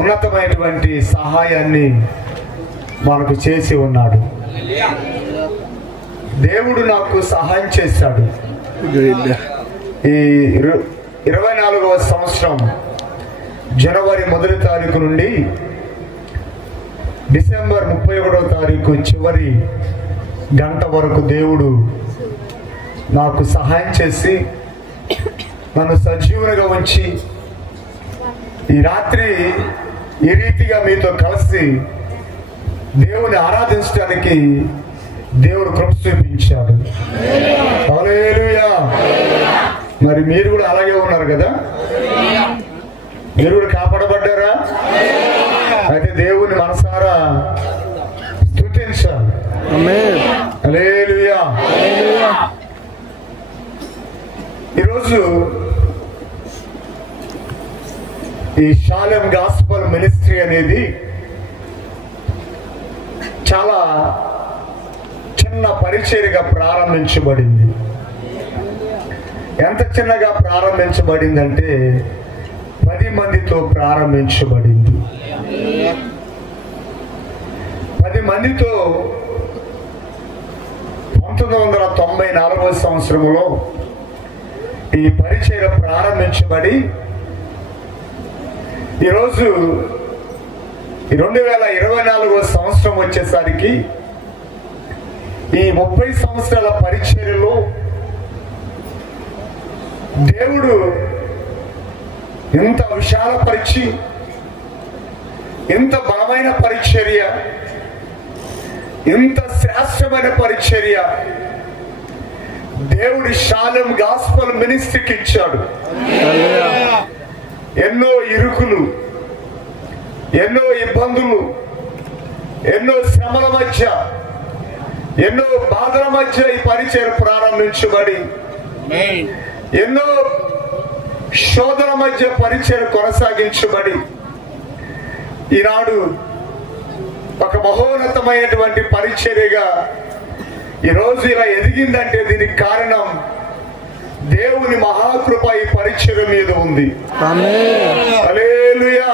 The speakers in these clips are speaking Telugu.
ఉన్నతమైనటువంటి సహాయాన్ని మనకు చేసి ఉన్నాడు. దేవుడు నాకు సహాయం చేశాడు. ఈ 24వ సంవత్సరం జనవరి 1వ తారీఖు నుండి డిసెంబర్ 31వ తారీఖు చివరి గంట వరకు దేవుడు నాకు సహాయం చేసి నన్ను సజీవునిగా ఉంచి ఈ రాత్రి ఈ రీతిగా మీతో కలిసి దేవుని ఆరాధించడానికి దేవుడు కృప చూపించాడు. హల్లెలూయా. మరి మీరు కూడా అలాగే ఉన్నారు కదా? మీరు కూడా కాపాడబడ్డారా? అయితే దేవుని మనసారా స్తుతించాలి. హల్లెలూయా. ఈరోజు ఈ షాలెం గాస్పల్ మినిస్ట్రీ అనేది చాలా చిన్న పరిచర్యగా ప్రారంభించబడింది. ఎంత చిన్నగా ప్రారంభించబడిందంటే 10 మందితో ప్రారంభించబడింది. 10 మందితో 1994వ సంవత్సరంలో ఈ పరిచర్య ప్రారంభించబడి ఈరోజు 2024వ సంవత్సరం వచ్చేసరికి ఈ 30 సంవత్సరాల పరిచర్యలో దేవుడు ఎంత విశాలపరిచి, ఎంత బలమైన పరిచర్య, ఎంత శ్రేష్టమైన పరిచర్య దేవుడి షాలెం గాస్పల్ మినిస్ట్రీకి ఇచ్చాడు. ఎన్నో ఇరుకులు, ఎన్నో ఇబ్బందులు, ఎన్నో శ్రమల మధ్య, ఎన్నో బాధల మధ్య ఈ పరిచర్య ప్రారంభించబడి ఎన్నో శోధన మధ్య పరిచర్య కొనసాగించబడి ఈనాడు ఒక మహోన్నతమైనటువంటి పరిచర్యగా ఈరోజు ఇలా ఎదిగిందంటే దీనికి కారణం దేవుని మహాకృప ఈ పరిచర్య మీద ఉంది. హల్లెలూయా.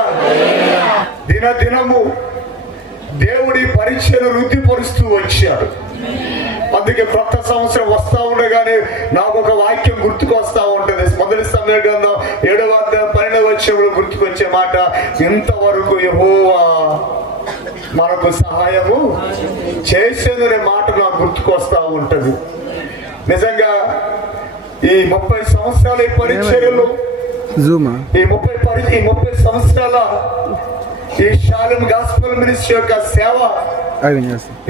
దినదినము దేవుడి పరిచర్యను వృద్ధిపరుస్తూ వచ్చాడు. అందుకే కొత్త సంవత్సరం వస్తా ఉండగానే నాకు ఒక వాక్యం గుర్తుకు వస్తా ఉంటది. మొదటి సమయ గ్రంథం 7వ అధ్యాయం 12వ వచనంలో గుర్తుకొచ్చే మాట, ఇంతవరకు యెహోవా మనకు సహాయము చేసేదనే మాట నాకు గుర్తుకొస్తా ఉంటది. నిజంగా ఈ 30 సంవత్సరాల ఈ పరిచర్యలు, ఈ 30 సంవత్సరాల ఈ షాలెం గాస్పల్ మినిస్ట్రీ యొక్క సేవ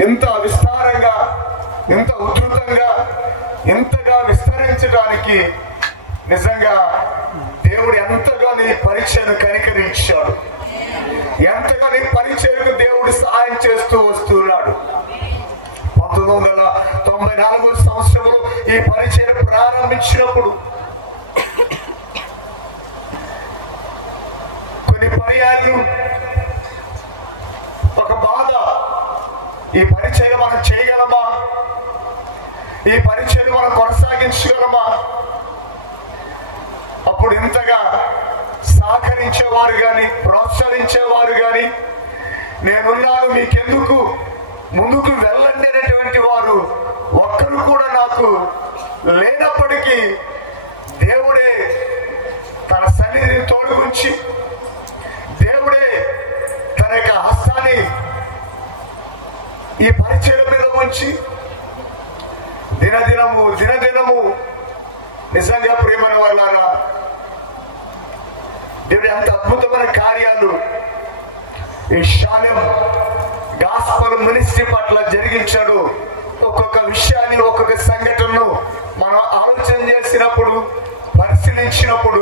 ఎంత విస్తారంగా, ఎంత ఉధృతంగా, ఎంతగా విస్తరించడానికి నిజంగా దేవుడు ఎంతగా నీ పరిచర్యను కనికరించాడు, ఎంతగా నీ పరిచర్యకు దేవుడు సహాయం చేస్తూ వస్తున్నాడు. 1994వ సంవత్సరంలో ఈ పరిచర్య ప్రారంభించినప్పుడు కొన్ని పర్యాలు ఒక బాధ, ఈ పరిచర్య మనం చేయగలమా, ఈ పరిచర్య మనం కొనసాగించగలమా? అప్పుడు ఇంతగా సహకరించేవారు కానీ, ప్రోత్సహించేవారు కానీ, నేనున్నాను మీకెందుకు, ముందుకు వెళ్ళండి అనేటువంటి వారు ఒక్కరు కూడా నాకు లేనప్పటికీ దేవుడే తన సన్నిధిని తోడుగుంచి, దేవుడే తన యొక్క హస్తాన్ని ఈ పరిచర్య మీద ఉంచి దినదినము నిజంగా ప్రేమల వల్ల దేవుడు ఎంత అద్భుతమైన కార్యాలు ఈ షాలెం గాస్పల్ మినిస్ట్రీ పట్ల జరిగించాడు. ఒక్కొక్క విషయాన్ని, ఒక్కొక్క సంఘటనను మనం ఆలోచన చేసినప్పుడు, పరిశీలించినప్పుడు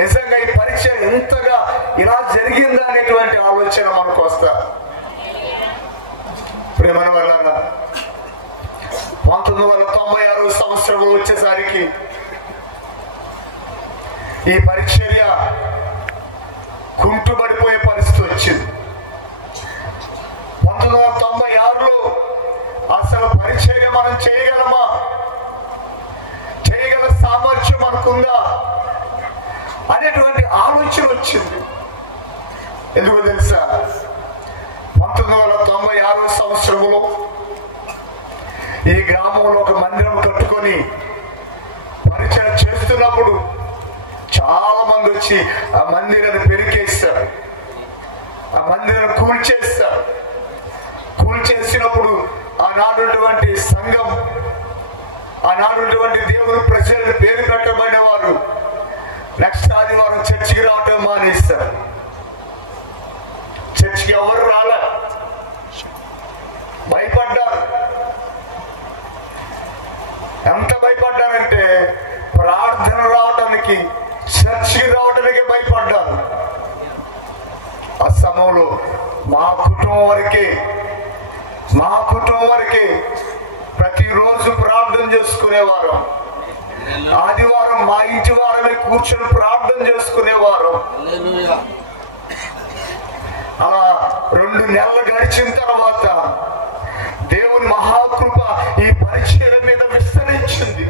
నిజంగా ఈ పరిచయం ఎంతగా ఇలా జరిగిందా అనేటువంటి ఆలోచన మనకు వస్తా. ప్రేమల వల్ల 1996వ సంవత్సరంలో వచ్చేసరికి ఈ పరిచర్య కుంటుబడిపోయే పరిస్థితి వచ్చింది. 1996లో అసలు పరిచర్య మనం చేయగలమా, చేయగల సామర్థ్యం మనకుందా అనేటువంటి ఆలోచన వచ్చింది. ఎందుకో తెలుసా? 1996 సంవత్సరంలో ఈ గ్రామంలో ఒక మందిరం కట్టుకొని పరిచయం చేస్తున్నప్పుడు చాలా మంది వచ్చి ఆ మందిరాన్ని పెరికేస్తారు, ఆ మందిరాన్ని కూల్చేస్తారు. కూల్చేసినప్పుడు ఆనాడుటువంటి సంఘం, ఆనాడుటువంటి దేవుని ప్రజలను పేరు పెట్టబడిన వారు నెక్స్ట్ ఆదివారం చర్చికి రావటం మానేస్తారు. చర్చికి ఎవరు రాలే, భయపడ్డారు. ఎంత భయపడ్డారంటే ప్రార్థన రావటానికి, చర్చికి రావటానికి భయపడ్డారు. ఆ సమయంలో మా కుటుంబం వరకే ప్రతిరోజు ప్రార్థన చేసుకునేవారు. ఆదివారం మా ఇంటి వారమే కూర్చొని ప్రార్థన చేసుకునేవారు. అలా 2 నెలలు గడిచిన తర్వాత దేవుని మహాకృప ఈ పరిచర్య మీద విస్తరించింది.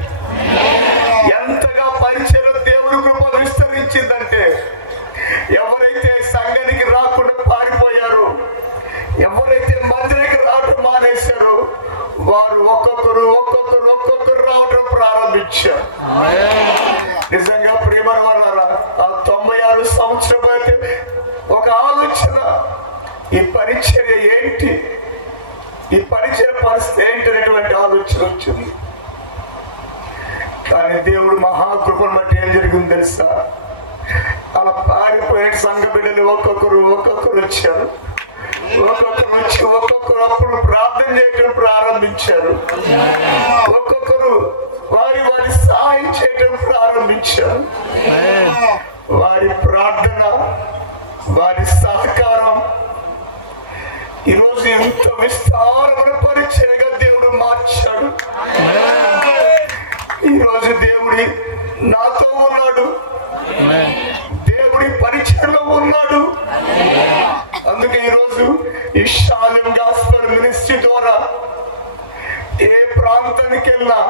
ఎంతగా పరిచర్య దేవుని కృప విస్తరించిందంటే ఎవరైతే సంఘానికి రాకుండా పారిపోయారో, ఎవరైతే మందిరానికి రావడం మానేశారో వారు ఒక్కొక్కరు రావడం ప్రారంభించారు. నిజంగా ప్రేమ వల్ల ఆ 96 సంవత్సరం అయితే ఒక ఆలోచన, ఈ పరిచర్య ఏంటి, ఈ పరిచర్య పరిస్థితి ఏంటి అనేటువంటి ఆలోచన వచ్చింది. కానీ దేవుడు మహాకృపను బట్టి ఏం జరిగింది తెలుసా? అలా పారిపోయే సంఘ బిడ్డలు ఒక్కొక్కరు వచ్చారు. ఒక్కొక్కరు అప్పుడు ప్రార్థన చేయటం ప్రారంభించారు. ఒక్కొక్కరు వారి సహాయం చేయటం ప్రారంభించారు. వారి ప్రార్థన, వారి సహకారం ఈరోజు ఎంత విస్తారమైన పరిచర్యగా దేవుడు మార్చాడు. ఈరోజు దేవుడి నాతో ఉన్నాడు, దేవుడి పరిచర్యలో ఉన్నాడు. అందుకే ఈరోజు ఈ షాలెం గాస్పెల్ మినిస్ట్రీ ద్వారా ఏ ప్రాంతానికి వెళ్ళినా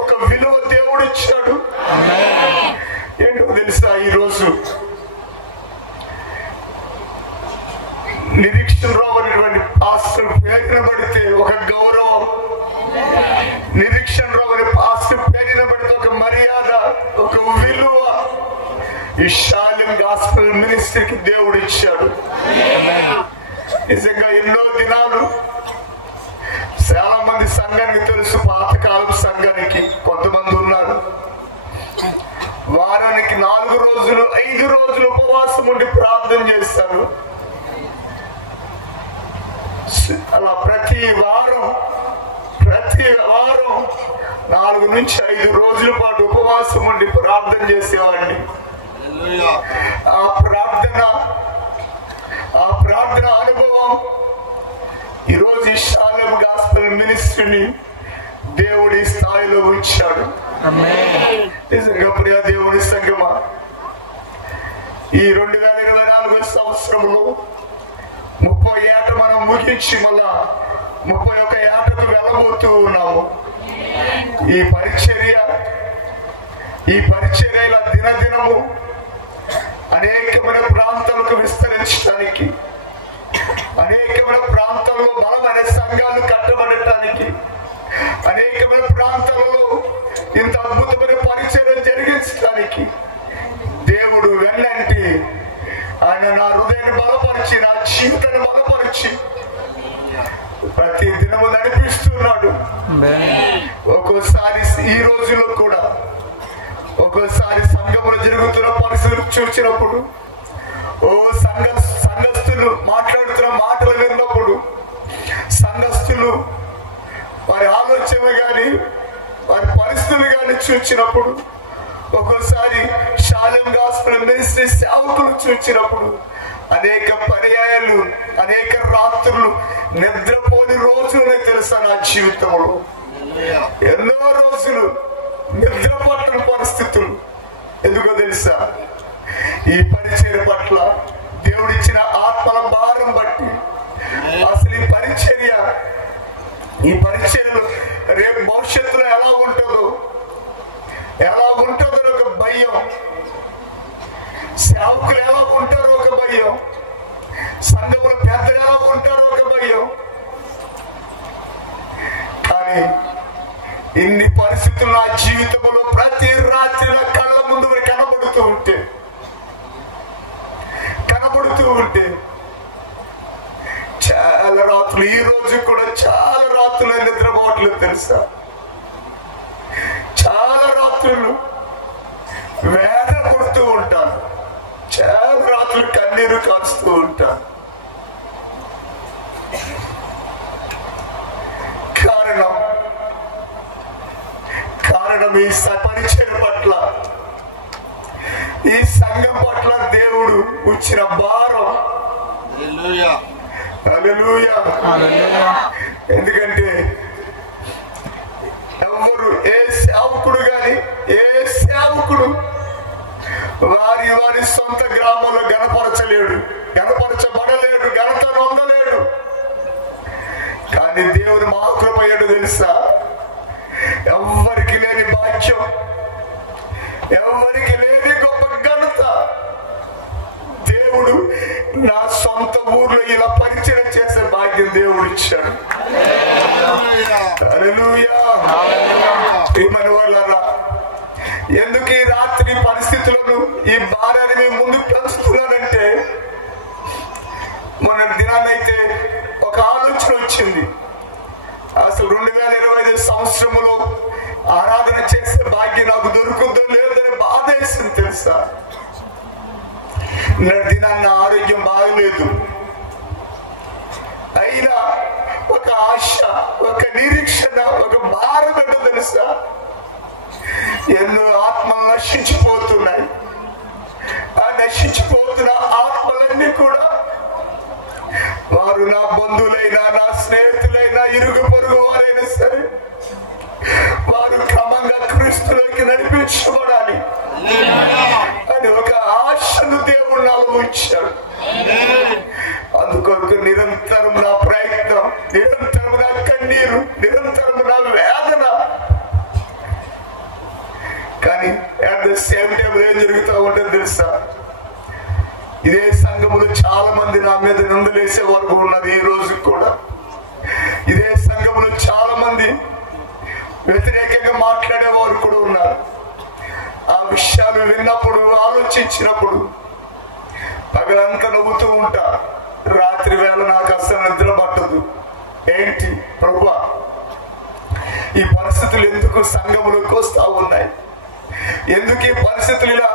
ఒక విలువ దేవుడు ఇచ్చాడు. ఏంటో తెలుసా? ఈరోజు నిరీక్షణ రావు అనేటువంటి పాస్టర్ పేరున పడితే ఒక గౌరవం, నిరీక్షణ రావు అనే పాస్టర్ పేరున పడితే ఒక మర్యాద, ఒక విలువ ఈ షాలెం గాస్పెల్ మినిస్ట్రీకి దేవుడు ఇచ్చాడు. నిజంగా ఎన్నో దినాలు చాలా మంది సంఘానికి తెలుసు, పాతకాలం సంఘానికి కొంతమంది ఉన్నారు. వారానికి 4 రోజులు 5 రోజులు ఉపవాసం ఉండి ప్రార్థన చేస్తారు. అలా ప్రతి వారం 4 నుంచి 5 రోజుల పాటు ఉపవాసం ఉండి ప్రార్థన చేసేవాడిని. ఆ ప్రార్థన అనుభవం ఈరోజు ఈ షాలెం గాస్పెల్ మినిస్ట్రీని దేవుడి స్థాయిలో ఉంచాడు. నిజంగా ప్రియ దేవుని సంగమా, ఈ 2024 సంవత్సరంలో 30 ఏట మనం ముగించి మళ్ళా 31 ఏటకు వెళ్ళబోతూ ఉన్నాము. ఈ పరిచర్య ఇలా దినదినము అనేకమైన ప్రాంతాలకు విస్తరించడానికి, అనేకమైన ప్రాంతాల్లో బలమైన సంఘాలు కట్టబడటానికి, అనేకమైన ప్రాంతాలలో ఇంత అద్భుతమైన పరిచర్య జరిగించడానికి దేవుడు వెన్నంటి ఆయన నా హృదయాన్ని బలపరిచి, నా జీవితాన్ని బలపరిచి ప్రతి దినము నడిపిస్తున్నాడు. ఒక్కోసారి ఈ రోజుల్లో కూడా ఒక్కోసారి సంఘంలో జరుగుతున్న పరిస్థితులు చూసినప్పుడు, సంఘస్థులు మాట్లాడుతున్న మాటలు విన్నప్పుడు, సంఘస్థులు వారి ఆలోచన కానీ వారి పరిస్థితులు కానీ చూసినప్పుడు, ఒక్కోసారి షాలెం గాస్పెల్ మినిస్ట్రీ సేవకులు చూసినప్పుడు అనేక పర్యాయాలు, అనేక రాత్రులు నిద్రపోని రోజులు తెలుసా నా జీవితంలో. ఎన్నో రోజులు నిద్ర పట్టని పరిస్థితులు. ఎందుకో తెలుసా? ఈ పరిచర్య పట్ల దేవుడిచ్చిన ఆత్మల భారం బట్టి. అసలు ఈ పరిచర్యలు రేపు భవిష్యత్తులో ఎలా ఉంటుందో ఒక భయం. సేవకులు ఎలా ఉంటారో ఒక భయం, సంఘముల పెద్దలు ఎలా ఉంటారో ఒక భయం. కానీ ఇన్ని పరిస్థితులు నా జీవితంలో ప్రతి రాత్రి నా కళ్ళ ముందు కనబడుతూ ఉంటే చాలా రాత్రులు, ఈ రోజు కూడా చాలా రాత్రులు నిద్రపోవట్లేదు తెలుసా. చాలా రాత్రులు వేద కొడుతూ ఉంటాను, చాలా రాత్రులు కన్నీరు కాస్తూ ఉంటాను. కారణం ఈ పరిచయం పట్ల, ఈ సంఘం పట్ల దేవుడు వచ్చిన భారం. హల్లెలూయా. ఎందుకంటే ఎవరు ఏ సేవకుడు వారి సొంత గ్రామంలో గణపరచబడలేడు, ఘనత పొందలేడు. కానీ దేవుని మహాకృప ఏంటో తెలుసా, ఎవరికి లేని భాగ్యం, ఎవరికి లేని గొప్ప ఘనత దేవుడు నా సొంత ఊర్లో ఇలా పరిచయం చేసే భాగ్యం దేవుడు ఇచ్చాడు. హల్లెలూయా. వాళ్ళరా, ఎందుకు ఈ రాత్రి పరిస్థితులను, ఈ భారాన్ని మేము ముందుకు పెంచుతున్నానంటే, మొన్న దినాన్నైతే ఒక ఆలోచన వచ్చింది. అసలు 2025 సంవత్సరంలో ఆరాధన చేసే భాగ్యం నాకు దొరుకుతుందో లేదని బాధ వేసింది తెలుసా. దినాన్న ఆరోగ్యం బాగలేదు, అయినా ఒక ఆశ, ఒక నిరీక్షణ, ఒక భారం ఏంటో తెలుసా. ఎన్నో ఆత్మలు నశించిపోతున్నాయి. ఆ నశించిపోతున్న ఆత్మలన్నీ కూడా వారు నా బంధువులైనా, నా స్నేహితులైనా, ఇరుగు పొరుగు వారైనా సరే, వారు క్రమంగా క్రీస్తులోకి నడిపించబడాలి అని ఒక ఆశను దేవుడు నాలో ఉంచాడు. అందుకొరకు నిరంతరం నా ప్రయత్నం, నిరంతరం నా కన్నీరు, నిరంతరం నా వేదన. కానీ అట్ ద సేమ్ టైం ఏం జరుగుతూ ఉంటుంది తెలుసా, ఇదే సంఘములు చాలా మంది నా మీద నిందలేసే వరకు ఉన్నది. ఈ రోజు కూడా ఇదే సంఘములు చాలా మంది వ్యతిరేకంగా మాట్లాడేవారు కూడా ఉన్నారు. ఆ విషయాలు విన్నప్పుడు, ఆలోచించినప్పుడు పగలంతా నవ్వుతూ ఉంటా. రాత్రి వేళ నాకు అసలు నిద్ర పట్టదు. ఏంటి ప్రభువా, ఈ పరిస్థితులు ఎందుకు సంఘములకు వస్తా ఉన్నాయి, ఎందుకు ఈ పరిస్థితులు ఇలా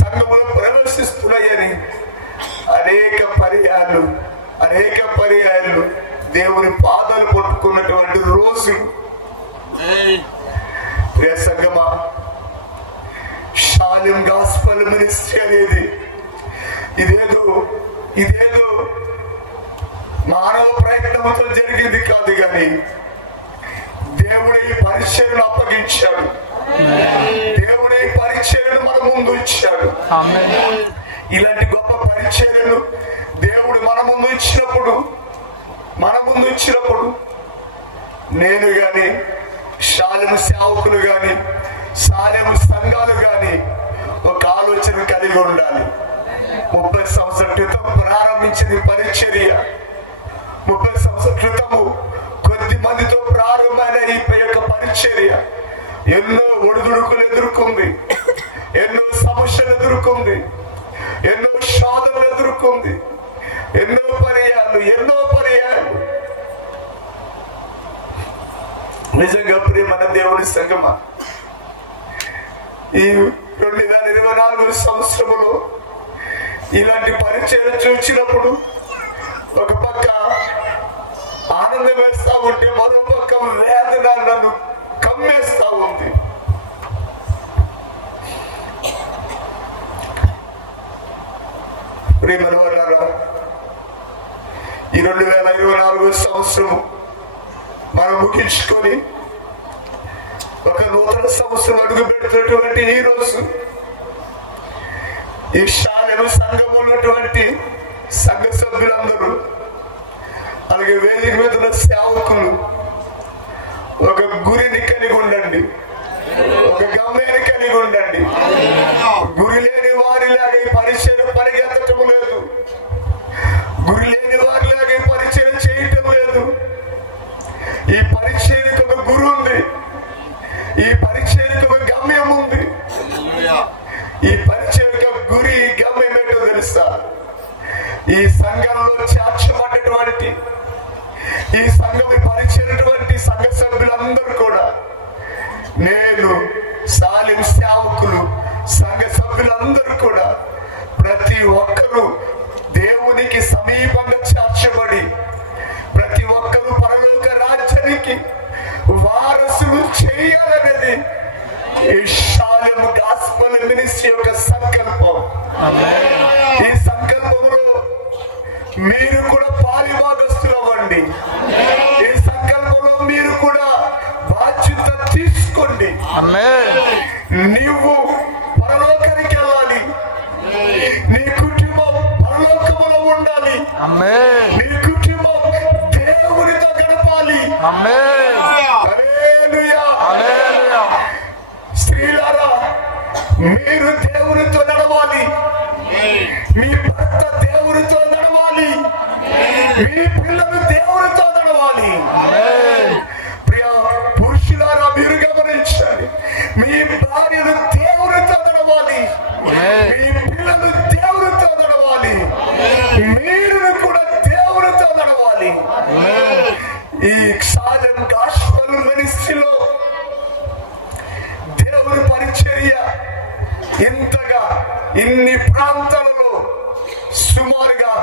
సంఘములు ప్రవేశిస్తున్నాయని అనేక పర్యాయాలు దేవుని పాదాలు పట్టుకున్నటువంటి రోజులు. సంగమా, షాలిం గాస్పల్ మినిస్ట్రీ అనేది ఇదేదో మానవ ప్రయత్నంతో జరిగింది కాదు, కానీ దేవుడు ఈ పరిచర్యను అప్పగించాడు. దేవుడు ఈ పరిచర్యను మన ముందు ఇచ్చాడు. ఇలాంటి గొప్ప పరిచర్యను దేవుడు మన ముందు ఇచ్చినప్పుడు నేను గాని, షాలెము సేవకులు గాని, షాలెము సంఘాలు గాని ఒక ఆలోచన కలిగి ఉండాలి. 30 సంవత్సరాల క్రితం ప్రారంభించింది పరిచర్య. 30 సంవత్సరాల క్రితము కొద్ది మందితో ప్రారంభమైన ఈ యొక్క పరిచర్య ఎన్నో ఒడిదుడుకులు ఎదుర్కొంది, ఎన్నో సమస్యలు ఎదుర్కొంది, ఎన్నో శోధనలు ఎదుర్కొంది, ఎన్నో పర్యాలు. నిజంగా ప్రియమైన దేవుని సంగమా, ఈ 2024 సంవత్సరంలో ఇలాంటి పరిచయం చూసినప్పుడు ఒక పక్క ఆనందం వేస్తా ఉంటే, మరో పక్క వేదన నన్ను కమ్మేస్తా ఉంది. ప్రియమైన వారా, ఈ 2024 సంవత్సరం మనం ముగించుకొని ఒక నూతన సంవత్సరం అడుగు పెడుతున్నటువంటి ఈ రోజు, ఈ షాలెము సంఘం ఉన్నటువంటి సంఘ సభ్యులందరూ, అలాగే వేదిక మీద ఉన్న సేవకులు ఒక గురిని కలిగి ఉండండి, ఒక గమ్యాన్ని కలిగి ఉండండి. గురి లేని వారిలాగా ఈ సంఘంలో చేర్చబడ్డటువంటి, ఈ సంఘం పరిచేటువంటి సంఘ సభ్యులందరూ కూడా, నేను సాలిం సేవకులు సంఘ సభ్యులందరూ కూడా ప్రతి ఒక్కరూ దేవునికి సమీపంగా చేర్చబడి ప్రతి ఒక్కరూ పరలోక రాజ్యానికి వారసులు చేయాలనేది ఈ షాలెం గాస్పెల్ మినిస్ట్రీ యొక్క సంకల్పం. ఈ సంకల్పంలో మీరు కూడా పాలిభాగస్తులు అవ్వండి. ఈ సంకల్పంలో మీరు కూడా బాధ్యత తీసుకోండి. నీవు పరలోకానికి వెళ్ళాలి, నీ కుటుంబం పరలోకములో ఉండాలి, నీ కుటుంబం దేవునితో గడపాలి. స్త్రీలారా, మీరు దేవునితో నడవాలి, మీ భర్త దేవునితో నడవాలి, మీ పిల్లలు దేవునితో నడవాలి. ప్రియ పురుషులారా, మీరు గమనించాలి, మీ భార్యలు దేవునితో నడవాలి, మీ పిల్లలు దేవునితో నడవాలి, మీరు కూడా దేవునితో నడవాలి. ఈ షాలెం గాస్పెల్ మినిస్ట్రీలో దేవుని పరిచర్య ఇంతగా ఇన్ని ప్రాంతాలలో సుమారుగా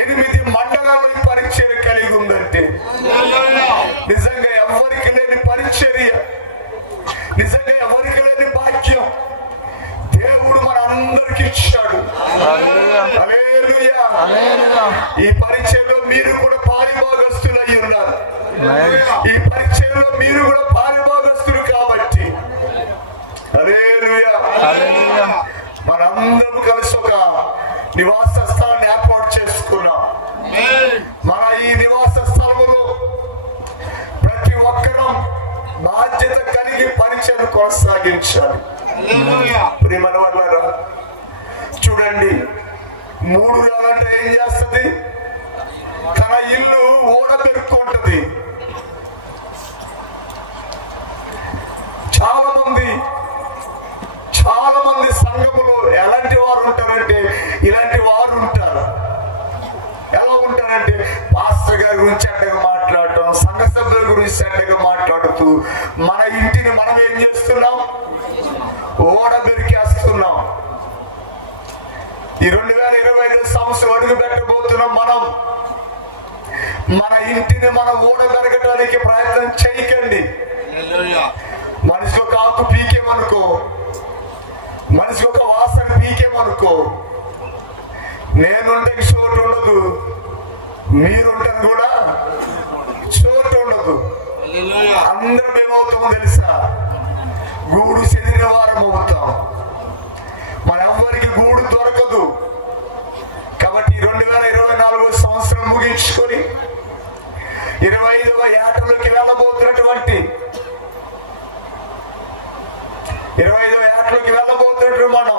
8 మండలాల పరిచర్య కలిగి ఉందంటే నిజంగా ఎవరికి లేని పరిచర్య, నిజంగా ఎవరికి లేని భాగ్యం దేవుడు మన అందరికి ఇచ్చాడు. హల్లెలూయా. ఈ పరిచర్యలో మీరు కూడా పాలిభాగస్తులు అయి ఉన్నారు. ఈ పరిచర్యలో మీరు కూడా పాలిభాగస్తులు కాబట్టి హల్లెలూయా, మనందరం కలిసి ఒక నివాస స్థలాన్ని ఏర్పాటు చేసుకున్నాం. మన ఈ నివాస స్థలంలో ప్రతి ఒక్కరూ బాధ్యత కలిగి పరిచయం కొనసాగించాలి. ప్రియమైన వాళ్ళారా, చూడండి, 3 నెలలంటే ఏం చేస్తుంది? తన ఇల్లు ఓడబెరుక్కుంటది. చాలా మంది సంఘములో ఎలాంటి వారు ఉంటారంటే, ఇలాంటి వారు ఉంటారు. ఎలా ఉంటారంటే, పాస్టర్ గారి గురించి అంటగా మాట్లాడటం, సంఘ సభ్యుల గురించి అంటగా మాట్లాడుతూ మన ఇంటిని మనం ఏం చేస్తున్నాం? ఓడబెరికేస్తున్నాం. ఈ 2025 సంవత్సరం అడుగు పెట్టబోతున్నాం. మనం మన ఇంటిని మనం ఓడబెరగటానికి ప్రయత్నం చేయకండి. మనిషి ఒక ఆకు పీకేమనుకో, మనిషి ఒక వాసన పీకేమనుకో, నేనుంటే చోటు ఉండదు, మీరుంటే కూడా చోటు ఉండదు. అందరం ఏమవుతామో తెలుసా? గూడు చెందిన వారం అవుతాం. మన ఎవ్వరికి గూడు దొరకదు. కాబట్టి 2024 సంవత్సరం ముగించుకొని 25వ ఏటలోకి వెళ్ళబోతున్నటువంటి మనం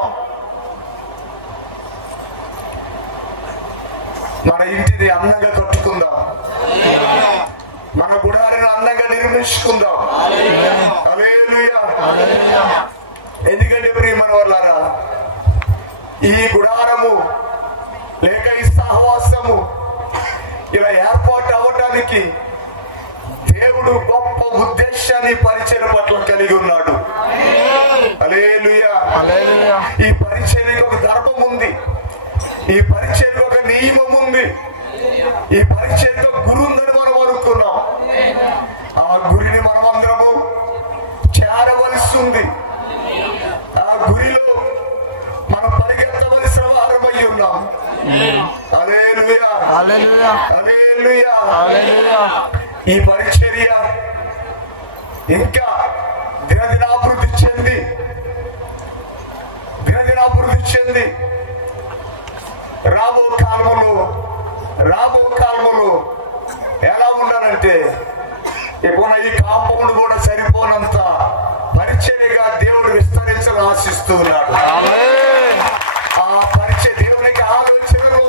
మన ఇంటిని అందంగా కట్టుకుందాం, మన గుడారిని అందంగా నిర్మించుకుందాం. హల్లెలూయా. ఎందుకంటే ప్రియమైన వాళ్ళారా, ఈ గుడారము లేక ఈ సహవాసము ఇలా ఏర్పాటు అవ్వటానికి దేవుడు గొప్ప ఉద్దేశాన్ని పరిచర్య పట్ల కలిగి ఉన్నాడు. హల్లెలూయా. ఈ పరిచర్యకు ఒక ధర్మం ఉంది, ఈ పరిచర్యకు ఒక నియమం ఉంది, ఈ పరిచర్యకు గురు ఉందని మనం అనుకున్నాం. ఆ గురిని మనమందరము చేరవలసి ఉంది. ఆ గురిలో మనం పరిగెత్తవలసిన వారమై ఉన్నాం. హల్లెలూయా. హల్లెలూయా. ఈ పరిచర్య ఇంకా దినదినాభివృద్ధి చెంది రాబో కాలంలో ఎలా ఉండాలంటే, ఎక్కువ ఈ కాంపౌండ్ కూడా సరిపోనంత పరిచర్యగా దేవుడు విస్తరించాలని ఆశిస్తున్నాడు. ఆ పరిచయ దేవునికి ఆలోచనలు,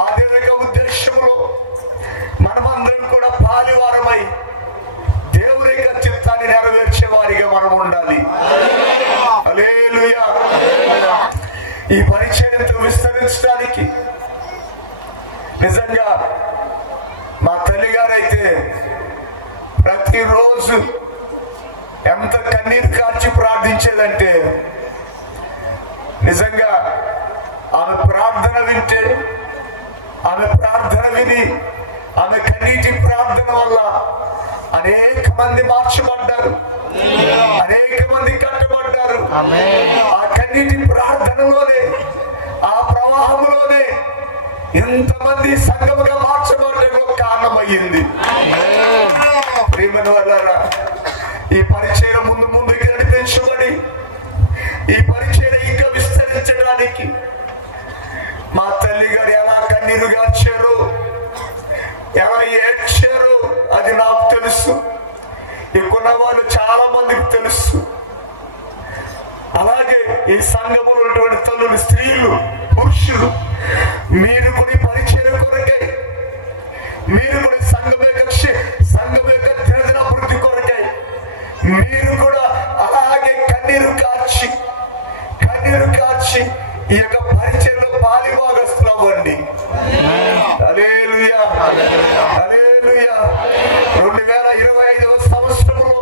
ఆ దేవుని ఉద్దేశంలో మనమందరం కూడా పాలివారమై దేవుని యొక్క చిత్తాన్ని నెరవేర్చే వారిగా మనం ఉండాలి. హల్లెలూయా. ఈ పరిచర్యతో విస్తరించి విస్తరించడానికి నిజంగా మా తల్లి గారైతే ప్రతిరోజు ఎంత కన్నీరు కార్చి ప్రార్థించేదంటే నిజంగా ఆమె ప్రార్థన వింటే, ఆమె ప్రార్థన విని, ఆమె కన్నీటి ప్రార్థన వల్ల అనేక మంది మార్చబడ్డారు, అనేక మంది కట్టబడ్డారు. ఆ కన్నీటి ప్రార్థనలోనే, ఆ ప్రవాహంలోనే ఎంతమంది సంఘముగా మార్చబడ్డానికి కారణమయ్యింది. ప్రియమైన వాళ్ళారా, ఈ పరిచయం ముందు ముందుకు నడిపించబడి ఈ పరిచయం ఇంకా విస్తరించడానికి మా తల్లి గారు ఎలా కన్నీరు గార్చారు, ఎలా ఏడ్చారు అది నాకు తెలుసు. ఇక్కడ వాళ్ళు చాలా మందికి తెలుసు. అలాగే ఈ సంఘములో ఉన్నటువంటి తల్లులు, స్త్రీలు, పురుషులు, మీరు కొన్ని పరిచయం కొరకే, మీరు కొన్ని సంఘం యొక్క దినదిన అభివృద్ధి కొరకే మీరు కూడా అలాగే కన్నీరు కార్చి ఈ యొక్క పరిచయంలో పాలిభాగస్తులవ్వండి. హల్లెలూయా, హల్లెలూయా. 2025వ సంవత్సరంలో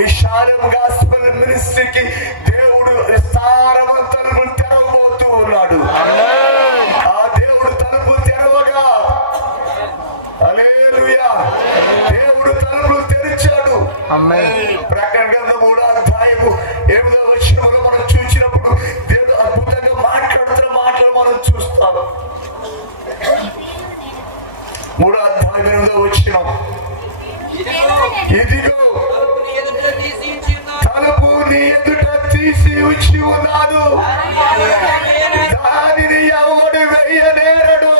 ఈ షాలేం గాస్పెల్ మినిస్ట్రీకి దేవుడు విస్తారమైన తలుపులు తెరవబోతూ ఉన్నాడు. ఆ దేవుడు తలుపులు తెరవగా, హల్లెలూయా, దేవుడు తలుపులు తెరిచాడు. ప్రకటన గ్రంథం 3వ అధ్యాయము 8వ వచనంలో మనం చూసినప్పుడు దేవుడు అద్భుతంగా మాట్లాడుతున్న మాటలు మనం చూస్తాం. 3వ అధ్యాయం 8వ వచనం, ఇదిగో తలుపు నీ ఎదుట తీసి ఉంచి ఉన్నాను, దానిని ఎవడు వెయ్యనేరడు.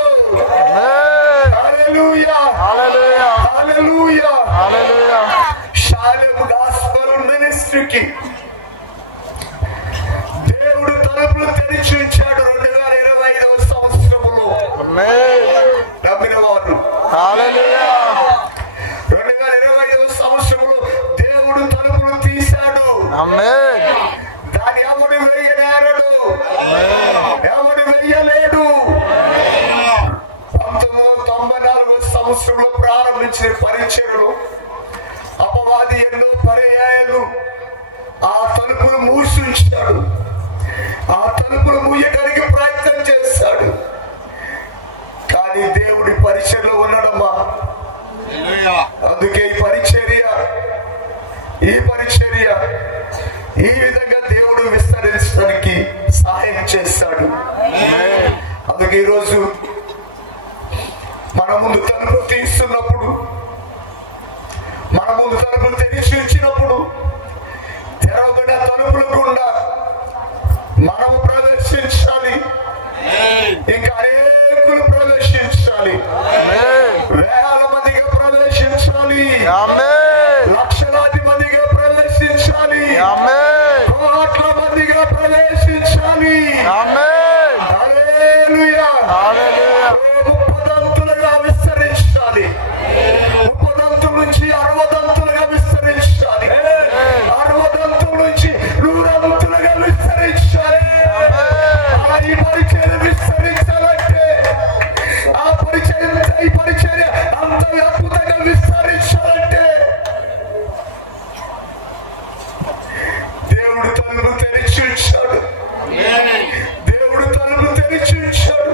హల్లెలూయా, హల్లెలూయా, హల్లెలూయా. షాలేం గాస్పెల్ మినిస్ట్రీకి దేవుడు తలుపులు తెరిచి ఉంచాడు 2025వ సంవత్సరంలో. నమ్మిన వారు 2025వ సంవత్సరంలో దేవుడు తలుపులు తీశాడు. దాని ఎవడు వెయ్యనేరడు, ఎవడు వెయ్యలేడు. 1994వ సంవత్సరంలో ప్రారంభించిన పరిచర్యలు అపవాది ఎన్నో పర్యాయాలు ఆ తలుపులు మూసి ఉంచాడు, ఆ తలుపులు మూయడానికి ప్రయత్నం చేశాడు. కానీ దేవుడి పరిచర్యలో ఉన్నాడమ్మా. అందుకే ఈ పరిచర్య ఈ విధంగా దేవుడు విస్తరించడానికి సహాయం చేస్తాడు. అందుకే ఈరోజు మన ముందు తలుపులు తీస్తున్నప్పుడు, మన ముందు తలుపులు తెరిచి ఉంచినప్పుడు, తెరవబడిన తలుపులు గుండా మనము ప్రవేశించాలి. ఇంకా అనేకులు ప్రవేశించాలి, వేల మందిగా ప్రవేశించాలి, లక్షలాది మందిగా ప్రవేశించాలి, కోట్ల మందిగా ప్రవేశించాలి. హల్లెలూయా, ముప్పదంతులుగా విస్తరించాలి, 30 నుంచి 60 విస్తరించాలి, 60 నుంచి 100 విస్తరించాలి. ఈ పరిచయం విస్తరించాలంటే, ఈ పరిచర్య అంత అద్భుతంగా విస్తరించాలంటే దేవుడు తలుపులు తెరిచి ఉంచాడు. దేవుడు తలుపులు తెరిచి ఉంచాడు.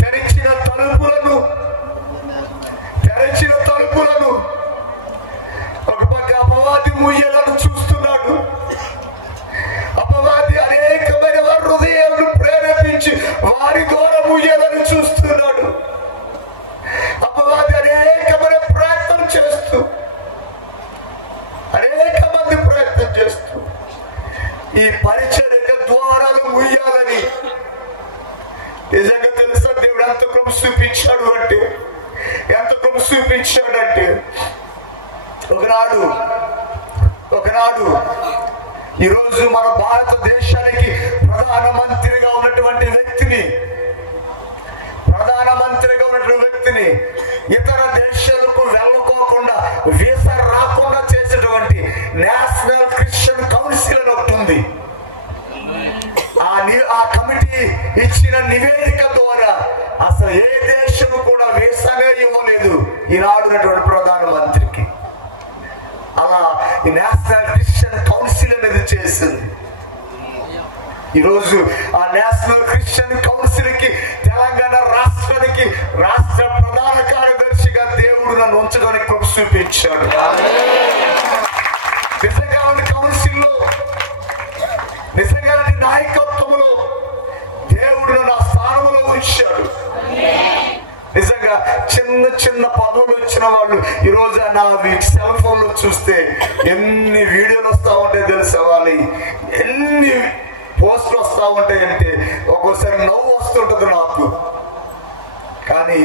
తెరిచిన తలుపులను ఒక పక్క అపవాది ముయ్యాలను చూస్తున్నాడు. అపవాది అనేకమైన వారి హృదయాలను ప్రేరేపించి వారి ద్వారా ముయ్యాలను చూస్తున్నాడు. అపవాది అనేకమైన ప్రయత్నం చేస్తూ, అనేక మంది ప్రయత్నం చేస్తూ ఈ పరిచర్య ద్వారాలు ముయ్యాలని. నిజంగా తెలుసా దేవుడు ఎంత కృప చూపించాడు అంటే, ఎంత కృప చూపించాడంటే, ఒకనాడు ఈరోజు మన భారతదేశానికి ప్రధానమంత్రిగా ఉన్నటువంటి వ్యక్తిని ఇతర దేశాలకు వెళ్ళకోకుండా, వీసా రాకుండా చేసేటువంటి నేషనల్ క్రిస్టియన్ కౌన్సిల్ అని ఒకటి ఉంది. ఆ కమిటీ కమిటీ ఇచ్చిన నివేదిక ద్వారా అసలు ఏ దేశం కూడా వీసాగా ఇవ్వలేదు ఈనాడున్నటువంటి ప్రధానమంత్రికి. అలా ఈ నేషనల్ క్రిస్టియన్ కౌన్సిల్ అనేది చేసింది. ఈరోజు ఆ నేషనల్ క్రిస్టియన్ కౌన్సిల్ కి తెలంగాణ రాష్ట్రానికి రాష్ట్ర ప్రధాన కార్యదర్శిగా దేవుడు నన్ను ఉంచడానికి కృప చూపించాడు. నిజంగా కౌన్సిల్లో నిజంగా నాయకత్వంలో దేవుడు నన్ను ఆ స్థానంలో ఉంచాడు. నిజంగా చిన్న చిన్న పదవులు వచ్చిన వాళ్ళు ఈరోజు నా సెల్ ఫోన్ లో చూస్తే ఎన్ని వీడియోలు వస్తా ఉంటాయి తెలుసా, వాళ్ళు ఎన్ని పోస్టులు వస్తా ఉంటాయంటే ఒక్కోసారి నవ్వు వస్తుంటది నాకు. కానీ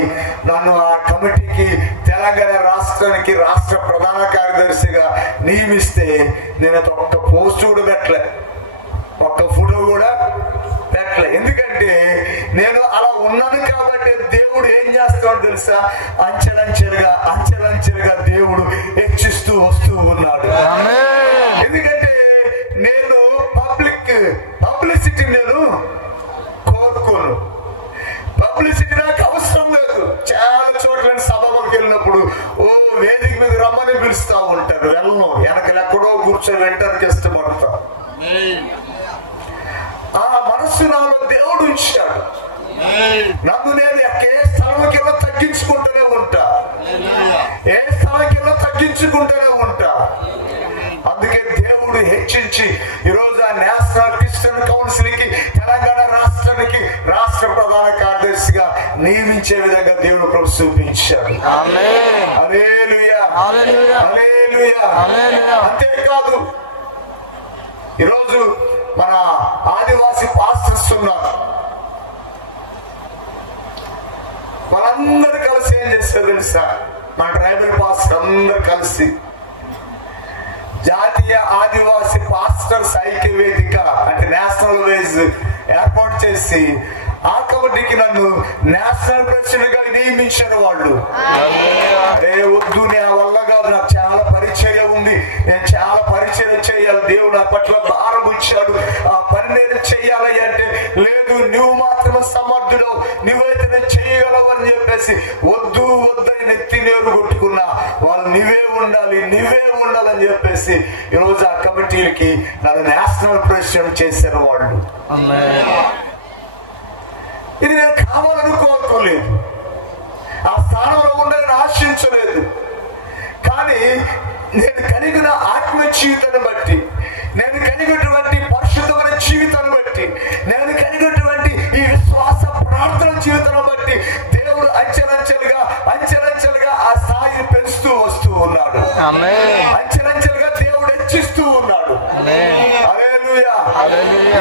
నన్ను ఆ కమిటీకి తెలంగాణ రాష్ట్రానికి రాష్ట్ర ప్రధాన కార్యదర్శిగా నియమిస్తే నేను ఒక్క పోస్ట్ కూడా పెట్టలే, ఒక్క ఫోటో కూడా పెట్టలే. ఎందుకంటే నేను అలా ఉన్నాను కాబట్టి దేవుడు ఏం చేస్తాడో తెలుసా, అంచెలంచెలుగా దేవుడు హెచ్చిస్తూ వస్తూ ఉన్నాడు. ఎందుకంటే నేను పబ్లిసిటీ నేను కోరుకోను, పబ్లిసిటీ నాకు అవసరం లేదు. చాలా చోట్ల సభలకు వెళ్ళినప్పుడు వేదిక మీద రమ్మని పిలుస్తా ఉంటారు, వెళ్ళను, వెనకనెక్కడో కూర్చొని వింటానికి ఇష్టపడతా. ఆ మనస్సు నాలో దేవుడు ఉంచాడు. నన్ను నేను ఏ స్థలంకి వెళ్ళో తగ్గించుకుంటూనే ఉంటా, ఏ స్థలంకి వెళ్ళో తగ్గించుకుంటూనే ఉంటా. అందుకే దేవుడు హెచ్చించి ఈరోజు ఆ నేషనల్ క్రిస్టియన్ కౌన్సిల్ కి తెలంగాణ రాష్ట్రానికి రాష్ట్ర ప్రధాన కార్యదర్శిగా నియమించే విధంగా దేవుడు ప్రభు చూపించాడు. హల్లెలూయా, హల్లెలూయా. అంతేకాదు ఈరోజు మన ఆదివాసి పాస్టర్స్ ఉన్నారు, వాళ్ళందరూ కలిసి ఏం చేస్తారు తెలుసా, మన ట్రైబల్ పాస్టర్ అందరు కలిసి జాతీయ ఆదివాసి పాస్టర్స్ ఐక్య వేదిక అంటే నేషనల్ వైజ్ ఏర్పాటు చేసి ఆ కమిటీకి నన్ను నేషనల్ ప్రెసిడెంట్ గా నియమించారు వాళ్ళు. వద్దు, నేను వల్ల కాదు, నాకు చాలా పరిచయం ఉంది, నేను చాలా పరిచయం చేయాలి, దేవుడు నా పట్ల భారం ఇచ్చాడు, ఆ పని నేను చెయ్యాలి అంటే లేదు, నువ్వు మాత్రమే సమర్థుడు, నువ్వైతే నేను చేయగలవు అని చెప్పేసి వద్దు వద్దని నెత్తి నేరు కొట్టుకున్నా. వాళ్ళు నువ్వే ఉండాలని చెప్పేసి ఈరోజు ఆ కమిటీలకి నన్ను నేషనల్ ప్రెసిడెంట్ చేశారు వాళ్ళు. ఇది నేను కావాలని కోరుకోలేదు, ఆ స్థానంలో ఉండాలని ఆశించలేదు. కానీ నేను కలిగిన ఆత్మ జీవితాన్ని బట్టి, నేను కలిగినటువంటి పరిశుద్ధమైన జీవితాన్ని బట్టి, నేను కలిగినటువంటి ఈ విశ్వాస ప్రార్థన జీవితాన్ని బట్టి దేవుడు అంచెలంచెలుగా ఆ స్థాయిని పెంచుతూ వస్తూ ఉన్నాడు. అంచెలంచెలుగా దేవుడు హెచ్చిస్తూ ఉన్నాడు. హల్లెలూయా.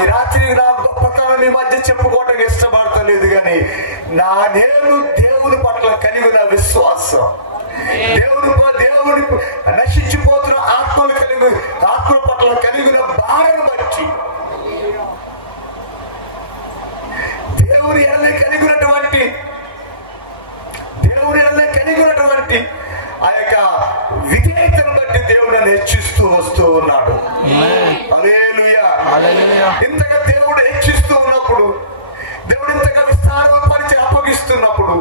ఈ రాత్రి నా గొప్పతనం ఈ మధ్య చెప్పుకోవడానికి ఇష్టపడతలేదు, కానీ నేను దేవుని పట్ల కలిగిన విశ్వాసం, దేవుని నశించిపోతున్న ఆత్మ పట్ల కలిగిన భారం బట్టి, దేవుని కలిగినటువంటి ఆ యొక్క విధేయతను బట్టి దేవుడు నన్ను హెచ్చిస్తూ వస్తూ ఉన్నాడు. హల్లెలూయా. ఇంతగా దేవుడు హెచ్చిస్తూ ఉన్నప్పుడు, దేవుడు ఇంతగా విస్తారపరిచి అప్పగిస్తున్నప్పుడు,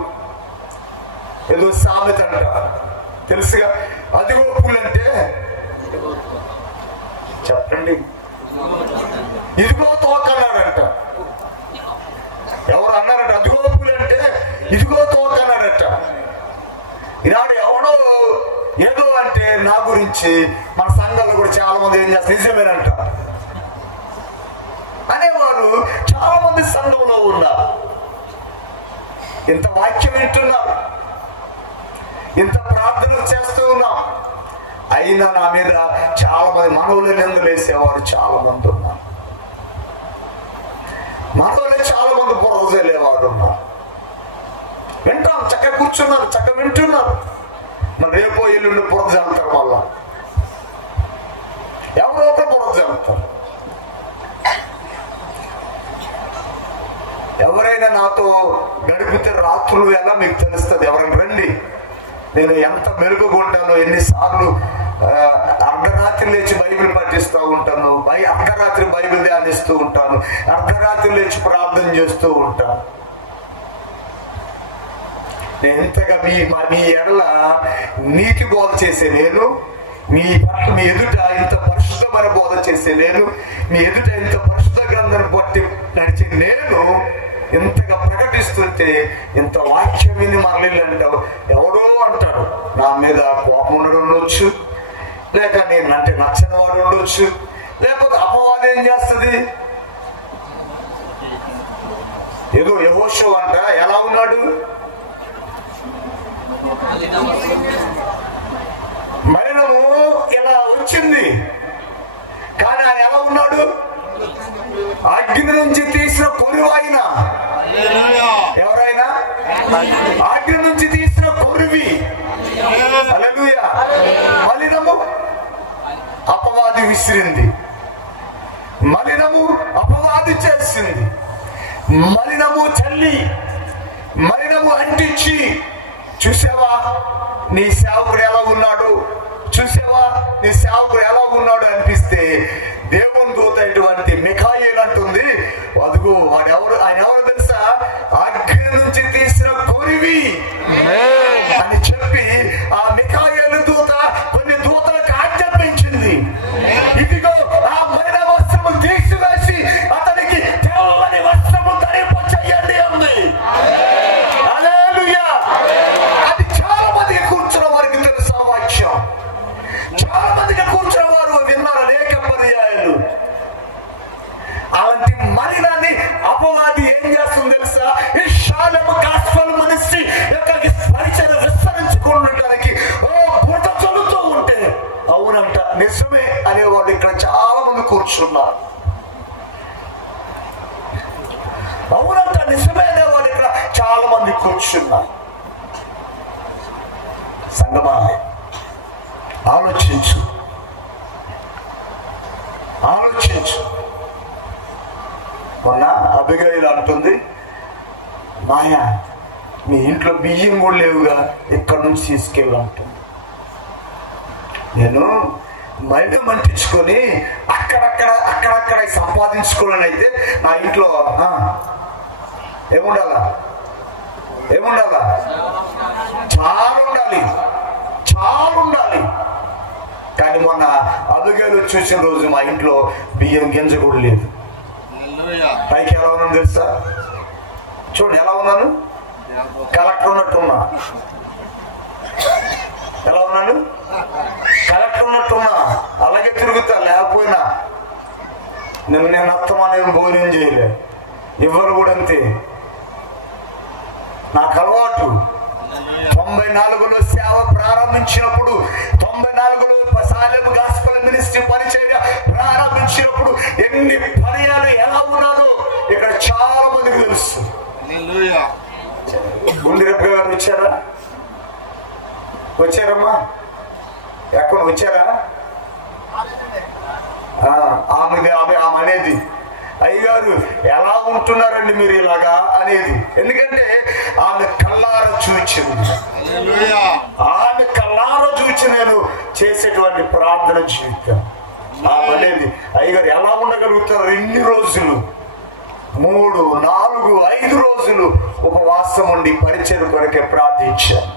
ఏదో సామెత అంట తెలుసుగా, అదిగో పూలంటే చెప్పండి, ఇదిగో తోకన్నాడంట. ఎవరు అన్నారంట అదిగో పూలంటే ఇదిగో తోకన్నాడట. ఈనాడు ఎవడో ఏదో అంటే నా గురించి మన సంఘాలు కూడా చాలా మంది ఏం చేస్తారు, నిజమేనంట అనేవారు చాలా మంది సంఘంలో ఉన్నారు. ఇంత వాక్యం వింటున్నారు, ఇంత ప్రార్థనలు చేస్తూ ఉన్నాం, అయినా నా మీద చాలా మంది మనవులు నిందలేసేవారు చాలా మంది ఉన్నారు, మనవులే చాలా మంది బురద చల్లేవారు ఉన్నారు. వింటాం, చక్కగా కూర్చున్నారు, చక్కగా వింటున్నారు. మరి రేపో ఎల్లుండి బురద చల్లుతారు, వల్ల ఎవరో ఒకరు బురద చల్లుతారు. ఎవరైనా నాతో గడిపితే రాత్రులు ఎలా మీకు తెలుస్తుంది. ఎవరైనా రండి, నేను ఎంత మెరుగుగా ఉంటానో, ఎన్నిసార్లు అర్ధరాత్రి లేచి బయట బైబిల్ పఠిస్తూ ఉంటాను, అర్ధరాత్రి బైబిల్ ధ్యానిస్తూ ఉంటాను, అర్ధరాత్రి లేచి ప్రార్థన చేస్తూ ఉంటాను. నేను ఎంతగా మీ ఎడల నీతి బోధ చేసే నేను, మీ ఎదుట ఇంత పరిశుద్ధమైన బోధ చేసే నేను, మీ ఎదుట ఇంత పరిశుద్ధ గ్రంథాన్ని బట్టి నడిచే నేను ఎంతగా ప్రకటిస్తుంటే ఇంత వాక్యం విని మరలి అంటావు. ఎవడో అంటాడు, నా మీద కోపం ఉండొచ్చు, లేక నేను అంటే నచ్చని వాడు ఉండొచ్చు, లేకపోతే అపవాదం ఏం చేస్తుంది, ఏదో యెహోషువ అంట ఎలా ఉన్నాడు, మరణము ఇలా వచ్చింది కానీ ఆయన ఎలా ఉన్నాడు, అగ్ని నుంచి తీసిన కొరువు ఆయన. ఎవరైనా అగ్ని నుంచి తీసిన కొరువి. హల్లెలూయా. మలినము అపవాది విసిరింది, మలినము అపవాది చేసింది, మలినము చల్లి మలినము అంటించి, చూసావా నీ సేవకుడు ఎలా ఉన్నాడు, చూసావా నీ సేవకుడు ఎలా ఉన్నాడు అనిపిస్తే దేవుని దూత ఇటువంటి మిఖాయేలు అంటుంది, అదుగో వాడెవడు, ఆయన ఎవరు తెలుసా, అగ్ని నుంచి తీసిన కొరివి అని చెప్పి ఆ మిఖాయేలు దూత కొన్ని దూతలకు ఆజ్ఞాపించింది, ఇదిగో ఆ మలిన వస్త్రము తీసివేసి అతనికి తెల్లని వస్త్రము ధరింప చెయ్యండి అంది. హల్లెలూయా. అది చాలా మందికి కూర్చున్న వారికి తెలుసు ఆ వాక్యం, చాలా మందికి కూర్చున్న వారు విన్నారు అనేక పర్యాయాలు. అలాంటి మలినాన్ని అపవాది ఏం చేస్తుంది తెలుసా, ఈ షాలెము గాస్పెల్ మినిస్ట్రీ యొక్క పరిచయం విస్తరించుకోవడానికి బుట్ట చల్లుతూ ఉంటే అవునంట నిజమే అనేవాళ్ళు ఇక్కడ చాలా మంది కూర్చున్నారు. అవునంట నిజమే అనేవాళ్ళు ఇక్కడ చాలా మంది కూర్చున్నారు. సంగమా ఆలోచించు, ఆలోచించు. మొన్న అబిగైల్ అంటుంది, మాయా మీ ఇంట్లో బియ్యం కూడా లేవుగా, ఇక్కడ నుంచి తీసుకెళ్ళంటుంది. నేను మైండ్ మంటించుకొని అక్కడక్కడ సంపాదించుకోవాలని అయితే నా ఇంట్లో ఏముండాలా, చాలా ఉండాలి. కానీ మొన్న అబిగైల్ చూసిన రోజు మా ఇంట్లో బియ్యం గింజ కూడా లేదు. పైకి ఎలా ఉన్నాను తెలుసా, చూడండి ఎలా ఉన్నాను, కలెక్టర్ ఉన్నట్టున్నా. ఎలా ఉన్నాను, కలెక్టర్ ఉన్నట్టున్నా. అలాగే తిరుగుతా, లేకపోయినా నేను అత్తమా, నేను భోజనం చేయలే, ఎవరు కూడా అంతే. నాకు అలవాటు. 94లో సేవ ప్రారంభించినప్పుడు, 94లో షాలెము గాస్పెల్ మినిస్ట్రీ పరిచయం ప్రారంభించినప్పుడు ఎన్ని పర్యాలు ఎలా ఉన్నారో ఇక్కడ చాలా మందికి తెలుసు. గుండెరప్ప గారు వచ్చారమ్మా, ఎక్కడ వచ్చారా, ఆమె అనేది అయ్యగారు ఎలా ఉంటున్నారండి మీరు ఇలాగా అనేది. ఎందుకంటే ఆమె కళ్ళార చూచింది, ఆమె కళ్ళార చూచి నేను చేసేటువంటి ప్రార్థన జీవితం అనేది. అయ్యగారు ఎలా ఉండగలుగుతారు ఇన్ని రోజులు, 3, 4, 5 రోజులు ఉపవాసం ఉండి పరిచయం కొరకే ప్రార్థించారు.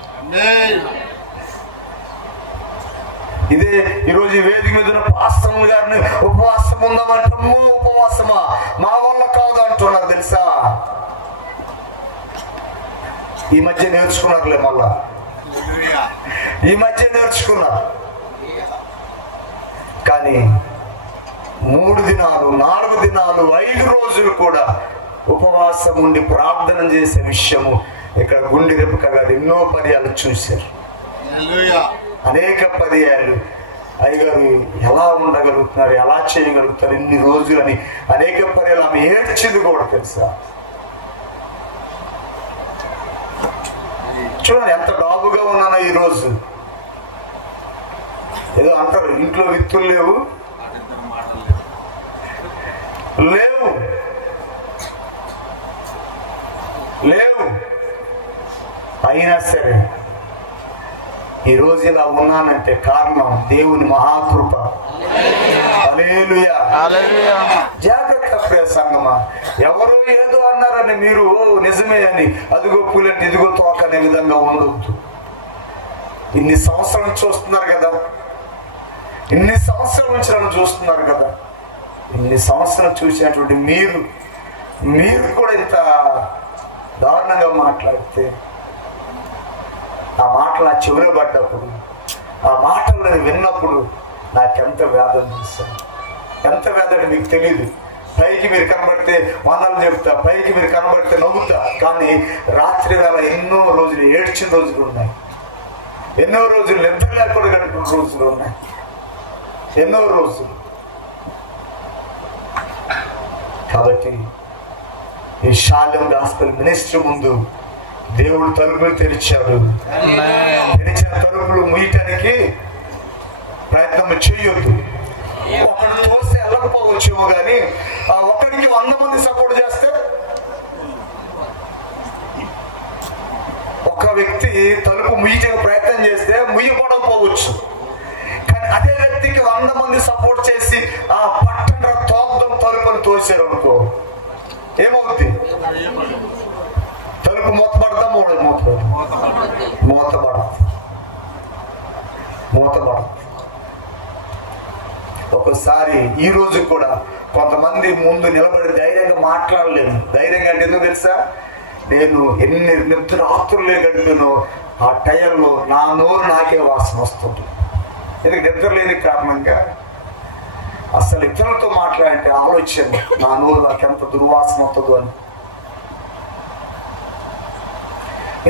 ఇదే ఈరోజు వేదిక మీద ఉన్న పాస్టర్ గారిని ఉపవాసం ఉందామంటాము, ఉపవాసమా మా వల్ల కాదు అంటున్నారు తెలుసా. ఈ మధ్య నేర్చుకున్నారులే, మళ్ళా ఈ మధ్య నేర్చుకున్నారు. కానీ 3 దినాలు, 4 దినాలు, 5 రోజులు కూడా ఉపవాసం ఉండి ప్రార్థన చేసే విషయము ఇక్కడ గుండెరప్ప గారు ఎన్నో పర్యాలు చూశారు, అనేక పర్యాలు. అయ్యగారు ఎలా ఉండగలుగుతున్నారు, ఎలా చేయగలుగుతారు ఇన్ని రోజులు అని అనేక పర్యాలు ఆమె ఏడ్చింది కూడా తెలుసా. చూడండి ఎంత డాబుగా ఉన్నానో ఈరోజు. ఏదో అంటారు ఇంట్లో విత్తులు లేవు, అయినా సరే ఈ రోజు ఇలా ఉన్నానంటే కారణం దేవుని మహాకృప. హల్లెలూయా. జాగ్రత్త ప్రియ సంగమా. ఎవరో ఏదో అన్నారని మీరు నిజమే అని అదిగో పూలంటే ఇదిగో తోక అనే విధంగా ఉండొద్దు. ఇన్ని సంవత్సరాలు చూస్తున్నారు కదా, ఇన్ని సంవత్సరాల నుంచి నన్ను చూస్తున్నారు కదా, ఇన్ని సంవత్సరాలు చూసినటువంటి మీరు కూడా ఇంత దారుణంగా మాట్లాడితే, ఆ మాటలు నా చెవిలో పడ్డప్పుడు, ఆ మాటలు నేను విన్నప్పుడు నాకెంత వేదన చూస్తాను. ఎంత వేదన మీకు తెలియదు. పైకి మీరు కనబడితే వందలు చెప్తా, పైకి మీరు కనబడితే నవ్వుతా, కానీ రాత్రి వేళ ఎన్నో రోజులు ఏడ్చిన రోజులు ఉన్నాయి, ఎన్నో రోజులు నిద్ర లేకుండా గడిపిన రోజులు ఉన్నాయి, ఎన్నో రోజులు. కాబట్టి ఈ షాలోమ్ గాస్పెల్ మినిస్ట్రీ ముందు దేవుడు తలుపులు తెరిచాడు. తెరిచిన తలుపులు ముయ్యటానికి ప్రయత్నం చేయొద్దు. ఒకడు తోస్తే వెళ్ళకపోవచ్చేమో కానీ ఆ ఒక్కడికి 100 మంది సపోర్ట్ చేస్తే, ఒక వ్యక్తి తలుపు ముయ్యటం ప్రయత్నం చేస్తే ముయ్యకపోవచ్చు, కానీ అదే వ్యక్తికి 100 మంది సపోర్ట్ చేసి ఆ పట్టణ తోపడం తలుపుని తోసారు అనుకో, ఏమవుతుంది? తలుపు మూతపడతా మూతపడదు. ఒకసారి ఈ రోజు కూడా కొంతమంది ముందు నిలబడి ధైర్యంగా మాట్లాడలేను. ధైర్యంగా అంటే ఎందుకు తెలుసా? నేను ఎన్ని నిద్రాత్రులే గడిపానో ఆ టైంలో నా నోరు నాకే వాసన వస్తుంది. ఎందుకు నిద్ర లేని కారణంగా అసలు ఇతరులతో మాట్లాడే ఆలోచన, నా నోరు నాకెంత దుర్వాసన వస్తుందో అని.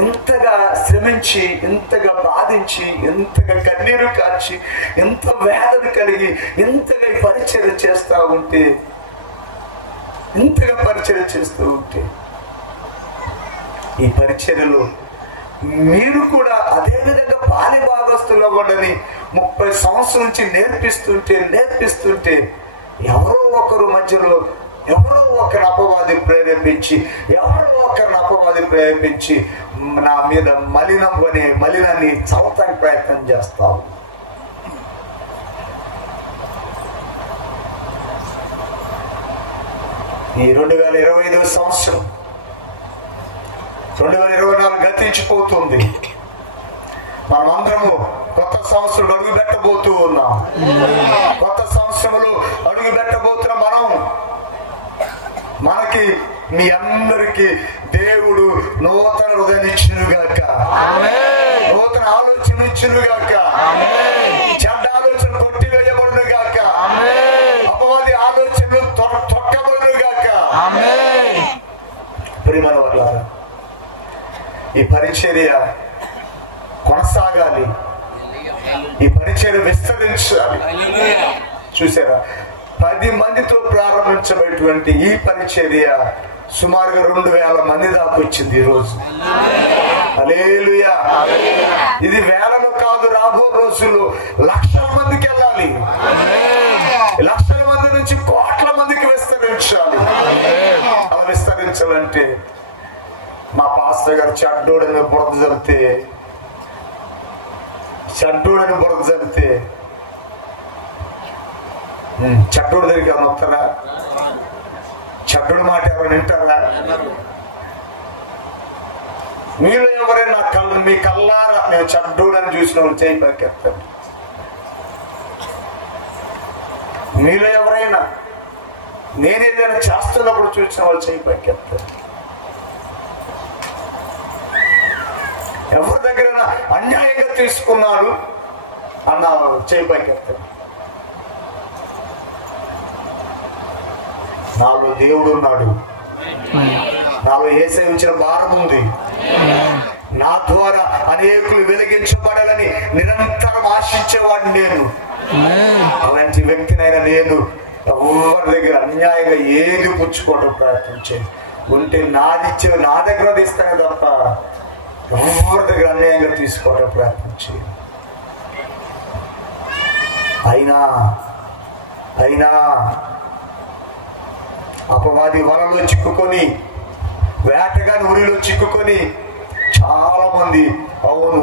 ఎంతగా శ్రమించి, ఎంతగా బాధించి, ఎంతగా కన్నీరు కార్చి, ఎంత వేదన కలిగి, ఎంతగా పరిచర్య చేస్తూ ఉంటే, ఎంతగా పరిచర్య చేస్తూ ఉంటే, ఈ పరిచర్యలో మీరు కూడా అదే విధంగా పాలి భాగస్తులు అవ్వడని 30 సంవత్సరాల నుంచి నేర్పిస్తుంటే ఎవరో ఒకరు మధ్యలో ఎవరో ఒకరు అపవాది ప్రేరేపించి నా మీద మలినాన్ని చదవటానికి ప్రయత్నం చేస్తాం. ఈ 2025 సంవత్సరం 2024 గతించిపోతుంది. మనమందరము కొత్త సంవత్సరం అడుగు పెట్టబోతూ ఉన్నాం. కొత్త సంవత్సరంలో అడుగు పెట్టబోతున్న మనకి మీ అందరికి దేవుడు నూతన హృదయాన్ని ఇచ్చునుగాక, నూతన ఆలోచన ఇచ్చునుగాక, చెడ్డ ఆలోచన కొట్టివేయబడునుగాక, అపవాది ఆలోచనలు తొక్కబడునుగాక. ప్రియమైన వారులారా, ఈ పరిచర్య కొనసాగాలి, ఈ పరిచర్య విస్తరించాలి. చూసారా, 10 మందితో ప్రారంభించబడినటువంటి ఈ పరిచర్య సుమారుగా 2000 మంది దాకా వచ్చింది ఈరోజు. హల్లెలూయా. ఇది వేలలో కాదు, రాబో రోజుల్లో లక్షల మందికి వెళ్ళాలి. లక్షల మంది నుంచి కోట్ల మందికి విస్తరించాలి. అలా విస్తరించాలంటే మా పాస్టర్ గారు చెడ్డోడని బురద జరిగితే చెడ్డోడు దగ్గరికి ఎవరు వస్తారా? చెడ్డోడు మాట ఎవరైనా వింటారా? మీలో ఎవరైనా మీ కల్లారా నేను చెడ్డోడని చూసిన వాళ్ళు చేయి పైకెత్తండి. మీలో ఎవరైనా నేనేదైనా చేస్తున్నప్పుడు చూసిన వాళ్ళు చేయి పైకెత్తండి. ఎవరి దగ్గర అన్యాయంగా తీసుకున్నాడు అన్న చేయి పైకెత్తండి. నాలో దేవుడు ఉన్నాడు, నాలో యేసయ్య ఉంచిన భారం ఉంది, నా ద్వారా అనేకులు వెలిగించబడాలని నిరంతరం ఆశించేవాడిని నేను. అలాంటి వ్యక్తినైనా నేను ఎవరి దగ్గర అన్యాయంగా ఏది పుచ్చుకోవడం ప్రయత్నించేది ఉంటే నాదిచ్చే నా దగ్గర తీస్తానే తప్ప ఎవరి దగ్గర అన్యాయంగా తీసుకోవడం ప్రయత్నించేది. అయినా అపవాది వలలో చిక్కుకొని, వేటగాని ఉరిలో చిక్కుకొని చాలా మంది అవును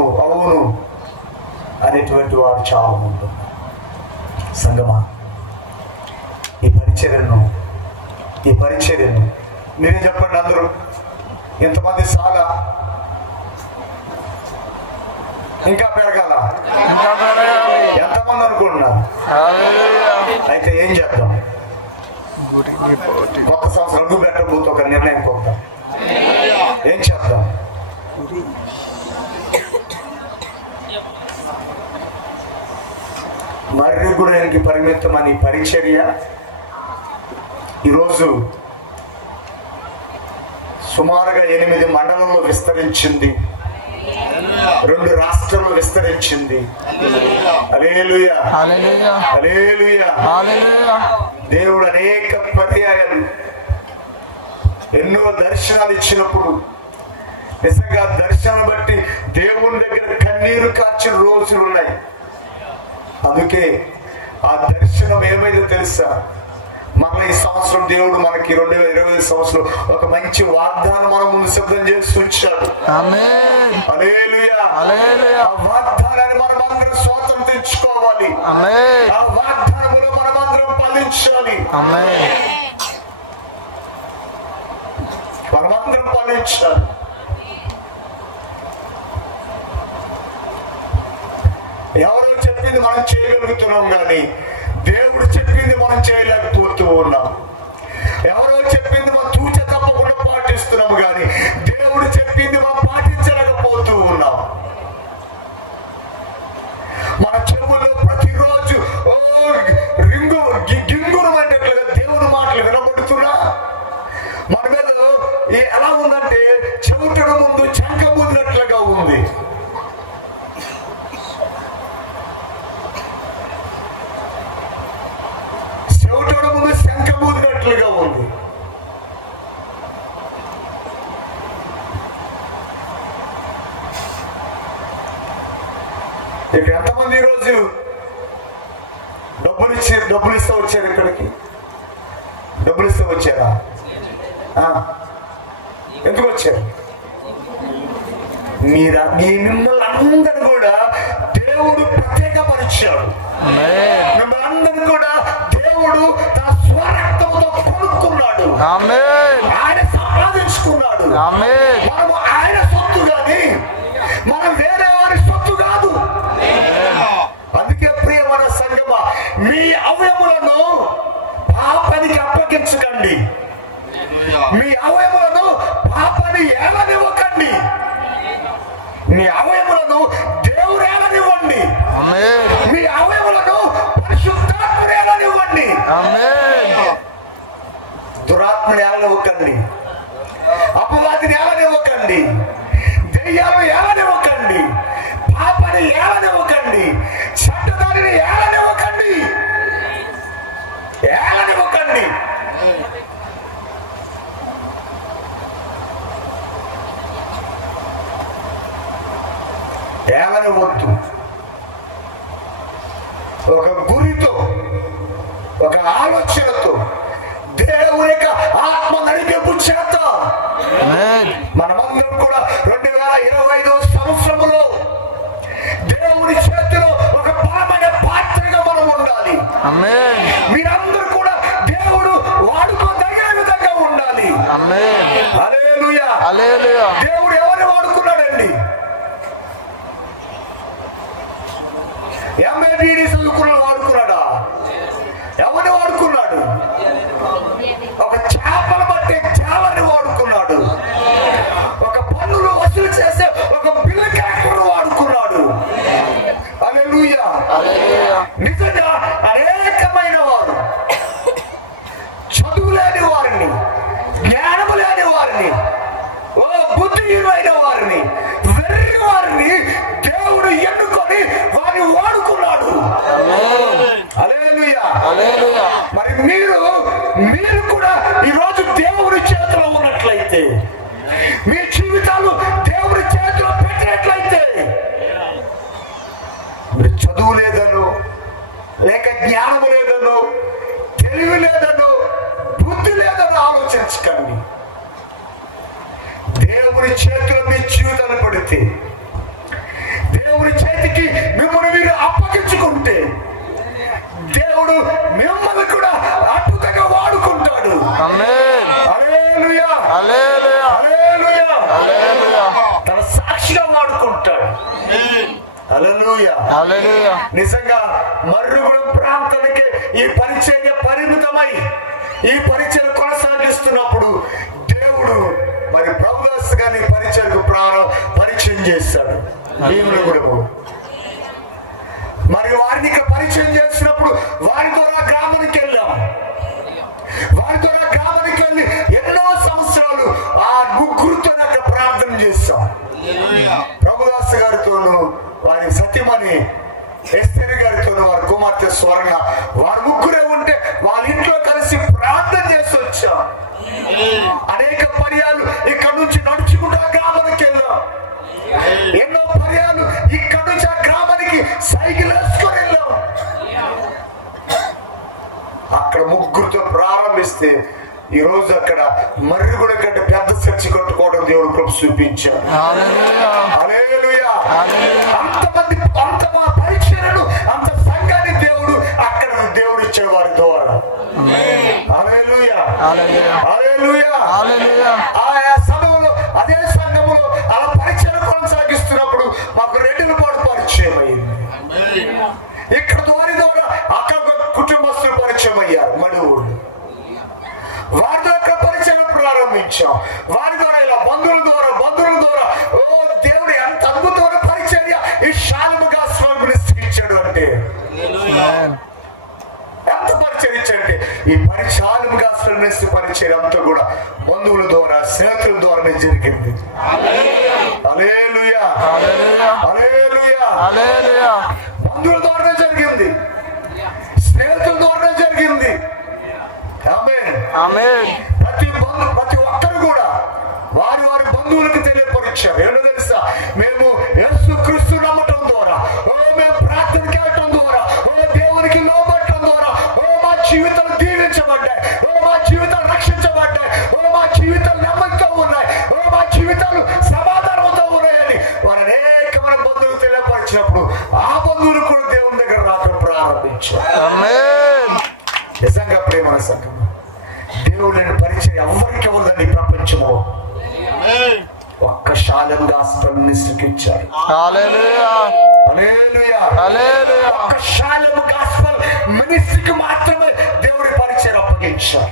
అనేటువంటి వారు చాలా మంది ఉన్నారు. సంగమా, ఈ పరిచర్యను మీరే చెప్పండి. అందరూ ఎంతమంది సాగా ఇంకా పెరగాల? ఎంతమంది అనుకుంటున్నారు? అయితే ఏం చేద్దాం? కొత్త సంవత్సరం అడుగు పెట్టబోతూ ఒక నిర్ణయం కొద్దాం. ఏం చేద్దాం? మర్రిగుడానికి పరిమితమని పరిచర్య ఈరోజు సుమారుగా 8 మండలంలో విస్తరించింది, 2 రాష్ట్రాల్లో విస్తరించింది. హల్లెలూయా, హల్లెలూయా. దేవుడు అనేక పర్యాయాలు ఎన్నో దర్శనాలు ఇచ్చినప్పుడు నిజంగా దర్శనం బట్టి దేవుని దగ్గర కన్నీరు కార్చిన రోజులు ఉన్నాయి. అందుకే ఆ దర్శనం ఏమైందో తెలుసా? మన ఈ సంవత్సరం దేవుడు మనకి 2025 సంవత్సరం ఒక మంచి వాగ్దానం మన ముందు సిద్ధం చేసి ఉంచాడు. హల్లెలూయా. ఆ వాగ్దానాన్ని మనమందరం స్వాతంత్రం తెచ్చుకోవాలి. ఆ వాగ్దానంలో మనమందరం ఫలించాలి. మనమందరం ఫలించాలి. ఎవరో చెప్పింది మనం చేయగలుగుతున్నాం కానీ దేవుడు చెప్పింది మనం చేయలేకపోతూ ఉన్నాం. ఎవరో చెప్పింది మనం తూచ తప్పకుండా పాటిస్తున్నాం కానీ దేవుడు చెప్పింది మనం పాటించలేకపోతూ ఉన్నాం. మన చెవుల్లో ప్రతిరోజు గింగురం అనేట్లుగా దేవుని మాటలు వినబడుతున్నా మన మీద ఎలా ఉందంటే చెవుటడం ముందు చంక ముదినట్లుగా ఉంది. చెవుటడం ముందు శంఖ ముదినట్లుగా ఉంది. ఇక్కడ ఎంతమంది ఈరోజు డబ్బులు ఇస్తూ వచ్చారు? ఇక్కడికి డబ్బులు ఇస్తూ వచ్చారా? ఎందుకు వచ్చారు? మిమ్మల్ని అందరూ కూడా దేవుడు ప్రత్యేకపరిచాడు. మిమ్మల్ని అందరూ కూడా దేవుడు తన స్వరక్తంతో కొనుక్కున్నాడు. ఆయన సంపాదించుకున్నాడు. మనము ఆయన సొత్తు కానీ మనం వేరే వారి సొత్తు కాదు. అందుకే ప్రియమైన సంగమా, మీ అవయములను పాపానికి అప్పగించకండి. మీ అవయములను పాపాన్ని ఏలనివ్వకండి. మీ అవయములను దేవుడు ఏలనివ్వండి. మీ అవయములను పరిశుద్ధాత్మను ఏలనివ్వండి. దురాత్మని ఏలనివ్వకండి. అపవాదిని ఏలనివ్వకండి. దెయ్యాలను ఏలనివ్వకండి. పాపాన్ని ఏలనివ్వకండి. చెడ్డదానిని ఏలనివ్వకండి. ఏలనివ్వకండి. ఏలనివ్వద్దు. ఒక గురితో, ఒక ఆలోచనతో దేవుని యొక్క ఆత్మ నడిపింపు చేత మనమందరం కూడా 2025 సంవత్సరంలో దేవుని చేతిలో ఒక బలమైన పాత్రగా మనం ఉండాలి. మీరందరూ కూడా దేవుడు వాడుకోదగిన విధంగా ఉండాలి. హల్లెలూయా. దేవుడు ఎవరిని వాడుకున్నాడండి? ఎంఏబిడి చదువుకున్న వాడుకున్నాడా? ఎవరిని వాడుకున్నాడు? ఒక చేపలు పట్టే చేపని వాడుకున్నాడు. ఒక పన్నులు వసూలు చేసే ఒక బిల్లు కలెక్టర్ వాడుకున్నాడు. హల్లెలూయా. నిజంగా అనేకమైన వారు, చదువు లేని వారిని, జ్ఞానము లేని వారిని, బుద్ధిహీనమైన వారిని, వెర్రి వారిని దేవుడు ఎన్నుకొని వారిని వాడుకున్నాడు. హల్లెలూయా. మరి మీరు కూడా ఈరోజు దేవుడి చేతిలో ఉన్నట్లయితే, మీ జీవితాలు దేవుడి చేతిలో పెట్టినట్లయితే, మీరు చదువు లేదను, లేక జ్ఞానము లేదను, తెలివి లేదను, బుద్ధి లేదను ఆలోచించకండి. దేవుడి చేతిలో మీ జీవితాలు పడితే, దేవుడి చేతికి మిమ్మల్ని తన సాక్షిగా వాడుకుంటాడు. హల్లెలూయా. నిజంగా మర్రుగుడు ప్రాంతానికి ఈ పరిచర్య పరిమితమై ఈ పరిచర్య కొనసాగిస్తున్నప్పుడు దేవుడు మరి ప్రభుదాస్ గారి పరిచర్యకు పరిచయం చేస్తాడు. మరి వారిని పరిచయం చేసినప్పుడు వారి ద్వారా గ్రామానికి వెళ్ళాం. వారి ద్వారా గ్రామానికి వెళ్ళి ఎన్నో సంవత్సరాలు ఆ ముగ్గురుతో ప్రార్థన చేస్తాం. ప్రభుదాస్ గారితోనూ వారి సత్యమణి ఎస్తేరి గారితోనూ వారి కుమార్తె స్వర్ణ వారి ముగ్గురే ఉంటే వాళ్ళ ఇంట్లో కలిసి ప్రార్థన చేసి వచ్చాం. అనేక పర్యాలు ఇక్కడ నుంచి నడుచుకుంటూ గ్రామానికి వెళ్ళాం. ఎన్నో పర్యాలు ఇక్కడ నుంచి ఆ గ్రామానికి సైకిల్ వేసుకొని వెళ్ళాం. అక్కడ ముగ్గురుతో ప్రారంభిస్తే ఈ రోజు అక్కడ మర్రిగూడ కంటే పెద్ద చర్చి కట్టుకోవడం దేవుడు కృప చూపించాడు. హల్లెలూయా. అంతమంది అంత పరిచర్యను అంత సంఘాన్ని దేవుడు అక్కడ దేవుడు ఇచ్చాడు వారి ద్వారా. హల్లెలూయా. హల్లెలూయా. ఆయా సమయంలో అదే సంఘములో అలా పరిచర్య కొనసాగిస్తున్నప్పుడు మాకు రెండుల పాటు పరిచయం అయింది. ఇక్కడ ద్వారా అక్కడ కుటుంబస్తులు పరిచయం అయ్యారు. మడుగుళ్ళు వారి ద్వారా పరిచయం ప్రారంభించాం. వారి ద్వారా ఇలా బంధువుల ద్వారా ఓ దేవుడు ఎంత అద్భుతమైన పరిచర్య ఈ షాలోమ్ గాస్పెల్ మినిస్ట్రీకి ఇచ్చాడు అంటే ఎంత పరిచయం ఇచ్చాడంటే ఈ షాలోమ్ గాస్పెల్ మినిస్ట్రీ పరిచయం అంతా కూడా బంధువుల ద్వారా స్నేహితుల ద్వారానే జరిగింది. హల్లెలూయా. హల్లెలూయా. బంధువుల ద్వారానే జరిగింది, స్నేహితుల ద్వారానే జరిగింది. ప్రతి ఒక్కరు కూడా వారి బంధువులకు తెలియపరిచారు. ఏమో తెలుసా, మేము యేసుక్రీస్తు నమ్మటం ద్వారా, మేము ప్రార్థనకి వెళ్ళటం ద్వారా, దేవునికి లోబడటం ద్వారా మా జీవితాలు దీవించబడ్డాయి, మా జీవితాలు రక్షించబడ్డాయి, మా జీవితాలు నెమ్మదితో ఉన్నాయి, మా జీవితాలు సమాధానంతో ఉన్నాయని వారు అనేకమైన బంధువులు తెలియపరిచినప్పుడు ఆ బంధువులు కూడా దేవుని దగ్గర రాక ప్రారంభించారు. నిజంగా ప్రేమ సంఘం దేవుని పరిచయం ఎవరికి ఎవరిదండి ప్రపంచంలో ఒక్క షాలోమ్ గాస్పెల్ మినిస్ట్రీకి ఇచ్చారు. ఒక్క షాలోమ్ గాస్పెల్ మినిస్ట్రీకి మాత్రమే దేవుడి పరిచయం అప్పగించారు.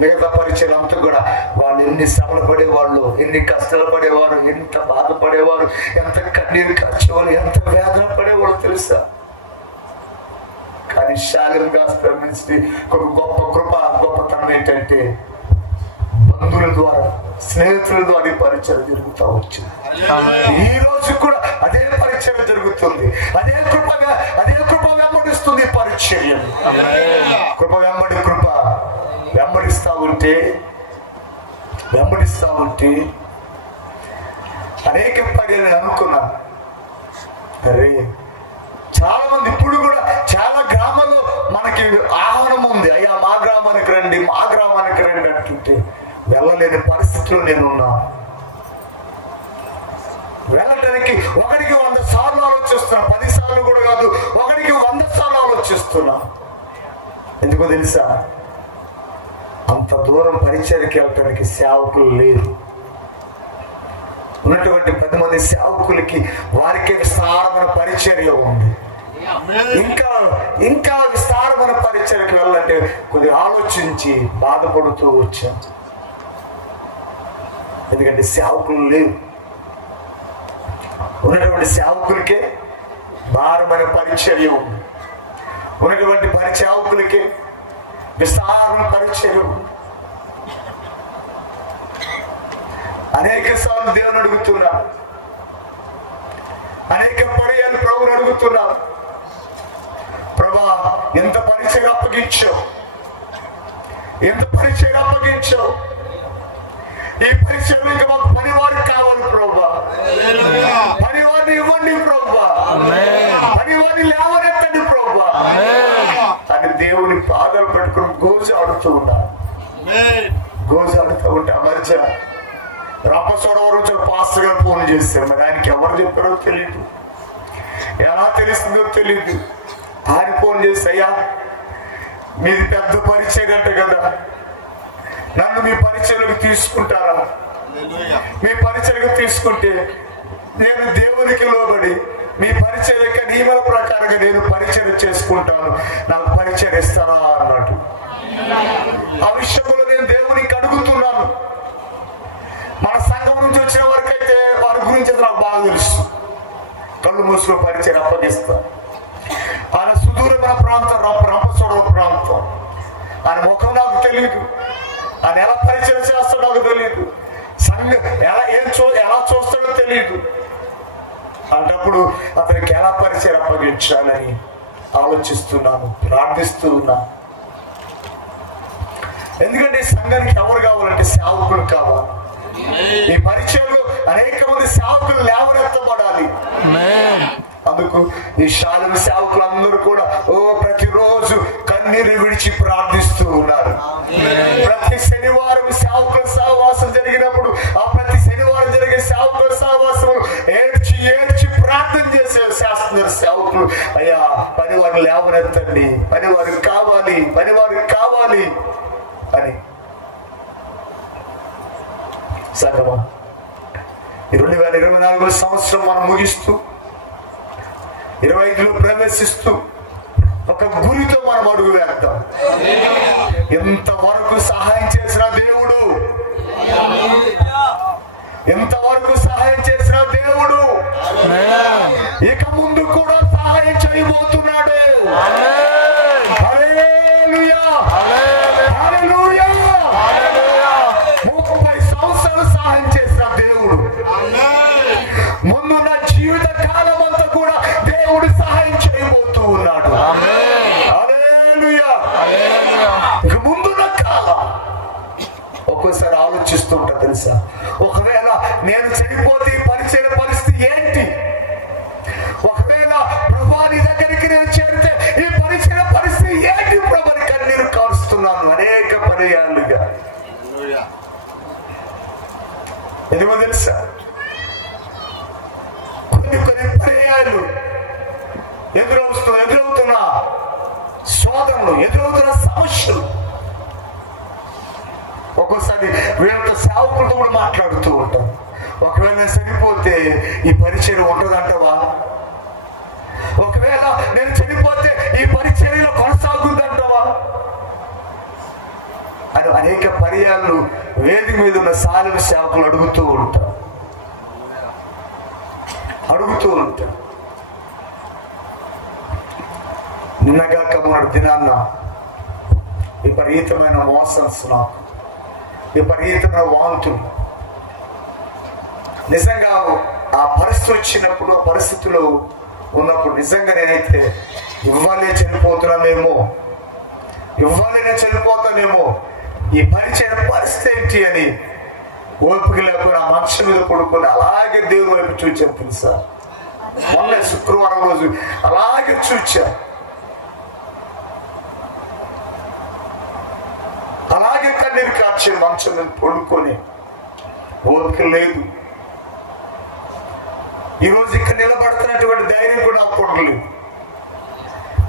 మిగతా పరిచయం అంతా కూడా వాళ్ళు ఎన్ని శ్రమలు పడేవాళ్ళు, ఎన్ని కష్టాలు పడేవారు, ఎంత బాధపడేవారు, ఎంత కన్నీరు ఖర్చేవాళ్ళు, ఎంత వేదన పడేవాళ్ళు తెలుసా. కానీ షాలోమ్ గాస్పెల్ మినిస్ట్రీ ఒక గొప్ప కృప, గొప్పతనం ఏంటంటే బంధువుల ద్వారా స్నేహితుల ద్వారా పరిచయం జరుగుతూ వచ్చింది. ఈ రోజు కూడా అదే పరిచయం జరుగుతుంది. అదే కృప వెంబడిస్తుంది పరిచర్య. కృప వెంబడిస్తా ఉంటే అనేక పర్యాలు అనుకున్నాను, అరే చాలా మంది ఇప్పుడు కూడా చాలా గ్రామాల్లో మనకి ఆహ్వానం ఉంది, అయ్యా మా గ్రామానికి రండి అంటుంటే వెళ్ళలేని పరిస్థితిలో నేనున్నా. వెళ్ళటానికి ఒకరికి 100 సార్లు ఆలోచిస్తున్నా, 10 సార్లు కూడా కాదు, ఒకరికి 100 సార్లు ఆలోచిస్తున్నా. ఎందుకో తెలుసా, అంత దూరం పరిచర్యకి వెళ్ళటానికి సేవకులు లేరు. ఉన్నటువంటి 10 మంది సేవకులకి వారికి విస్తారమైన పరిచర్య ఉంది. ఇంకా విస్తారమైన పరిచర్యకి వెళ్ళాలంటే కొద్దిగా ఆలోచించి బాధపడుతూ వచ్చాం. ఎందుకంటే సేవకులు లేవు. ఉన్నటువంటి సేవకులకే భారమైన పరిచర్య ఉంది. ఉన్నటువంటి సేవకులకి విస్తారమైన పరిచర్య ఉంది. అనేక సార్లు దేవుని అడుగుతున్నా, అనేక పర్యాలు ప్రభుని అడుగుతున్నా, ప్రభా ఎంత పరిచయం అప్పగించావు, ఈ పరిచయం ఇంకా మాకు పనివారికి కావాలి ప్రభా, పనివారిని ఇవ్వండి ప్రభా, పనివారిని లేవనెత్తండి ప్రభా అని దేవుని పాదాలు పెట్టుకుని గోజాడుతూ ఉంటే అమర్చ రాపచోడవరం పాస్టర్ గారు ఫోన్ చేశారు. మరి ఆయనకి ఎవరు చెప్పారో తెలియదు, ఎలా తెలుస్తుందో తెలియదు. ఆయన ఫోన్ చేసి, అయ్యా మీది పెద్ద పరిచయం అంట కదా, నన్ను మీ పరిచయలకు తీసుకుంటారా? మీ పరిచయలకు తీసుకుంటే నేను దేవునికి లోబడి మీ పరిచయ యొక్క నియమాల ప్రకారంగా నేను పరిచయం చేసుకుంటాను, నాకు పరిచయం ఇస్తారా అన్నట్టు. ఆ విషయంలో నేను దేవునికి అడుగుతున్నాను. మన సంఘం నుంచి వచ్చిన వరకు అయితే వారి గురించి నాకు బాగా తెలుసు. కళ్ళు మూసుకుని పరిచయం అప్పగిస్తా. ఆయన సుదూరమైన ప్రాంతం, రంపచోడవ ప్రాంతం. ఆయన ముఖం నాకు తెలియదు, ఆయన ఎలా పరిచయం చేస్తాడో నాకు తెలియదు, సంఘం ఎలా చూస్తాడో తెలియదు. అంటప్పుడు అతనికి ఎలా పరిచయం అప్పగించాలని ఆలోచిస్తున్నాను, ప్రార్థిస్తూ ఉన్నాను. ఎందుకంటే సంఘానికి ఎవరు కావాలంటే సేవకులు కావాలి. ఈ పరిచయంలో అనేక మంది సేవకులు లేవనెత్తబడాలి. అందుకు ఈ శాలం సేవకులు అందరూ కూడా ప్రతిరోజు కన్నీరు విడిచి ప్రార్థిస్తూ ఉన్నారు. ప్రతి శనివారం సేవకుల సహవాసం జరిగినప్పుడు ఆ ప్రతి శనివారం జరిగే సేవకుల సహవాసం ఏడ్చి ఏడ్చి ప్రార్థన చేస్తున్నారు సేవకులు. అయ్యా, పనివారు లేవనెత్తండి, పనివారికి కావాలి, పనివారికి కావాలి అని. సంగమా, ఈ 2024 సంవత్సరం మనం ముగిస్తూ 25లో ప్రవేశిస్తూ ఒక గురితో మనం అడుగు వేద్దాం. ఎంతవరకు సహాయం చేసిన దేవుడు, ఎంతవరకు సహాయం చేసిన దేవుడు ఇక ముందు కూడా సహాయం చేయబోతున్నాడు. హల్లెలూయా, హల్లెలూయా. 30 సంవత్సరాలు సహాయం చేసిన దేవుడు ముందున్న జీవిత కాలం అంతా కూడా దేవుడు సహాయం చేయబోతూ ఉన్నాడు. హల్లెలూయా. ఇక ముందున్న కాలం ఒక్కోసారి ఆలోచిస్తుంటా తెలుసా, ఒకవేళ నేను చనిపోతే పరిచయ పరిస్థితి ఏంటి? ఒకవేళ ప్రభువా నీ దగ్గరికి నేను చేరితే ఈ పరిచయ పరిస్థితి ఏంటి ప్రభు అని కన్నీరు కారుస్తున్నాను అనేక పర్యాలుగా. ఎందుకో తెలుసా, కొన్ని పర్యాలు ఎదురవుతున్న శోధనలు, ఎదురవుతున్న సమస్యలు, ఒక్కోసారి వీళ్ళతో సేవకులతో కూడా మాట్లాడుతూ ఉంటాం. ఒకవేళ నేను చనిపోతే ఈ పరిచయం ఉంటుందంటవా? ఒకవేళ నేను చనిపోతే ఈ పరిచర్యలో కొనసాగుతుందంటవా అని అనేక పర్యాలు వేదిక మీద ఉన్న సాలవ సేవకులు అడుగుతూ ఉంటారు. నిన్నగాక మొన్నటి దినాన్న విపరీతమైన మోషన్స్, నాకు విపరీతమైన వాంతులు. నిజంగా ఆ పరిస్థితి వచ్చినప్పుడు, ఆ పరిస్థితిలో ఉన్నప్పుడు నిజంగా నేనైతే ఇవ్వాలే చనిపోతున్నానేమో, ఈ పరిచయ పరిస్థితి ఏంటి అని ఓపిక లేకుండా ఆ మంచం మీద పడుకొని అలాగే దేవుని వైపు చూచాను తెలుసా. మొన్న శుక్రవారం రోజు అలాగే చూచా, అలాగే కన్నీరు కార్చి మంచం మీద పడుకొని ఓపిక లేదు. ఈరోజు ఇక్కడ నిలబడుతున్నటువంటి ధైర్యం కూడా అప్పట్లేదు,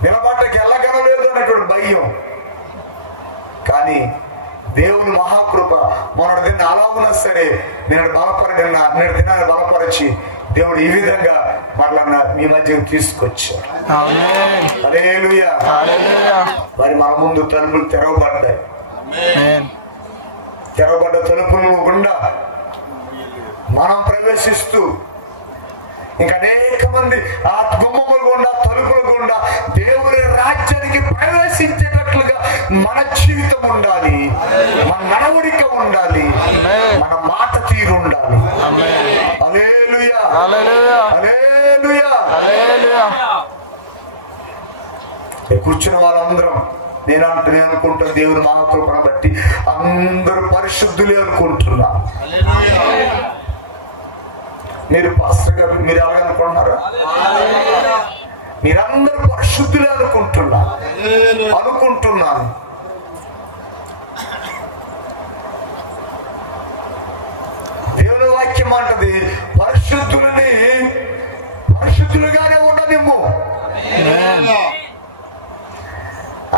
నిలబడటకి ఎల్లగనలేదు అన్నటువంటి భయం. కానీ దేవుని మహాకృప మొన్నటి దిన అలా ఉన్నా సరే నేటి దినాన్ని బలపరిచి దేవుడు ఈ విధంగా మరలా మీ మధ్యకు తీసుకొచ్చాడు. హల్లెలూయా. మరి మన ముందు తలుపులు తెరవబడ్డాయి. తెరవబడ్డ తలుపుల గుండా మనం ప్రవేశిస్తూ ఇంకా అనేక మంది ఆ గుమ్మముల గుండా, తలుపుల గుండా దేవుని రాజ్యానికి ప్రవేశించేటట్లుగా మన జీవితం ఉండాలి, మన నడవడిక ఉండాలి, మన మాట తీరు ఉండాలి. హల్లెలూయా, హల్లెలూయా. కూర్చున్న వాళ్ళందరం నేను అనుకుంటున్నా దేవుని మహాకృపను బట్టి అందరూ పరిశుద్ధులే అనుకుంటున్నా. మీరు పాస్టర్ గారు మీరు అలాగనుకుంటున్నారా? మీరందరూ పరిశుద్ధులే అనుకుంటున్నాను. దేవుని వాక్యం అంటది పరిశుద్ధులుగానే ఉండదేమో,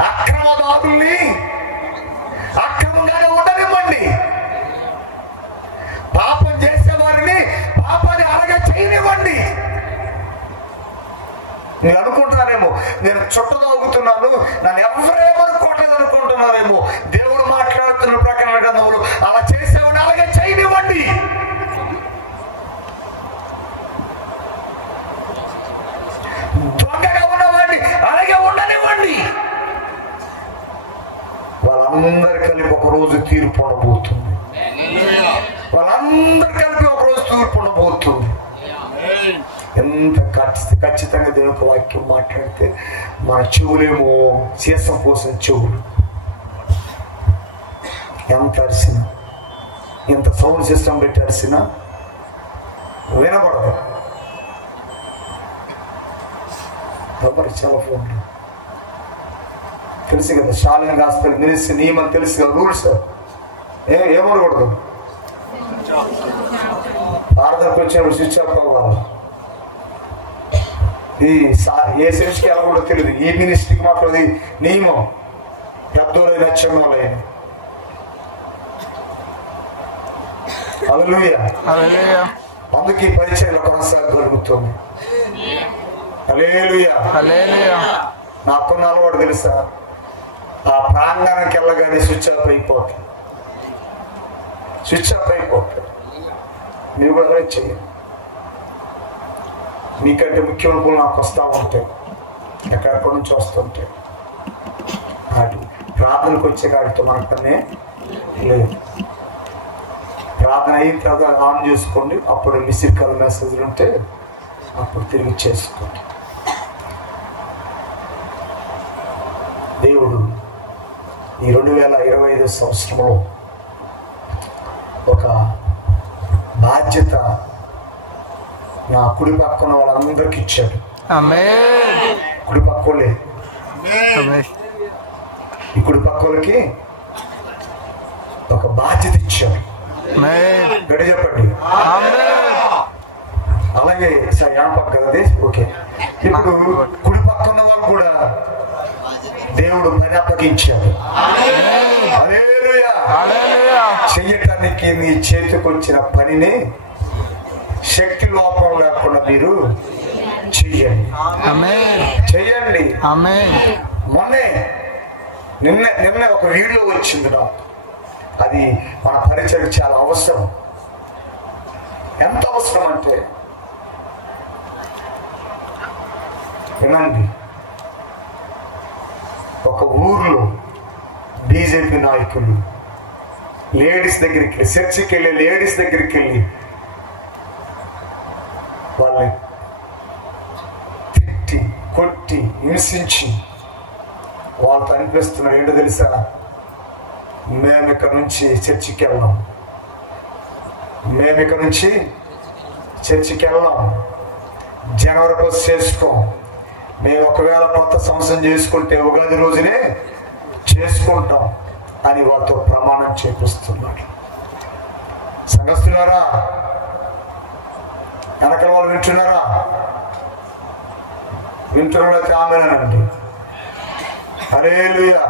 అక్రమదారుల్ని అక్రమంగానే ఉండనివ్వండి. నేను అనుకుంటున్నారేమో నేను చుట్టదవుతున్నాను, నన్ను ఎవరేమనుకోవట్లేదు అనుకుంటున్నారేమో. దేవుడు మాట్లాడుతున్న ప్రకటన గ్రంథంలో అలా చేసేవాడిని అలాగే చేయనివ్వండి. దొంగగా ఉన్నవాడిని అలాగే ఉండనివ్వండి. వాళ్ళందరూ కలిపి ఒక రోజు తీర్పు ఉండబోతుంది. వాళ్ళందరూ కలిపి ఒక రోజు తీర్పు ఉండబోతుంది. ఎంత ఖచ్చితంగా దేవుని వాక్యం మాట్లాడితే మన చెవులేమో సీసం పోసిన చెవులు. ఎంత అరిసినా, ఎంత సౌండ్ సిస్టమ్ పెట్టి అరిసినా వినపడదు. ఎవరు చాలా ఫోన్ తెలుసు కదా, షాలింగ్ హాస్పిటల్ మినిస్ట్రీ నియమం తెలుసు కదా, రూల్స్ ఏమనకూడదు. భారతకు వచ్చినప్పుడు స్విచ్ ఆఫ్ అవ్వాలి. ఏ సిరీస్కి ఎలా కూడా తెలియదు, ఈ మినిస్ట్రీకి మాత్రం అది నియమం. పెద్దోళ్ళైన చిన్నోళ్ళైన హల్లెలూయా. అందుకే ఈ పరిచయం కొనసాగలుగుతుంది. హల్లెలూయా. నాకున్న అలవాటు తెలుసా, ఆ ప్రాంగణానికి వెళ్ళగానే స్విచ్ ఆఫ్ అయిపోతుంది. మీరు కూడా అదే చెయ్యండి. మీకంటే ముఖ్యమైన పనులు నాకు వస్తూ ఉంటాయి, ఎక్కడెక్కడి నుంచి వస్తుంటాయి. వాటి ప్రార్థనకు వచ్చే కాడితో మన పనే లేదు. ప్రార్థన అయిన తర్వాత ఆన్ చేసుకోండి. అప్పుడు మిస్డ్ కాల్ మెసేజ్లు ఉంటే అప్పుడు తిరిగి చేసుకోండి. దేవుడు ఈ 2025 సంవత్సరంలో ఒక బాధ్యత నా కుడి పక్కన వాళ్ళందరికి ఇచ్చాడు. కుడి పక్కోలే, ఈ కుడి పక్కోలకి ఒక బాధ్యత ఇచ్చాడు. గడి చెప్పండి. అలాగే పక్క కదా. ఓకే, ఇప్పుడు కుడి పక్కన వాళ్ళు కూడా దేవుడు పని అప్పగించాడు. చెయ్యటానికి నీ చేతికి వచ్చిన పనిని శక్తి లోపం లేకుండా మీరు చెయ్యండి. నిన్న ఒక వీడియో వచ్చింది నాకు. అది మన పరిచయం చాలా అవసరం. ఎంత అవసరం అంటే వినండి. ఒక ఊర్లో బీజేపీ నాయకులు లేడీస్ దగ్గరికి వెళ్ళి, చర్చికి వెళ్ళి లేడీస్ దగ్గరికి వెళ్ళి వాళ్ళని తిట్టి కొట్టి హింసించి వాళ్ళతో అనిపిస్తున్నాడు ఏంటో తెలుసా, మేము ఇక్కడ నుంచి చర్చికి వెళ్ళాం, జనవరి 1 చేసుకోం, మేము ఒకవేళ కొత్త సంవత్సరం చేసుకుంటే ఉగాది రోజునే చేసుకుంటాం అని వాళ్ళతో ప్రమాణం చేపిస్తున్నాడు. సంఘస్థులారా, వెనక వాళ్ళు వింటున్నారైతే ఆమేనండి. హల్లెలూయా.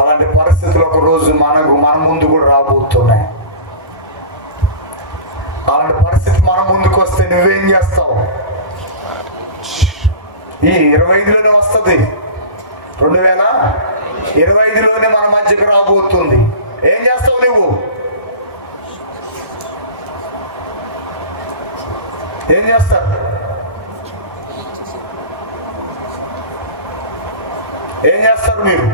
అలాంటి పరిస్థితులు ఒక రోజు మన ముందు కూడా రాబోతున్నాయి. అలాంటి పరిస్థితి మన ముందుకు వస్తే నువ్వేం చేస్తావు? ఈ 25లోనే వస్తుంది, 2025లోనే మన మధ్యకు రాబోతుంది. ఏం చేస్తావు నువ్వు? ఏం చేస్తారు? మీరు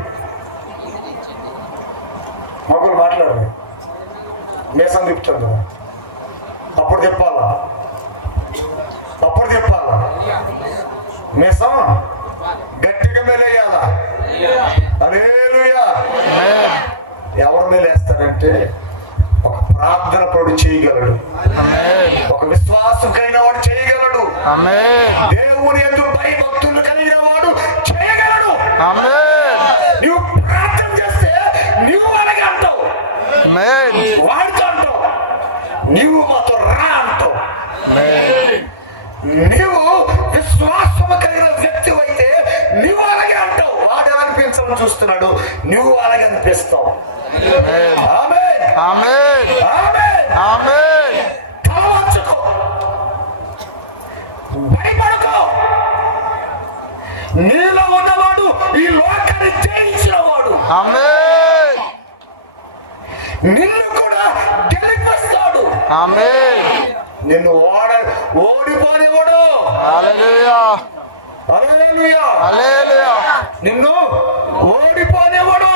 మగలు మాట్లాడారు, మేసం తిప్పుతారు కదా, అప్పుడు చెప్పాలా మేసం గట్టిగా మేలేయాలా? హల్లెలూయా. ఎవరు మేలేస్తారంటే ఒక ప్రార్థన పడు చేయగలడు, ఒక విశ్వాసం కలిగిన వాడు చేయగలడు, దేవుని యందు భయభక్తులు కలిగిన వాడు చేయగలడు. నువ్వు ప్రార్థన చేస్తే నువ్వు అలాగే అంటావు, వాడితో అంటావు, నువ్వు మాతో రా అంటావు. నువ్వు విశ్వాసం కలిగిన వ్యక్తి అయితే నువ్వు అలాగే అంటావు, వాడు అనిపించాలని చూస్తున్నాడు, నువ్వు అలాగే అనిపిస్తావు. నీలో ఉన్నవాడు ఈ లోకాన్ని జయించిన వాడు. నిన్ను కూడా గెలిపిస్తాడు. నిన్ను ఓడిపోనివాడు. నిన్ను ఓడిపోనివాడు.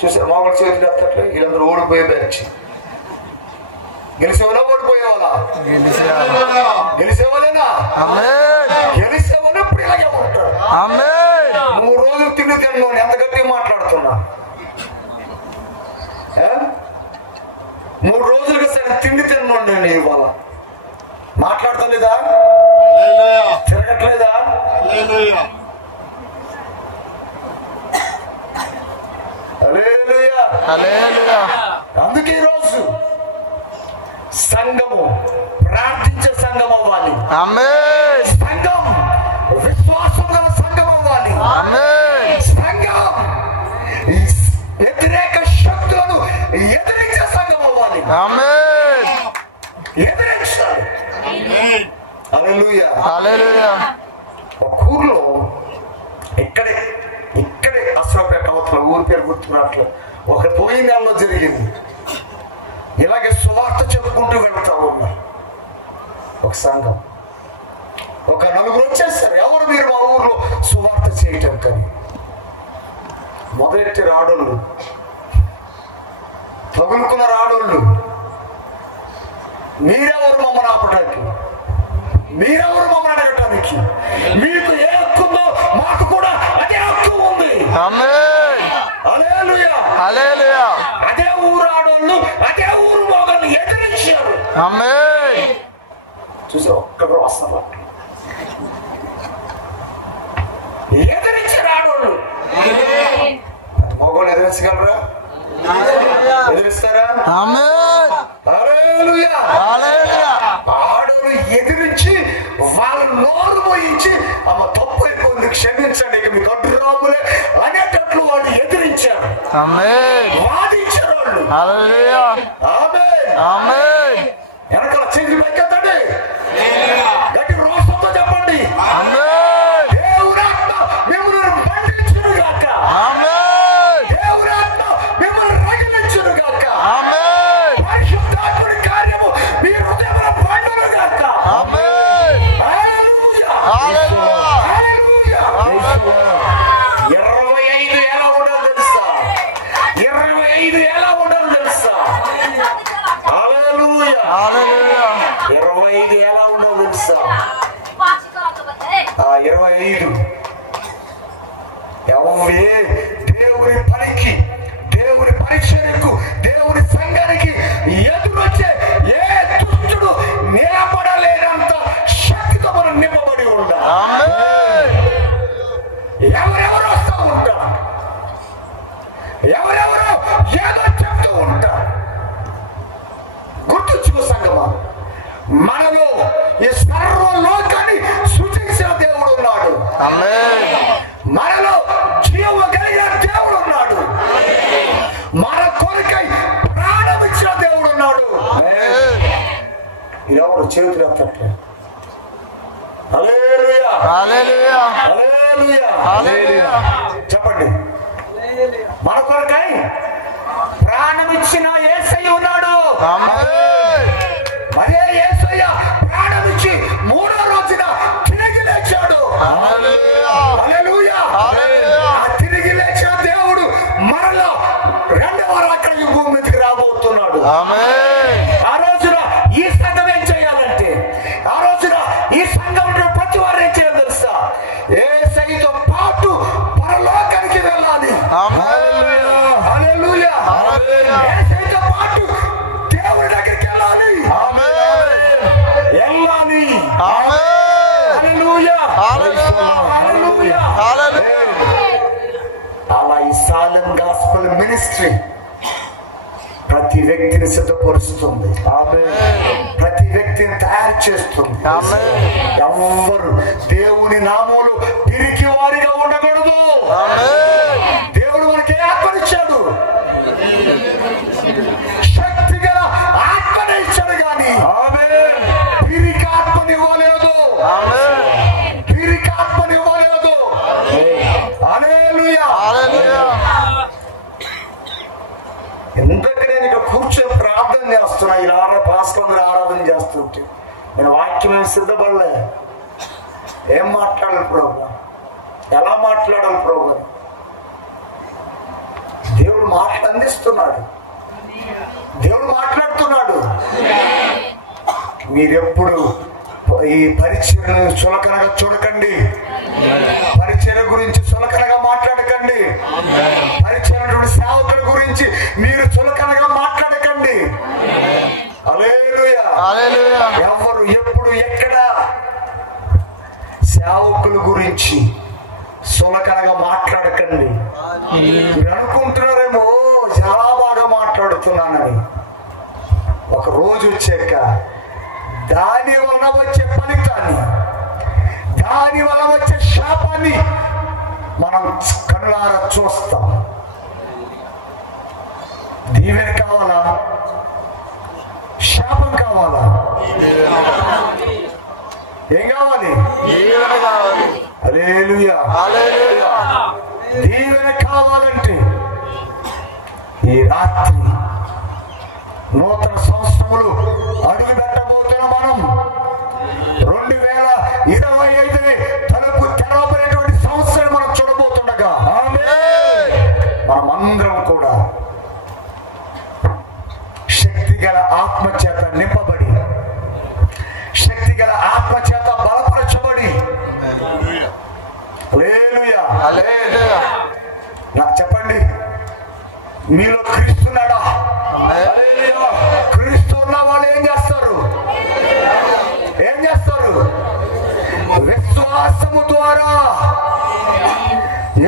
చూసా మామూలు చేతులు ఎత్తట్లే, వీళ్ళందరూ ఓడిపోయే బ్యాచ్. గెలిచేవాళ్ళ ఓడిపోయేవాళ్ళ? గెలిచేవాళ్ళేనా? గెలిచేవాళ్ళు ఇప్పుడు ఇలాగే ఉంటాడు. 3 రోజులు తిండి తిన్నాను, ఎంత గట్టిగా మాట్లాడుతున్నా. 3 రోజులుగా సరే తిండి తిన్నాను నేను. ఇవాళ మాట్లాడతలేదా? తిరగట్లేదా? అందుకే ఈరోజు సంఘము ప్రార్థించే సంఘం అవ్వాలి. సంఘం విశ్వాసం గల సంఘం అవ్వాలి. సంఘం వ్యతిరేక శక్తులను ఎదిరించే సంఘం అవ్వాలి. ఎదిరించాలి. హల్లెలూయా. ఒక ఊర్లో ఇక్కడే అశ్వపేట అవతల ఊరి పేరు గుర్తున్నట్లు ఒక పోయిన నెలలో జరిగింది. ఇలాగే సువార్త చెప్పుకుంటూ వెళ్తా ఉన్నా ఒక సంఘం. ఒక 4 వచ్చేస్తారు. ఎవరు మీరు మా ఊర్లో సువార్త చేయటం? కానీ మొదటి రాడోళ్ళు, తగులుకున్న రాడోళ్ళు, మీరెవరు మమ్మల్ని ఆపటానికి? మీరెవరు మమ్మల్ని అడగటానికి? మీకు ఏ హక్కు ఉందో మాకు కూడా అదే హక్కు ఉంది. హల్లెలూయా. అదే ఊరు ఆడోళ్ళు, అదే ఊరు మోగళ్ళు ఎదిరించారు. చూసా ఒక్కరు వస్తారు. ఎదిరించారు ఆడోళ్ళు. మోగోళ్ళు ఎదిరించగలరా? ఎదిరిస్తారా? ఆడోళ్ళు ఎదిరించి వాళ్ళ నోరు పోయించి అమ్మ తప్పు అయిపోయింది క్షమించండి ఇక మీకు అడ్డు రాములే అనేటట్లు వాళ్ళు ఎదిరించారు. వాదించారు వాళ్ళు. వెనకాల చెంది పైకెత్తండి, గట్టి రోషంతో చెప్పండి. దేవుడాత్మ మిమ్మల్ని బంధించును గాక. దేవుడాత్మ మిమ్మల్ని రగిలించును గాక. పరిశుద్ధాత్ముడి కార్యము మీ హృదయంలో పండును గాక. హల్లెలూయా. 25 ఎలా ఉండదు తెలుసా? 25 ఎలా ఉండదు తెలుసా? హల్లెలూయా. 25 ఎలా ఉండదు తెలుసా? 25 దేవుని పనికి, దేవుని పరిచర్యకు, దేవుని సంఘానికి ఎదురొచ్చే ఏ దుష్టుడు నిలబడలేనంత శక్తితో మనం నింపబడి ఉండాలి. ఎవరెవరు వస్తూ ఉంటారు, ఎవరెవరు ఏదో చెప్తూ ఉంటారు. గుర్తుంచుకో సంగమా, మనలో ఈ సర్వలోకాన్ని సృజించిన దేవుడు ఉన్నాడు. మనలో జీవ కలిగిన దేవుడు ఉన్నాడు. మన కొరకై ప్రాణం ఇచ్చిన దేవుడు ఉన్నాడు. ఎవరు చేతులు ఎత్తట్లే? చెప్పండి. మన కొరకై ప్రాణం ఇచ్చిన యేసయ్య ఉన్నాడు. మరే యేసయ్య ప్రాణం ఇచ్చి 3వ రోజున తిరిగి లేచాడు. హల్లెలూయా. ఆ తిరిగి లేచిన దేవుడు మరలా 2వ రాకడకి భూమి మీదకి రాబోతున్నాడు. ఆ రోజున ఈ సంఘం ఏం చేయాలంటే, ఆ రోజున ఈ సంఘంలో ప్రతి వారు ఏం చేయాలి తెలుసా? యేసయ్యతో పాటు పరలోకానికి వెళ్ళాలి. హల్లెలూయా. యేసయ్యతో పాటు దేవుడి దగ్గరికి వెళ్ళాలి. అలా ఈ సాలెం గాస్పెల్ మినిస్ట్రీ ప్రతి వ్యక్తిని సిద్ధపరుస్తుంది. ప్రతి వ్యక్తిని తయారు చేస్తుంది. ఎవరు దేవుని నామములు పిరికి వారిగా ఉండకూడదు. దేవుడు మనకి ఆత్మనిచ్చాడు, శక్తి గల ఆత్మనిచ్చాడు, కానీ పిరికి ఆత్మనివ్వలేదు. పిరికి ఇలా పాస్టర్ ఆరాధన చేస్తుంటే నేను వాక్యం ఏం సిద్ధపడలే. ఏం మాట్లాడాలి ప్రభు, ఎలా మాట్లాడాలి ప్రభు? దేవుడు మాటలు అందిస్తున్నాడు, దేవుడు మాట్లాడుతున్నాడు. మీరెప్పుడు ఈ పరిచయను చులకనగా చూడకండి, పరిచయ గురించి చులకనగా మాట్లాడకండి, పరిచయ సేవకుల గురించి మీరు చులకనగా మాట్లాడకండి. హల్లెలూయా. ఎవరు ఎప్పుడు ఎక్కడ సేవకుల గురించి చులకనగా మాట్లాడకండి. మీరు అనుకుంటున్నారేమో చాలా బాగా మాట్లాడుతున్నానని. ఒక రోజు వచ్చాక దాని వలన వచ్చే ఫలితాన్ని, దాని వలన వచ్చే శాపాన్ని మనం కళ్ళారా చూస్తాం. దీవెన కావాలా, శాపం కావాలా? ఏం కావాలి? హల్లెలూయా. దీవెన కావాలంటే ఈ రాత్రి నూతన సంవత్సరములు అడుగు పెట్టబోతున్న మనం 2025 తలుపు తెరవబడినటువంటి సంవత్సరం మనం చూడబోతుండగా మనమందరం కూడా శక్తిగల ఆత్మచేత నింపబడి, శక్తిగల ఆత్మచేత బలపరచబడి, హల్లెలూయా. నాకు చెప్పండి, మీలో క్రీస్తున్నాడా? క్రీస్తు ఉన్న వాళ్ళు ఏం చేస్తారు? ఏం చేస్తారు? విశ్వాసము ద్వారా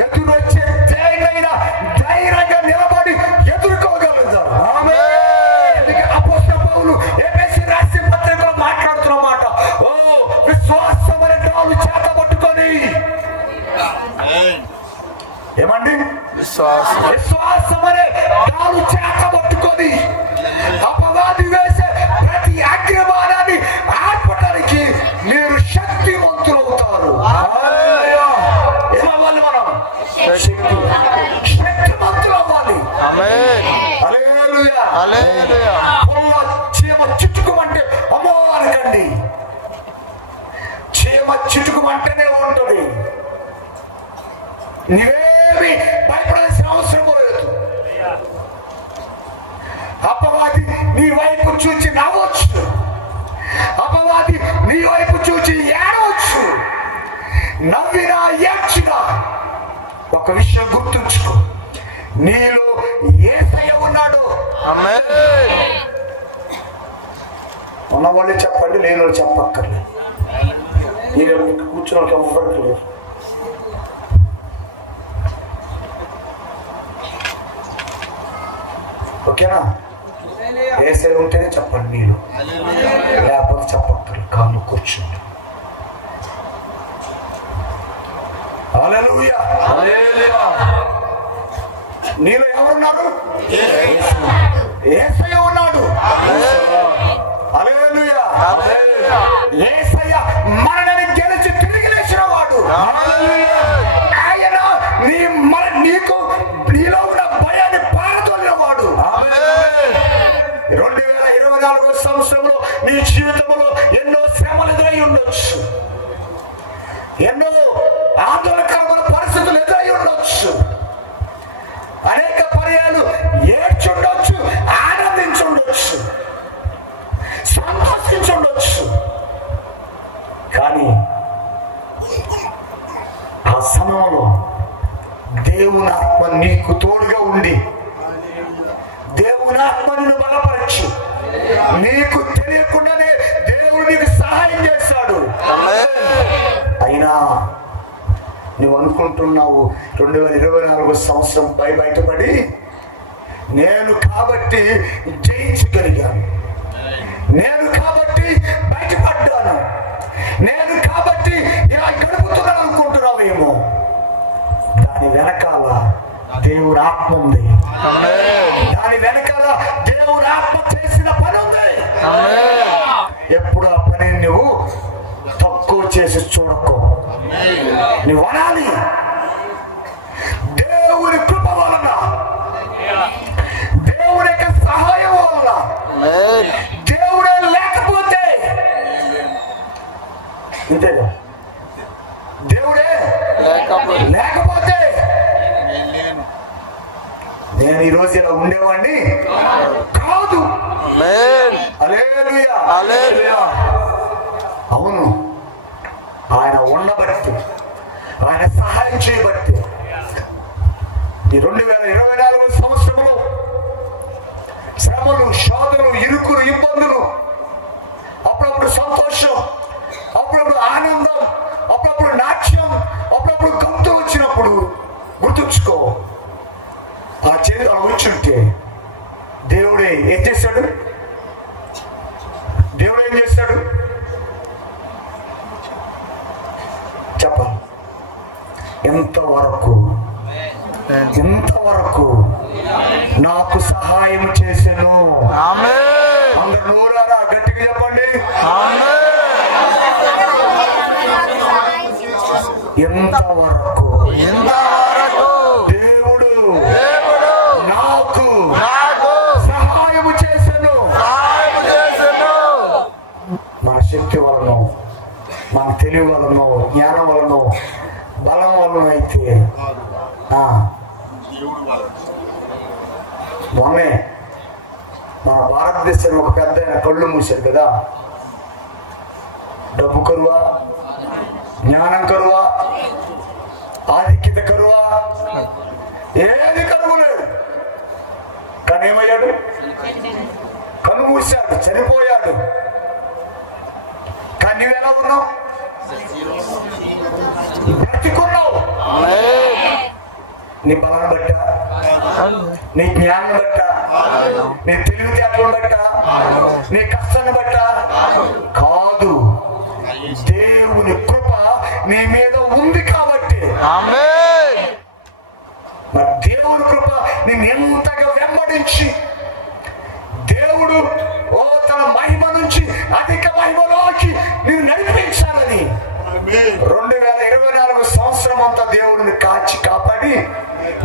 ఎదురొచ్చే దేనైనా ధైర్యంగా నిలబడి ఎదుర్కోగలుగుతారు. అపోస్తలుడు పౌలు ఎఫెసీ రాసిన పత్రికలో మాట్లాడుతున్నమాట, ఓ విశ్వాసం అనే డాలు చేత పట్టుకొని, ఏమండి? విశ్వాసం అనే డాలు చేత పట్టుకొని అపవాది వేసే ప్రతి అగ్నిబాణాన్ని ఆర్పడానికి మీరు శక్తివంతులవుతారు. ఏమవ్వాలి? మనం శక్తివంతులు అవ్వాలి. హల్లెలూయా. చీమ చిట్టుకుమంటే అమ్మో అనకండి. చీమ చిట్టుకుమంటేనే ఉంటుంది. నీవేమి భయపడాల్సిన అవసరం లేదు. అపవాది నీ వైపు చూచి నవ్వచ్చు, అపవాది నీ వైపు చూచి ఏడవచ్చు. నవ్వినా ఏడ్చినా ఒక విషయం గుర్తుంచుకో, నీలో యేసయ్య ఉన్నాడు. ఉన్నవాళ్ళు చెప్పండి, లేని వాళ్ళు చెప్పక్కర్లేదు. మీరు కూర్చున్న వాళ్ళకి ఎవ్వరికి లేదు. ఓకేనా? యేసయ్య ఉంటేనే చెప్పండి, మీరు లేకపోతే చెప్పక్కర్లేదు. కాళ్ళు కూర్చోండి. హల్లెలూయా. నీలో ఎవరున్నారు? యేసయ్య ఉన్నాడు. హల్లెలూయా. యేసయ్య మరణాన్ని గెలిచి తిరిగి లేచిన వాడు. ఆయన నీకు నీలో ఉన్న భయాన్ని పారదోలినవాడు. 2024 సంవత్సరంలో నీ జీవితంలో ఎన్నో శ్రమలు ఎదురై ఉండొచ్చు, ఎన్నో ఆందోళనకరమైన పరిస్థితులు ఎదురై ఉండొచ్చు, అనేక పర్యాలు ఏడ్చుండొచ్చు, ఆనందించుండొచ్చు, సంతోషించుండొచ్చు. కానీ ఆ సమయంలో దేవుని ఆత్మ నీకు తోడుగా ఉండి, దేవుని ఆత్మ నిన్ను బలపరచు. నీకు తెలియకుండానే దేవుడు నీకు సహాయం చేశాడు. అయినా నువ్వు అనుకుంటున్నావు 2024 సంవత్సరం బయటపడి నేను కాబట్టి జయించగలిగాను, నేను కాబట్టి బయటపడ్డాను, నేను కాబట్టి ఇలా గడుపుతున్నాను అనుకుంటున్నావేమో. దాని వెనకాల దేవుడు ఆత్మ ఉంది. దాని వెనకాల దేవుడు ఆత్మ చేసిన పని ఉంది. ఎప్పుడు ఆ పని నువ్వు తక్కువ చేసి చూడకు. నువ్వు అనాలి, దేవుని కృప వలన, దేవుని యొక్క సహాయం వలన నేను ఈరోజు ఇలా ఉండేవాడిని కాదు. హల్లెలూయా. అవును, ఆయన ఉండబట్టి, ఆయన సహాయం చేయబట్టి ఈ 2024 సంవత్సరంలో శ్రమలు, శోధనలు, ఇరుకులు, ఇబ్బందులు, అప్పుడప్పుడు సంతోషం, అప్పుడప్పుడు ఆనందం, అప్పుడప్పుడు నాట్యం, అప్పుడప్పుడు గంతు వచ్చినప్పుడు గుర్తుంచుకో, ఆ చేతి అలా వచ్చుంటే దేవుడే ఏం చేశాడు? దేవుడు ఏం చేశాడు చెప్పాలి. ఎంతవరకు నాకు సహాయం చేశాను. అందరు నోరారా గట్టిగా చెప్పండి. ఎంతవరకు దేవుడు నాకు సహాయం చేశాను. మన శక్తి వలన, మన తెలివి వలన, జ్ఞానం వలన, బలం వలన అయితే మొన్నే మన భారతదేశంలో ఒక పెద్ద కళ్ళు మూసారు కదా. డబ్బు కరువా, జ్ఞానం కరువా, ఆధిక్యత కరువా, ఏది కరువు లేదు. కానీ ఏమయ్యాడు? కన్ను మూసాడు, చనిపోయాడు. కానీ నువ్వెలా ఉన్నావు? బ్రతికున్నావు. నీ బలం బట్ట, నీ జ్ఞానం బట్ట, నీ తెలివితేటలను బట్ట, నీ కష్టాన్ని బట్ట కాదు. దేవుని కృప నీ మీద ఉంది కాబట్టి. మరి దేవుని కృప నేను ఎంతగా వెంబడించి దేవుడు తన మహిమ నుంచి అధిక మహిమలోకి నేను నడిపించాలని 2024 సంవత్సరం అంతా దేవుడిని కాచి కాపాడి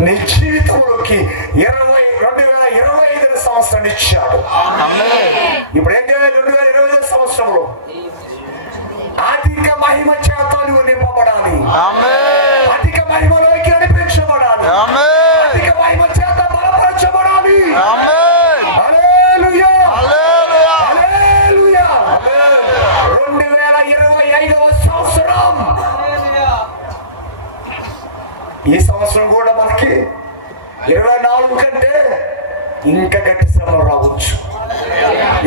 నీ జీవితంలోకి 2025 సంవత్సరాన్ని ఇచ్చాడు. ఇప్పుడు ఏం చేయాలి? 2025 సంవత్సరంలో అధిక మహిమ చేత నువ్వు నింపబడాలి. అధిక మహిమలోకి నడిపించబడాలి. అధిక మహిమ చేత బలపరచబడాలి. హల్లెలూయా, హల్లెలూయా. 2025 సంవత్సరం, ఈ సంవత్సరం కూడా మనకి 24 కంటే ఇంకా గట్టి శ్రమలు రావచ్చు,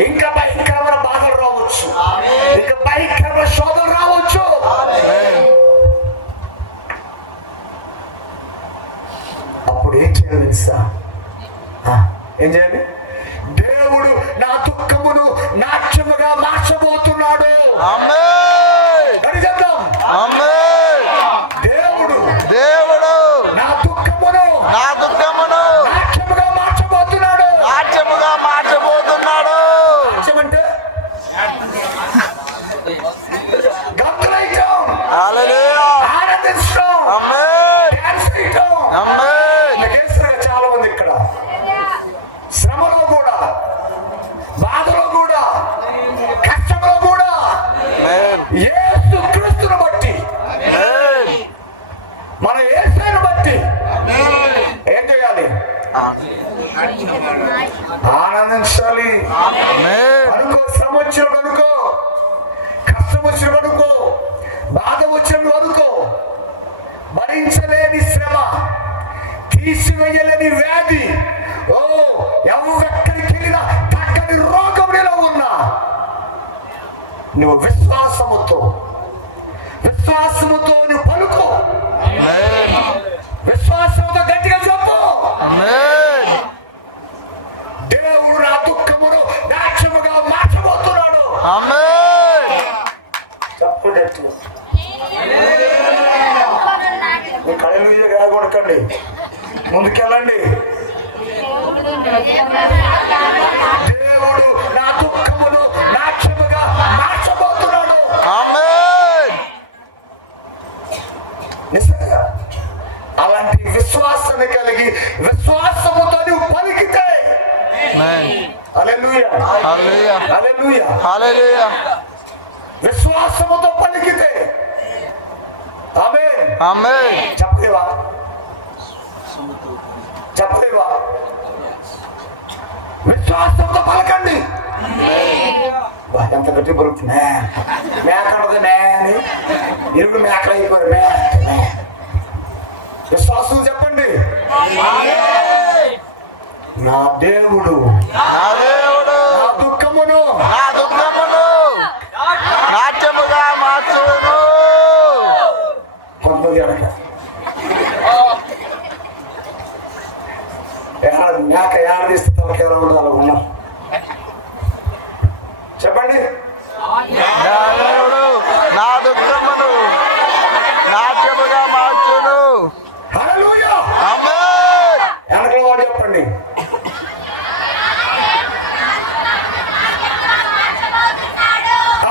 ఇంకా భయంకరమైన బాధలు రావచ్చు, ఇంకా భయంకరమైన శోధనలు రావచ్చు. అప్పుడు ఏం చేయాలి తెలుసా? ఏం చేయాలి? దేవుడు నా దుఃఖమును నాట్యముగా మార్చబోతున్నాడు. అని చెప్తాం. దేవుడు నా దుఃఖమును నాట్యముగా మార్చబోతున్నాడు. నాట్యమంటే గంతులైతం, ఆనందించడం, డాన్స్ చేయటం. చాలా మంది ఇక్కడ శ్రమలో కూడా, బాధలో కూడా, కష్టంలో కూడా యేసు క్రీస్తును బట్టి, మన యేసుని బట్టి ఏం చేయాలి? ఆనందించాలి. అనుకో, శ్రమ వచ్చినప్పుడు అనుకో, కష్టం వచ్చినప్పుడు అనుకో, బాధ వచ్చినప్పుడు అనుకో, భరించలేని శ్రమ, తీసివేయలేని వ్యాధి, ఎక్కడికి వెళ్ళినా తగ్గని రోగం నీలో ఉన్నా నువ్వు విశ్వాసముతో నువ్వు పలుకో. విశ్వాసంతో గట్టిగా చెప్పు. దేవుడు నా దుఃఖమును నాట్యముగా మార్చబోతున్నాడు. చెప్పండి, మీ కళ్ళు కొనకండి, ముందుకెళ్ళండి. దేవుడు నా దుఃఖమును నాట్యముగా మార్చబోతున్నాడు. నిజంగా అలాంటి విశ్వాసాన్ని కలిగి విశ్వాసముతో నువ్వు పలికితే, హల్లెలూయా, హల్లెలూయా, హల్లెలూయా, విశ్వాసముతో పలికితే ఆమేన్, ఆమేన్. చెప్పలేవా? చెప్పలేవా? విశ్వాసంతో పలకండి. ఎంత గట్టి పలుకుతున్నా మేక ఉండదు అని ఎరుడు మేకలు అయిపోయారు. విశ్వాసం చెప్పండి. నా దేవుడు నా దుఃఖమును నాట్యముగా మార్చును. కొంతమంది అనక మేక ఏడదీస్తే తనకి ఎలా ఉండదు అలా ఉన్నారు. చెప్పండి. నా దుఃఖమును నాట్యముగా మార్చును. హల్లెలూయా. ఆమేన్. వెనకల వాడు చెప్పండి.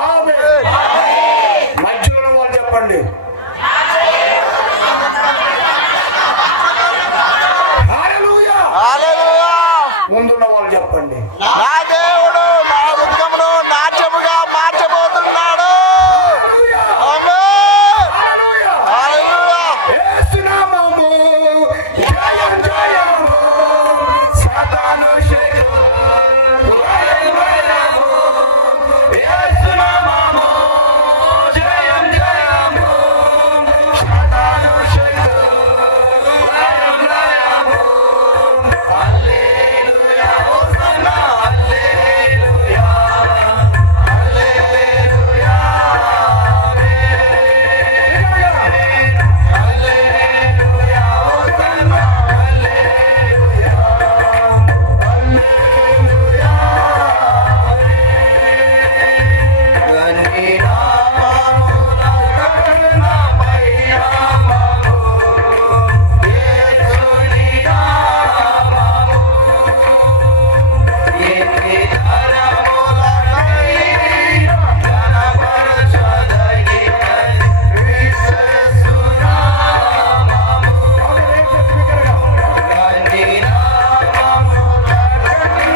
ఆమేన్. మధ్యలో వాడు చెప్పండి. హల్లెలూయా. హల్లెలూయా. ముందున్న వాళ్ళు చెప్పండి. నా దేవుడు నా దుఃఖమును నాట్యముగా మార్చబోతున్నాడు. ఆమేన్. హల్లెలూయా. హల్లెలూయా. యేసు నామము జయం జయము సాతాను శేఖము జయం జయము యేసు నామము జయం జయము సాతాను శేఖము జయం జయము హల్లెలూయా హోసన్నా హల్లెలూయా హల్లెలూయా హల్లెలూయా హోసన్నా హల్లెలూయా హల్లెలూయా గని నామమున కరుణమయ నామము యేసుని నామము ఎన్ని తరములకైనా కనపరచదగినది యేసు నామము గని నామమున కరుణమయ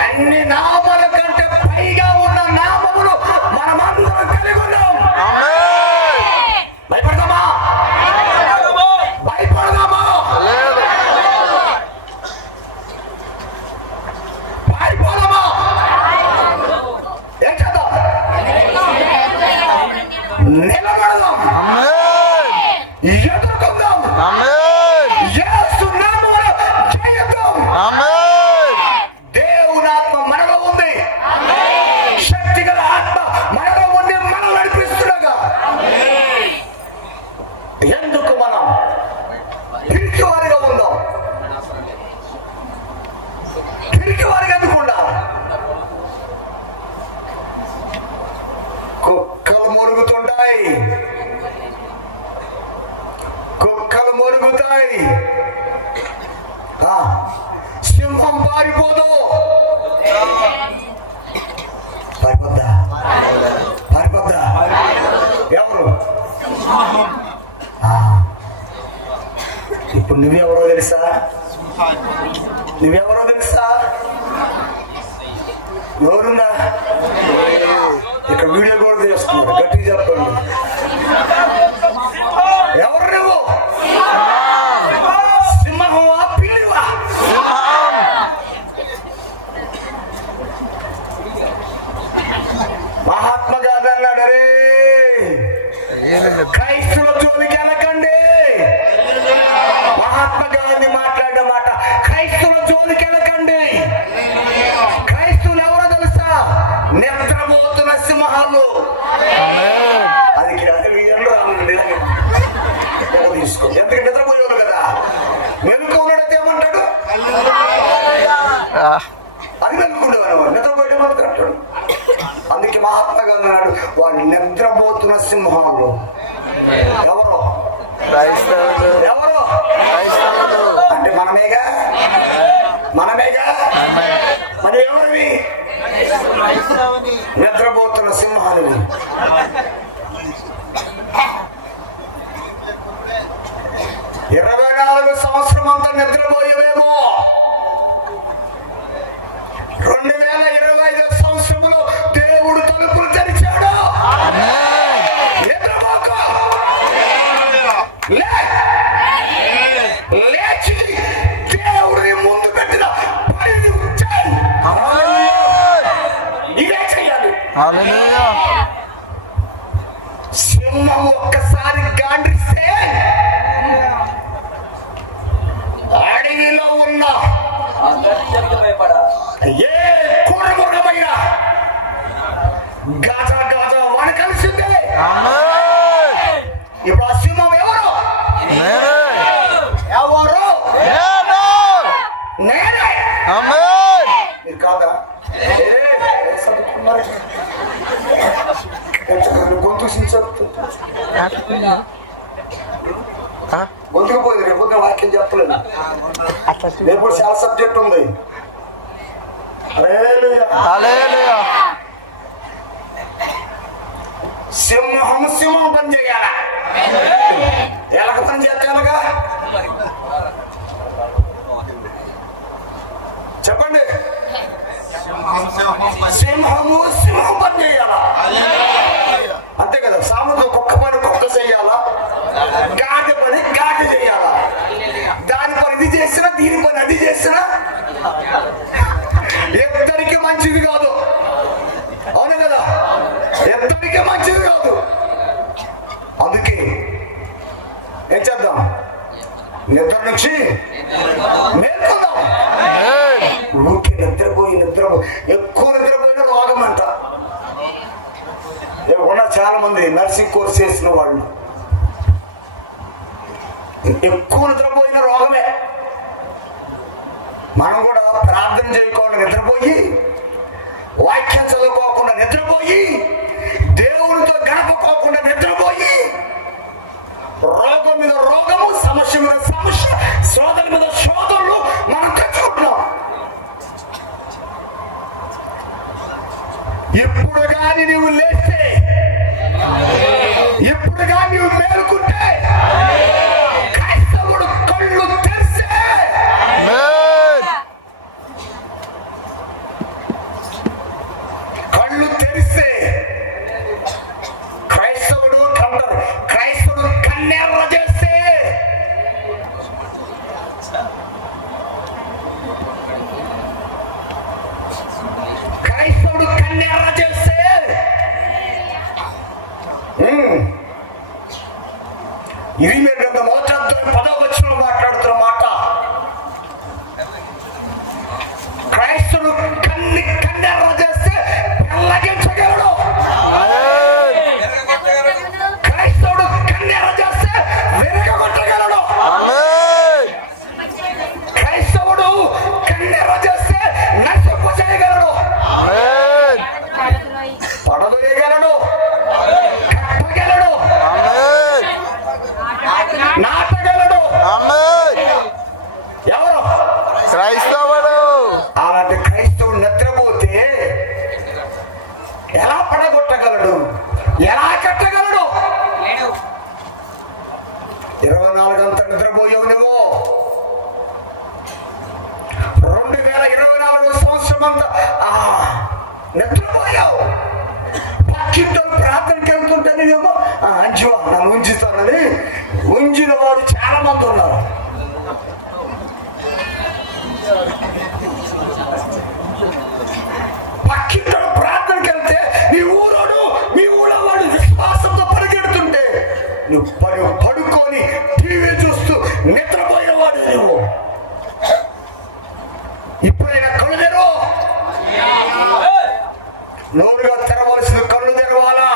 అన్ని నామాల కంటే పైగా ఉన్న నామములు మనమందరం కలిగి ఉన్నాం. ఆమేన్. భయపడదామా? భయపడదామా? లేదు. భయపడదామా? ఏం చేద్దాం? నిలబడదాం. ఆమేన్. ఎదుర్కొందాం. ఆమేన్. యేసు నామమున జయిద్దాం. ఆమేన్. దేవుని ఆత్మ మనలో ఉంది. శక్తి గల ఆత్మ మనలో ఉండి మనం నడిపిస్తుండగా ఎందుకు మనం పిరికివారిగా ఉందాం? పిరికివారిగా ఎందుకు ఉండాలి? కుక్కలు మురుగుతుంటాయి. కుక్కలు మురుగుతాయి. సింహం పారిపోదు. పారిపోద్దా? పారిపోద్దా? ఎవరు? ఇప్పుడు నువ్వెవరో తెలుసా? నువ్వెవరో తెలుసా? ఎవరున్నా ఇక్కడ వీడియో కూడా చేస్తున్నారు, గట్టి చెప్పండి. ఎవరు నువ్వు? సింహమా పిల్లివా? మహాత్మా గాంధీ అన్నాడు, రే క్రైస్తవుల జోలికి వెళ్ళకండి. మహాత్మా గాంధీ మాట్లాడిన మాట, క్రైస్తవుల జోలికి వెళ్ళకండి. క్రైస్తవులు ఎవరో తెలుసా? నిద్రపోతున్న సింహాలు. అది తీసుకో, ఎందుకు నిద్రపోయేవాడు కదా. మెలుకు ఉన్నాడైతే ఏమంటాడు? అది మెలుకుండేవాడు, నిద్రపోయేవాడు అంటాడు. అందుకే మహాత్మా గాంధీ అన్నాడు, వాడు నిద్రపోతున్న సింహాలు. ఎవరో ఎవరో అంటే మనమేగా మరి ఎవరివి? నిద్రపోతున్న సింహాలు. 24 సంవత్సరం అంతా నిద్రపోయేవేమో. 2025 సంవత్సరంలో దేవుడు తలుపులు తెరిచాడు. నిద్రపోకు, లేచి దేవుడి ముందు పెట్టిన పని ఇదే చెయ్యాలి. సింహం ఒక్కసారి గాండ్రిస్తే అడవిలో ఉన్న ఏ కూరమూరమైన గాజా వనకలిసిందే. ఇప్పుడు ఆ సింహం ఎవరు? నేనే. మీరు కాదా? గొంతు గొంతుకు పోయింది. రేపు పొద్దున వాక్యం చెప్పలేదు. రేపు చాలా సబ్జెక్ట్ ఉంది. సింహం పని చేయాలా? ఎలాగ పని చేస్తానుగా చెప్పండి. సింహం పని చేయాలా? అంతే కదా. సాముతో కుక్క పని కుక్క చెయ్యాలా, గాడి పని గాడి చెయ్యాలా. దాని పని ఇది చేసినా, దీని పని అది చేసినా ఎద్దరికి మంచిది కాదు. అవును కదా, ఎద్దరికి మంచిది కాదు. అందుకే ఏం చేద్దాం? నిద్ర నుంచి మేల్కొందాం. ఊరికే నిద్రపోయి ఎక్కువ నిద్రపోయిన రోగం అంట. ఉన్న చాలా మంది నర్సింగ్ కోర్స్ చేసిన వాళ్ళు ఎక్కువ నిద్రపోయిన రోగమే. మనం కూడా ప్రార్థన చేయకుండా నిద్రపోయి, వాక్యం చదువుకోకుండా నిద్రపోయి, దేవునితో గడపకోకుండా నిద్రపోయి, రోగం మీద రోగము, సమస్య మీద సమస్య, శోధన మీద శోధనలు మనం తెచ్చుకుంటున్నాం. ఎప్పుడు కానీ నువ్వు లేస్తే, ఎప్పుడు కానీ నువ్వు మేలుకుంటే, క్రైస్తవుడు కళ్ళు తెరిస్తే, క్రైస్తవుడు కంటారు, క్రైస్తవుడు కన్నెర్ర చేస్తే, క్రైస్తవుడు కన్నెర్ర చేస్తే ఇది మీరు గత 1:10 వచనంలో మాట్లాడుతున్న మాట. క్రైస్తవుడు కన్నెర్ర చేస్తే పెళ్ళగించగలడు. క్రైస్తవుడు కన్నెర్ర చేస్తే వెనకగొట్టగలడు. క్రైస్తవుడు కన్నెర్ర చేస్తే నశింపు చేయగలడు, పడదోయగలడు, కట్టగలడు. 2024 సంవత్సరం అంతా నిద్రపోయావు. పక్కింటో ప్రార్థనకి వెళ్తుంటే నేనేమో అంజు నన్ను ఉంచుతానని ఉంచిన వాడు చాలా మంది ఉన్నారు. పక్కింటో ప్రార్థనకి వెళ్తే మీ ఊళ్ళో వాడు విశ్వాసంతో పరిగెడుతుంటే నువ్వు పడుకొని టీవీ చూస్తూ నిద్రపోయేవాడు. నువ్వు ఇప్పుడైనా కళ్ళు తెరవు. నోరుగా తెరవలసింది కళ్ళు తెరవాలా?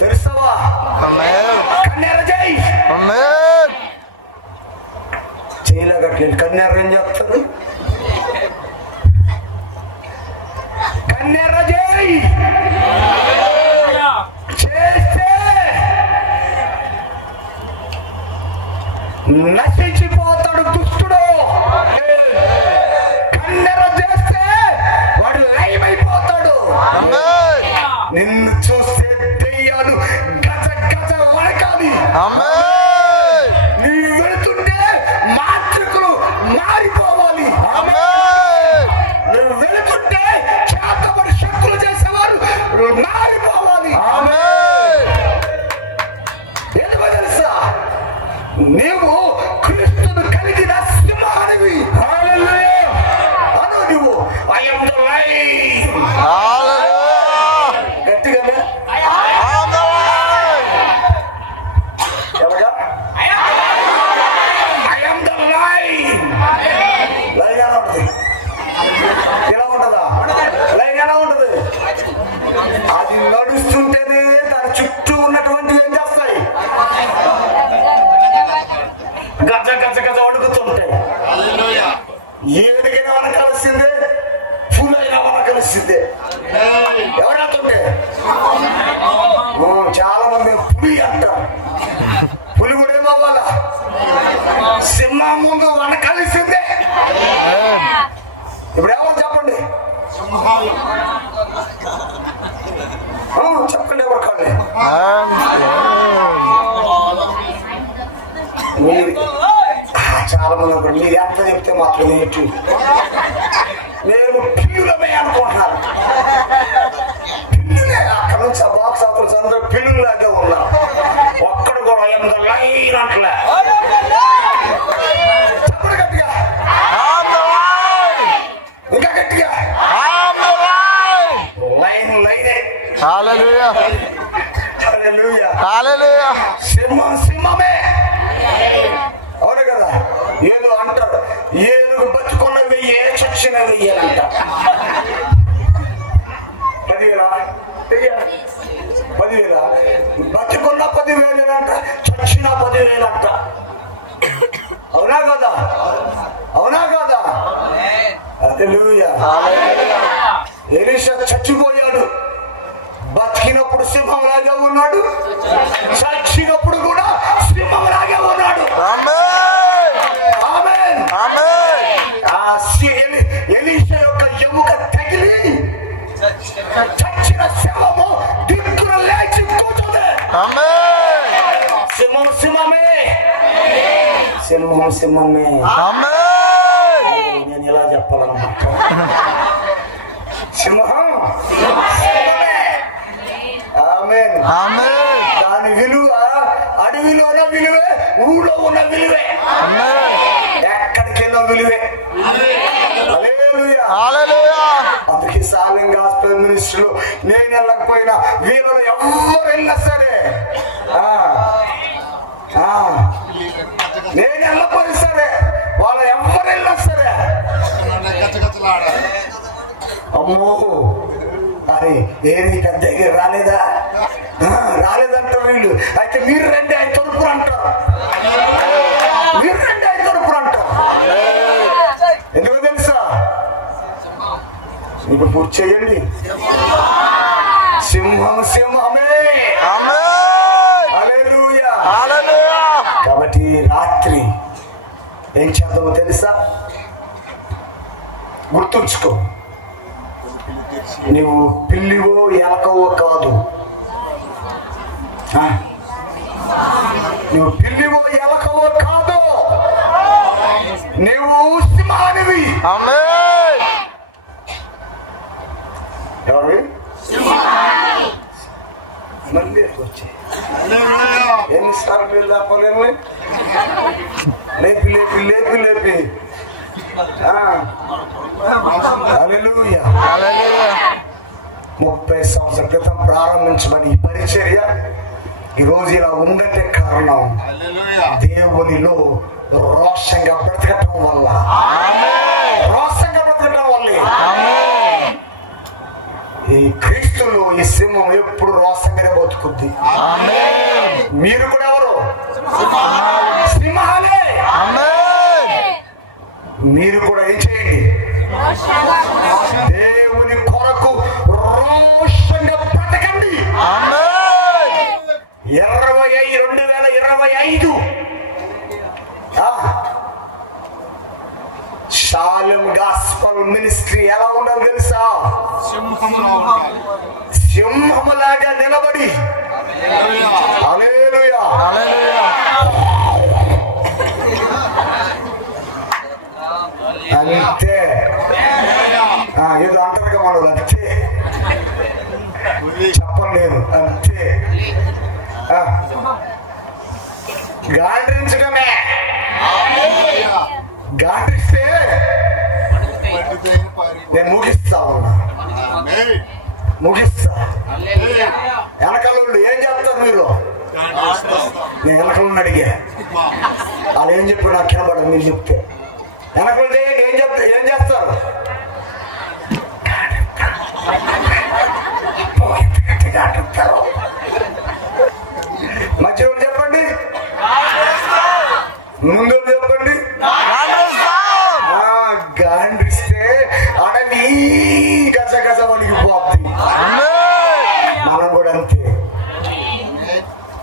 తెరుస్తావా? కన్యార చేయి. చేయలేక కన్యార ఏం చెప్తారు? కన్యార చేయి. చేస్తే నశించిపోతాడు దుష్టుడు. కన్నెర చేస్తే వాడు లైమైపోతాడు. నిన్ను చూస్తే దెయ్యాలు గజ గజ వణకాలి. నీ వెళుతుంటే మాంత్రికులు మారిపోవాలి. నువ్వు వెళుతుంటే చేతబడి శక్తులు చేసేవారు మారిపోవాలి. ఎందుకో తెలుసా? నీవు క్రీస్తును కలిగిన సింహానివి. అను నువ్వు I am the light. గట్టిగా ఎవరా? I am the light. Line ఎలా ఉంటుంది? ఎలా ఉంటుందా? లైన్ ఎలా ఉంటుంది? అది నడుస్తుంటేనే దాని చుట్టూ ఉన్నటువంటి ఏం చేస్తాయి? గజ గజ గజ అడుగుతుంటాయి. ఏడిగిన వనకాల్సిందే, పులైన వనకాల్సిందే. ఎవరంటుంటే చాలా మంది పులి అంటారు. పులి కూడా ఏమవ్వాలా? సింహం ముందు వనకాల్సిందే. ఇప్పుడు ఎవరు చెప్పండి? చెప్పండి ఎవరు కాదు. చాలా మంది అనుకోండి, మీరు ఎంత చెప్తే మాత్రం ఏంటి? నేను పిల్లులమే అనుకుంటున్నాను. పిల్లులే అక్కడ నుంచి ఆ బాక్స్ ఆఫీస్ అందరూ పిల్లులాగే ఉన్నారు. ఒక్కడు కూడా ఎంత లైన్ అంటలే. చెప్పండి గట్టిగా, ఇంకా గట్టిగా. లైన్ లైనే. సింహం సింహమే. అవును కదా? ఏదో అంటారు, ఏనుగు బతుకున్న వెయ్యి చచ్చిన వెయ్యాలంట. 10,000 బతుకున్న 10,000 అంట, చచ్చిన 10,000 అంట. అవునా కదా? అవునా కదా? హల్లెలూయా. ఎలీషా చచ్చిపోయాడు. బతికినప్పుడు సింహంలాగే ఉన్నాడు, చచ్చినప్పుడు కూడా సింహంలాగే ఉన్నాడు. ఎలీషా యొక్క ఎముక తగిలి చచ్చిన శవము దిక్కున లేచి కూర్చుంది. సింహం సింహమే. సింహం సింహమే. నేను ఎలా చెప్పాలన్నమాట? సింహం దాని విలువ అడవిలో ఉన్న విలువే, ఊళ్ళో ఉన్న విలువే, ఎక్కడికి వెళ్ళిన విలువే. అందుకే సాలింగ్ హాస్పిటల్ మినిస్టర్లు నేను వెళ్ళకపోయినా వీళ్ళు ఎవరు వెళ్ళినా సరే, నేను వెళ్ళకపోయినా సరే, వాళ్ళు ఎవరు వెళ్ళినా సరే, అమ్మో అరే ఏది పెద్ద దగ్గర రాలేదంటారు వీళ్ళు. అయితే మీరు రండి ఆయన తొలుపురు అంటారు. మీరు రండి ఆయన తొలుపురు అంటారు. ఎందుకు తెలుసా? ఇప్పుడు పూర్తి చేయండి. సింహం సింహమే. హల్లెలూయా. కాబట్టి రాత్రి ఏం చేద్దామో తెలుసా? గుర్తుంచుకో, నువ్వు పిల్లివో ఎలకవో కాదు. నువ్వు పిల్లివో ఎలకవో కాదు, నువ్వు సింహానివి. ఆమేన్. ఎవరి మళ్ళీ వచ్చి ఎన్నిసార్లు మీరు లేపలేము లేపి లేపి లేపి లేపి హల్లెలూయా. హల్లెలూయా. 30 సంవత్సరాల క్రితం ప్రారంభించమని ఈ పరిచర్య ఈరోజు ఇలా ఉందంటే కారణం దేవునిలో రోషంగా బ్రతకటం వల్ల, రోషంగా బ్రతకటం వల్లే. ఈ క్రీస్తులో ఈ సింహం ఎప్పుడు రోషంగానే బతుకుద్ది. మీరు కూడా ఎవరు? సింహాలే. మీరు కూడా ఏం చేయండి? దేవుని కొరకు రోషంగా బ్రతకండి. 2025 షాలోమ్ గాస్పల్ మినిస్ట్రీ ఎలా ఉండాలి తెలుసా? సింహములాగా నిలబడి హల్లెలూయా అంతే. ఏదో అంటారుగా మనం, అంతే చెప్పలేను, అంతే. గాండ్రించడమే. గాండ్రిస్తే నేను ముగిస్తా ఉన్నా, ముగిస్తా. వెనకాల ఏం చేస్తారు మీరు? నేను వెనకాల అడిగా, వాళ్ళు ఏం చెప్పి నాకు కినబడదు. మీరు చెప్తే వెనకాల ఏం చెప్తా, ఏం చేస్తారు? మధ్యలో చెప్పండి, ముందు చెప్పండి. గాండ్రిస్తే అడవి గజ గజ వణికిపోద్ది. మనం కూడా అంతే.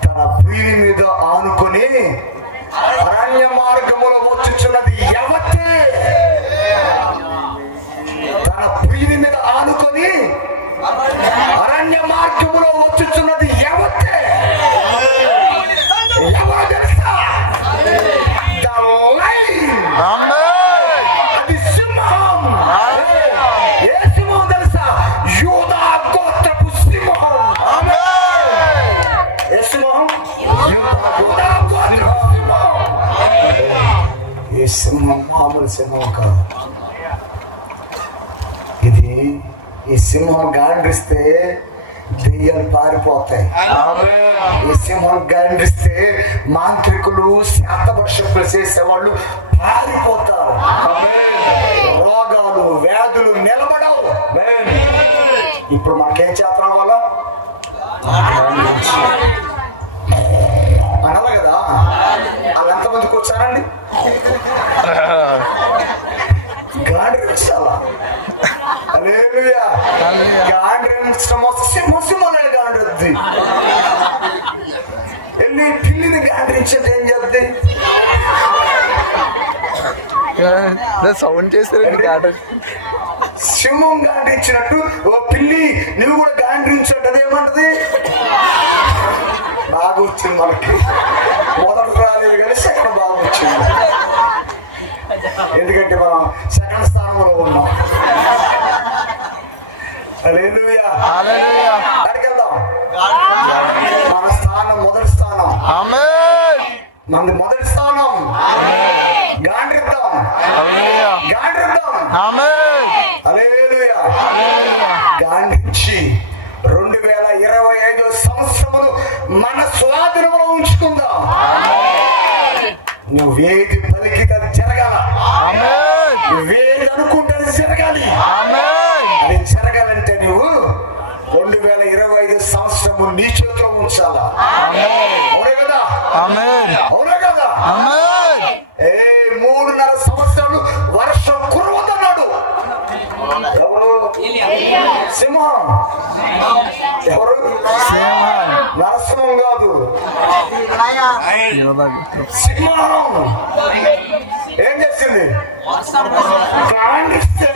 తన ప్రియుని మీద ఆనుకొని అరణ్య మార్గములో వచ్చుచున్నది ఎవతే? తన ప్రియుని మీద ఆనుకొని అరణ్య మార్గములో వచ్చుచున్నది ఎవతే? ఎవరు తెలుసా? అది సింహం. ఏ సింహం తెలుసా? యూదా గోత్రపు సింహం. ఏ సింహం? యూదా గోత్రపు సింహం. ఈ సింహం మామూలు సింహం కాదు. ఇది ఈ సింహం గాండ్రిస్తే దెయ్యాలు పారిపోతాయి. ఈ సింహం గాండ్రిస్తే మాంత్రికులు, శాతవర్షకులు చేసేవాళ్ళు పారిపోతారు. రోగాలు, వ్యాధులు నిలబడవు. ఇప్పుడు మనకేం చేస్తాం వల్ల అనాలి కదా. వాళ్ళు ఎంతమందికి వచ్చారండి? గాండ్రించాలా? హల్లెలూయా. గాండ్రించడం సింహమే గాండ్రుద్ది. వెళ్ళి పిల్లిని గాండ్రించేది ఏం చేద్ది? సౌండ్ చేశారు. సింహం గాండ్రించినట్టు ఓ పిల్లి నువ్వు కూడా గాండ్రించండి. అదేమంటది? బాగా వచ్చింది మనకి. మొదటి రాలేదు కానీ సెకండ్ బాగా వచ్చింది. ఎందుకంటే మనం సెకండ్ స్థానంలో ఉన్నాం. హల్లెలూయా. అక్కడికి వెళ్దాం. మన స్థానం మొదటి స్థానం. మనది మొదటి స్థానం. గాండ్రిద్దాం, గాండ్రిద్దాం. హల్లెలూయా. గాండ్రించి 2025 సంవత్సరములు మన స్వాధీనంలో ఉంచుకుందాం. నువ్వేది పలికితే అది జరగాల. నువ్వేది అనుకుంటే అది జరగాలి. అది జరగాలంటే నువ్వు 2025 సంవత్సరము నీ చేతిలో ఉంచాలా. అవునే కదా? అవునే కదా? 3.5 సంవత్సరాలు వర్షం కురవదన్నాడు. ఎవరు? సింహం. ఎవరు? నరసింహం కాదు, సింహం. ఏం చేసింది? గాండ్రిస్తే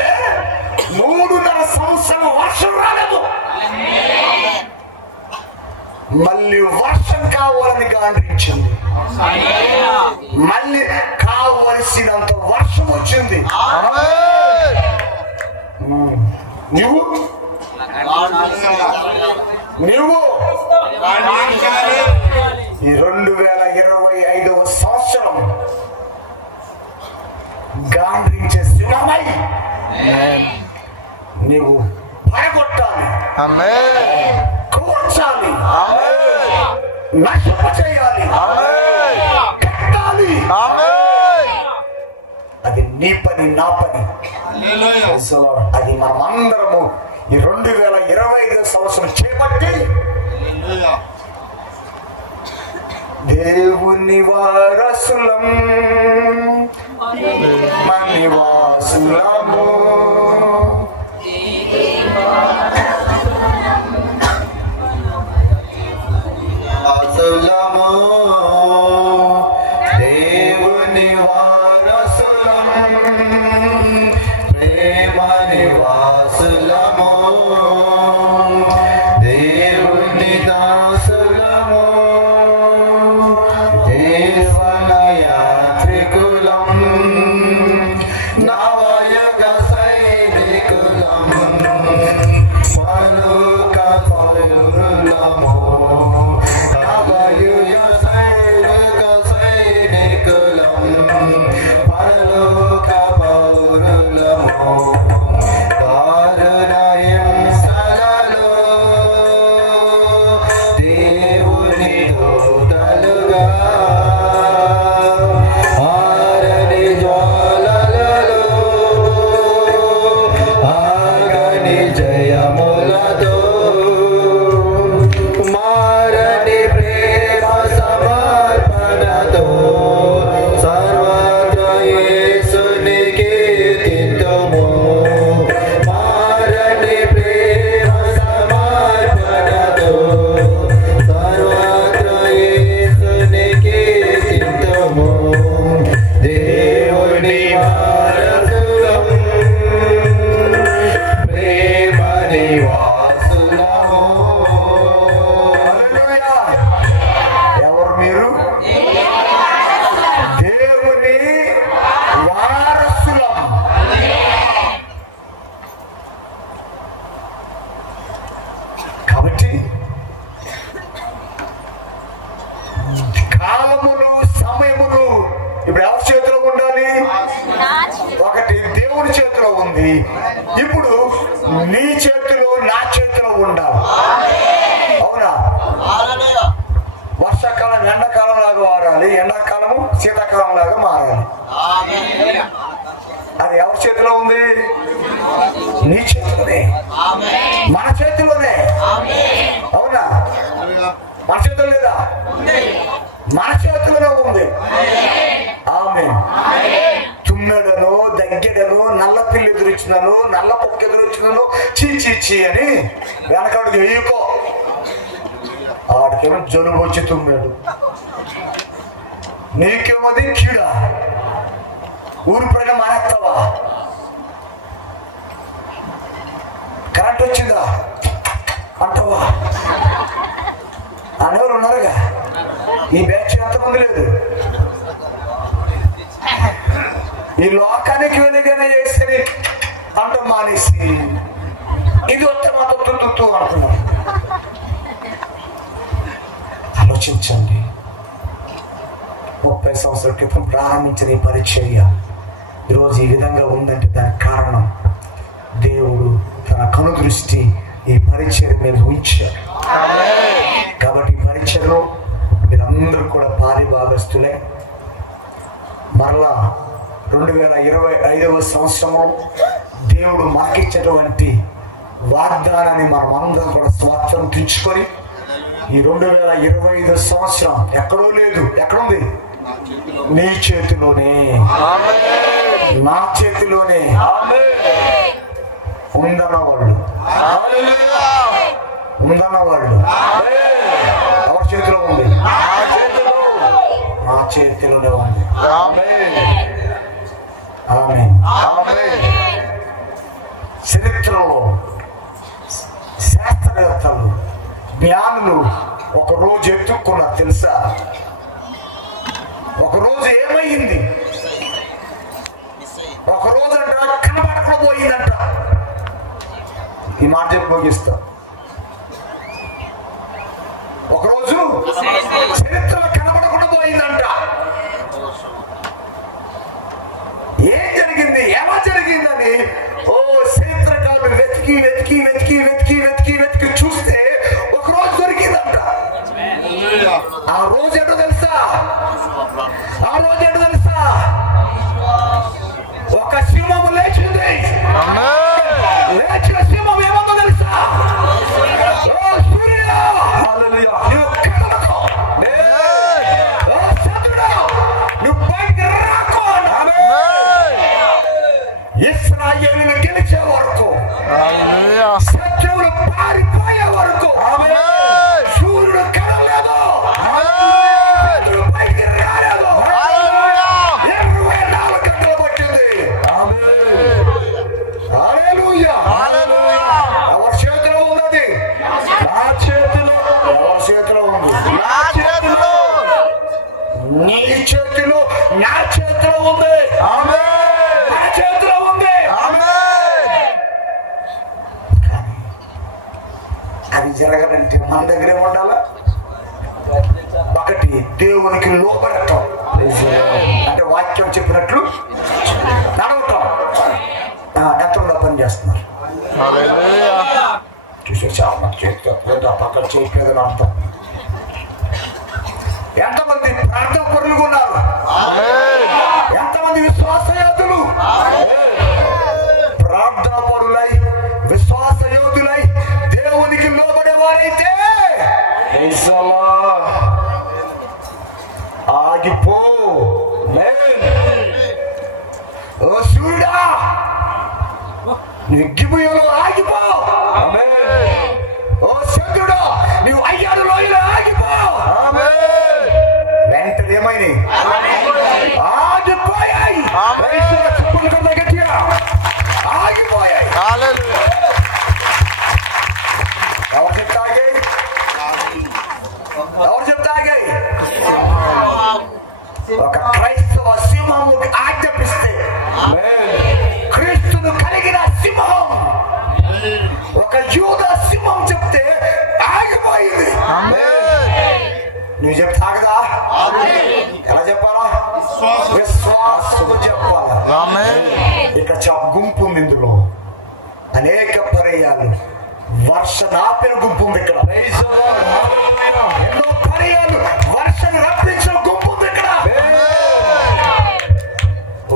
3.5 సంవత్సరం వర్షం రాలేదు. మళ్ళీ వర్షం కావాలని గాండ్రించింది. మళ్ళీ కావలసినంత వర్షం వచ్చింది. నువ్వు ఈ 2025వ సంవత్సరం గాండ్రించే సునామై నీవు పడగొట్టాలి, కూర్చాలి, నశింప చేయాలి, కట్టాలి. అది నీ పని, నా పని. అది మనమందరము ఈ 2025 సంవత్సరం చేపట్టి దేవుని వారసులం నివాసులము దేవుని వారసులం ప్రేమ నివాసులము దేవుని దాసులము దేవన యాత్రికులం నవయుగ సైనికులం పలుక పలులము నవయుగ సైనికులం పలుక పౌరులము దారుణహింసలలో దేవుని దూతలుగా ఆరని జ్వాలలలో ఆగని జయములతో మారని ప్రేమ సమర్పణతో సర్వత్ర యేసుని కీర్తింతుము. మారని ప్రేమ సమర్పణతో సర్వత్ర యేసుని కీర్తింతుము. దేవుని వారసులం ప్రేమ నివాసులము. ఎవరు మీరు? దేవుని వారసులం. కాబట్టి కాలములు, సమయములు ఇప్పుడు ఎవరి చేతిలో ఉండాలి? ఒకటి దేవుని చేతిలో ఉంది, ఇప్పుడు నీ చేతిలో, నా చేతిలో ఉండాలి. అవునా? వర్షాకాలం ఎండాకాలం లాగా మారాలి, ఎండాకాలము శీతాకాలం లాగా మారాలి. అది ఎవరి చేతిలో ఉంది? నీ చేతిలోనే, మన చేతిలోనే. అవునా? మన చేతిలో లేదా? మన చేతిలోనే ఉంది. ఆమేన్. తుమ్మెడను, దగ్గెడను, నల్ల పిల్లి ఎదురొచ్చినను, నల్ల పొక్క ఎదురొచ్చినను చీ అని వెనకాడికి వేయుకో. ఆడికేమో జలుబు వచ్చి తుమ్మాడు, నీకేమోది కీడ. ఊరి పైన మానేస్తావా? కరెంట్ వచ్చిందా అంటావా? అనేవారు ఉన్నారుగా. ఈ బ్యాచ్ ఎంతమంది లేదు. ఈ లోకానికి వెలుగనే చేస్తే అంట మానేసి ఇది వస్తే మా తొత్తు అంటున్నారు. ఆలోచించండి. 30 సంవత్సరాల క్రితం ప్రారంభించిన ఈ పరిచర్య ఈరోజు ఈ విధంగా ఉందంటే దానికి కారణం దేవుడు తన కనుదృష్టి ఈ పరిచర్య మీద ఉంచాడు. కాబట్టి ఈ పరిచర్యలో మీరందరూ కూడా పారిభాగస్తులే. మరలా 2025వ సంవత్సరంలో దేవుడు మనకిచ్చినటువంటి వాగ్దానాన్ని మనం అందరం కూడా స్వార్థం తెచ్చుకొని ఈ 2025 సంవత్సరం ఎక్కడో లేదు, ఎక్కడుంది? నీ చేతిలోనే, నా చేతిలోనే ఉందన్నవాళ్ళు ఎవరి చేతిలో ఉంది? నా చేతిలోనే ఉంది. ఆమేన్. చరిత్రలో శాస్త్రవేత్తలు, జ్ఞానులు ఒక రోజు ఎత్తుక్కున్నారు తెలుసా? ఒక రోజు ఏమైంది? ఒక రోజు అంట కనబడకపోయిందంట. ఈ మాట చెప్పి ముగిస్తా. ఒకరోజు చరిత్రలో కనబడకుండా పోయిందంట. ఏం జరిగింది, ఎలా జరిగిందని ఓ చరిత్రకారులు వెతికి వెతికి వెతికి వెతికి వెతికి వెతికి చూస్తే ఒక రోజు దొరికిందంట. ఆ రోజు ఏంటో తెలుసా? ఆ రోజు ఏంటో తెలుసా? ఒక సింహము లేచింది. లేచిన సింహం ఏమో తెలుసా? ఓ సూర్యుడా, నువ్వు కదలకు. ఓ చంద్రుడా, నువ్వు బయటికి రాకు అన్నాడు. ఇశ్రాయేలును గెలిచే వరకు, శత్రువులు పారిపోయే వరకు సూర్యుడు కదలేదు, చంద్రుడు బయటికి రాలేదు. 24 గంటలు పట్టింది. హల్లెలూయా. ఎవరి చేతిలో ఉన్నది? నా చేతిలో. ఎవరి చేతిలో ఉంది? నా చేతిలో. నీ చేతిలో, నా చేతిలో ఉంది. నా చేతిలో ఉంది. అది జరగాలంటే మన దగ్గరే ఉండాలా. ఒకటి, దేవునికి లోబడటం, అంటే వాక్యం చెప్పినట్లు నడవటం. ఎంతలో పని చేస్తున్నారు చూసేసి పక్కన చేయట్లేదని అర్థం. ఎంతమంది ప్రార్థన పరులుగా ఉన్నారు? ఎంతమంది విశ్వాసయోధులు? ప్రార్థన పరులై విశ్వాసయోధులై దేవునికి లోబడేవారైతే ఆగిపో. ఓ సూర్యుడా, గిబియోలో ఆగిపో. ఓ చంద్రుడా, నీవు అయ్యాడు లోయలో ఆగిపో. వెంటనే ఏమైనా ఆగిపోయాయి. చెప్పులు కన్నా గట్టిగా ఆగిపోయాయి. ఎవరు చెప్తాగే? ఎవరు చెప్తాగే? ఒక క్రైస్తవ సింహము ఆజ్ఞాపిస్తే, క్రీస్తును కలిగిన సింహం, ఒక యూద సింహం చెప్తే ఆగిపోయింది. నువ్వు చెప్తా కదా? ఎలా చెప్పాలా? విశ్వాసము చెప్పాలా. ఇక్కడ గుంపు ఉంది. ఇందులో అనేక పర్యాలు వర్షం ఆపిన గుంపు ఉంది. ఇక్కడ ఎన్నో పర్యాలు వర్షం రప్పించిన గుంపు ఉంది. ఇక్కడ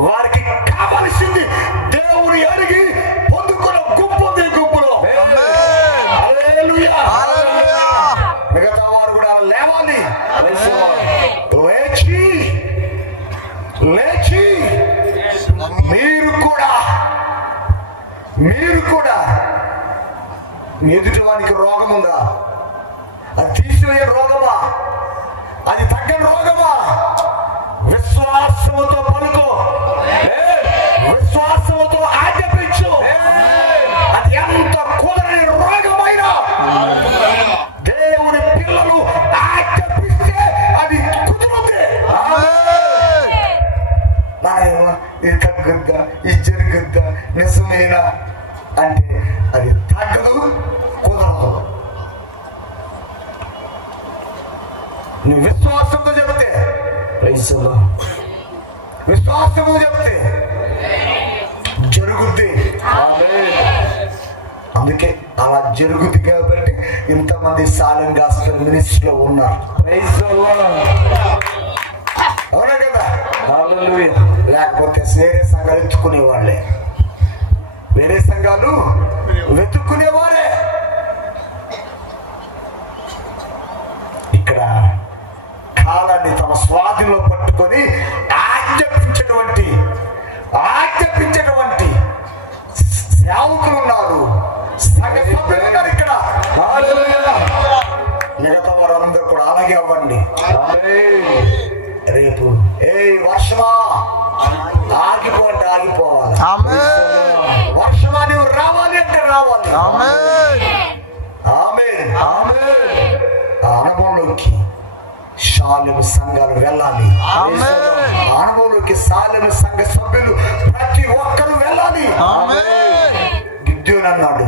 వారికి కావలసింది దేవుని అడిగి పొందుకున్న గుంపు ఉంది. గుంపులో మిగతా వారు కూడా లేవాలి. లేచి లేచి మీరు కూడా ఎదుటి వానికి రోగం ఉందా? అది తీసివేయ రోగమా? అది తగ్గని రోగమా? విశ్వాసముతో పలుకో, విశ్వాసముతో ఆజ్ఞాపించు. అది ఎంత కుదరని రోగమైనా దేవుని పిల్లలు ఆజ్ఞాపిస్తే అది కుదురుతుంది. ఇది తగ్గుద్దా, ఇది జరుగుద్దా, నిజమేనా అంటే అది తగ్గదు, కుదరదు. నువ్వు విశ్వాసంతో చెబితే, విశ్వాసంతో చెబితే జరుగుద్ది. అందుకే అలా జరుగుద్ది కాబట్టి ఇంతమంది సాలెం గాస్పెల్ మినిస్ట్రీలో ఉన్నారు. అవునా కదా? లేకపోతే వేరే సంఘాలు ఎత్తుకునేవాళ్ళే, వేరే సంఘాలు వెతుక్కునేవారే. ఇక్కడ కాలాన్ని తమ స్వాధీనంలో పట్టుకొని ఆజ్ఞాపించేటువంటి సేవకులు ఉన్నారు, సంఘ సభ్యులు ఉన్నారు. ఇక్కడ మిగతా వారందరూ కూడా అలాగే అవ్వండి. రేపు వర్షమా ఆగిపో అంటే ఆగిపోవాలి. వర్షమా నువ్వు రావాలి అంటే రావాలి. అనుభవంలోకి శాలెము సంఘాలు వెళ్ళాలి. అనుభవంలోకి శాలెము సంఘ సభ్యులు ప్రతి ఒక్కరు వెళ్ళాలి. గిద్యోను అన్నాడు,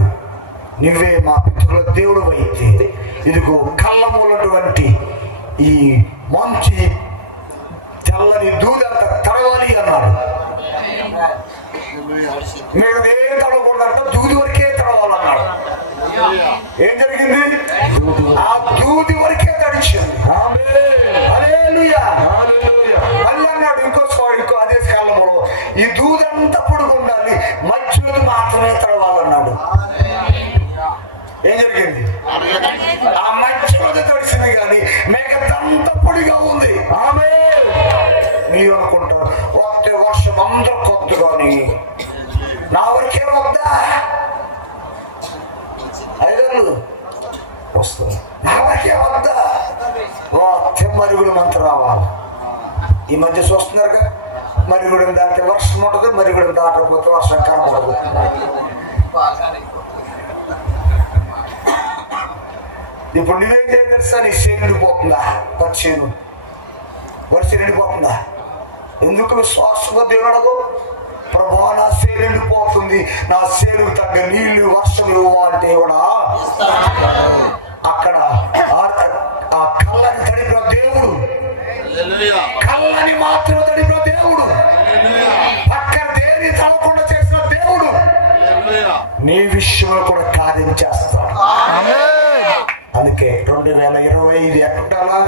నువ్వే మా పితరుల దేవుడు అయితే ఇదిగో కళ్ళమున్నటువంటి ఈ మంచి తెల్లని దూదంత తడవాలి అన్నాడు. మీరు ఏం తడవకూడదంట, దూది వరకే తడవాలన్నాడు. ఏం జరిగింది? ఆ దూది వరకే తడిచింది. హల్లెలూయా. మళ్ళీ అన్నాడు ఇంకో అదే కాలంలో ఈ దూదంతా పొడుగు ఉండాలి, మధ్యలో మాత్రమే తడవాలన్నాడు. ఏం జరిగింది? ఆ మధ్యలో తడిసింది కానీ మిగతంతా పొడిగా ఉంది. ఆమె నీవు అనుకుంటావు వస్తే వర్షం అందరూ కొద్దు కానీ నా వరకే వద్దా? ఐదర్లు వస్తుంది, నా వరకే వద్దా? వస్తే మరుగుడు మంత రావాలి. ఈ మధ్య చూస్తున్నారుగా, మరుగుడు దాటితే వర్షం ఉండదు, మరుగుడు దాటకపోతే వర్షం కనబడదు. ఇప్పుడు నువ్వేం చేయాలి తెలుసా? నీ చేను నిండిపోతుందా? పచ్చేను వర్షం నిండిపోతుందా? ఎందుకు విశ్వాసంగా దేవుడు అడగు, ప్రభువా నా చేను నిండిపోతుంది, నా చేనుకు తగ్గ నీళ్లు వర్షం ఇవ్వాలంటే కూడా అక్కడ ఆ కళ్ళని తడిపిన దేవుడు, కళ్ళని మాత్రం తడిపిన దేవుడు, పక్కన దేని తలకుండా చేసిన దేవుడు నీ విషయంలో కూడా కార్యం చేస్తాడు. అందుకే 2025 ఎక్కడాలా?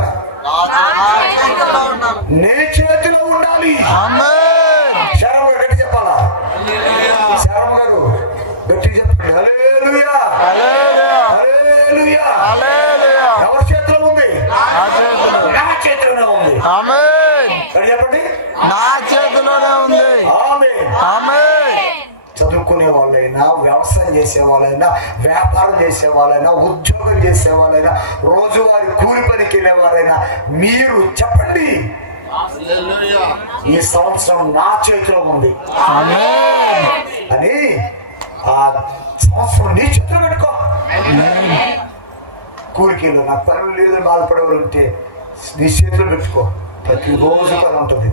నీ చేతిలో ఉండాలి. శరమ గారు గట్టి చెప్పాలా? శరమ గారు గట్టి చెప్పండి. హల్లెలూయా, హల్లెలూయా. ఎవరి చేతిలో ఉంది? నా చేతిలోనే ఉంది. చెప్పండి, నా చేతిలోనే ఉంది. చదువుకునే వాళ్ళైనా, వ్యవసాయం చేసే వాళ్ళైనా, వ్యాపారం చేసే వాళ్ళైనా, ఉద్యోగం చేసే వాళ్ళైనా, రోజువారి కూలి పనికి వెళ్ళేవారైనా మీరు చెప్పండి, ఈ సంవత్సరం నా చేతిలో ఉంది అని. ఆ సంవత్సరం నీ చేతిలో పెట్టుకో. కూలికెళ్ళు, నాకు పని లేదు బాధపడేవారు ఉంటే నీ చేతిలో పెట్టుకో. ప్రతిరోజు పని ఉంటుంది,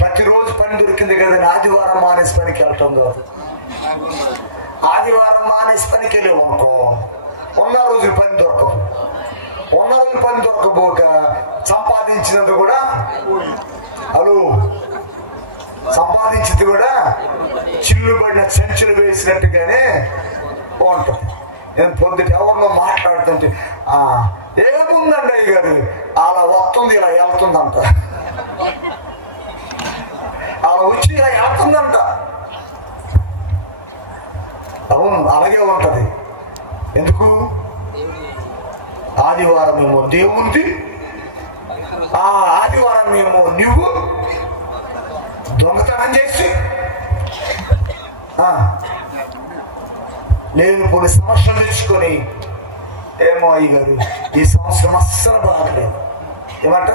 ప్రతిరోజు పని దొరికింది కదా. ఆదివారం మానేసి పనికి వెళ్తుందో, ఆదివారం మానేసి పనికి వెళ్ళేవు అనుకో, ఉన్న రోజు పని దొరకదు. ఉన్న రోజు పని దొరకపోక సంపాదించినది కూడా సంపాదించింది కూడా చిల్లు పడిన సంచులు వేసినట్టుగానే ఉంటుంది. నేను పొద్దుట ఎవరినో మాట్లాడుతుంటే ఏముందండి అయ్య గారు, అలా వస్తుంది ఇలా వెళ్తుందంట, అలా వచ్చి ఇలా వెళ్తుందంట. అవును, అలాగే ఉంటది. ఎందుకు? ఆదివారం ఏమో దేవుంది, ఆ ఆదివారం ఏమో నువ్వు దొంగతనం చేసి నేను కొన్ని సమస్యలు తెచ్చుకొని ఏమో అయ్యగారు ఈ సంవత్సరం అస్సలు బాగలేదు. ఏమంట?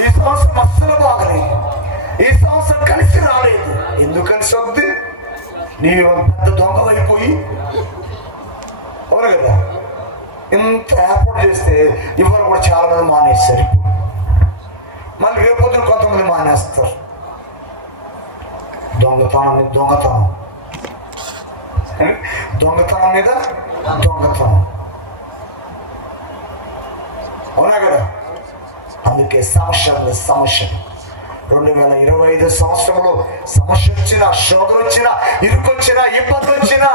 ఈ సంవత్సరం అస్సలు బాగలేదు, ఈ సంవత్సరం కలిసి రాలేదు. ఎందుకు కలిసి వద్దు? నీవు పెద్ద దొంగలైపోయి అవును కదా. ఇంత ఏర్పాటు చేస్తే ఇవాళ కూడా చాలా మంది మానేస్తారు. మళ్ళీ రేపు పొద్దున కొంతమంది మానేస్తారు. దొంగతనం మీద దొంగతనం, దొంగతనం మీద దొంగతనం, అవునా కదా. అందుకే సమస్య 2025 సంవత్సరంలో సమస్య వచ్చినా, శోధన వచ్చినా, ఇరుకొచ్చినా, ఇబ్బంది వచ్చినా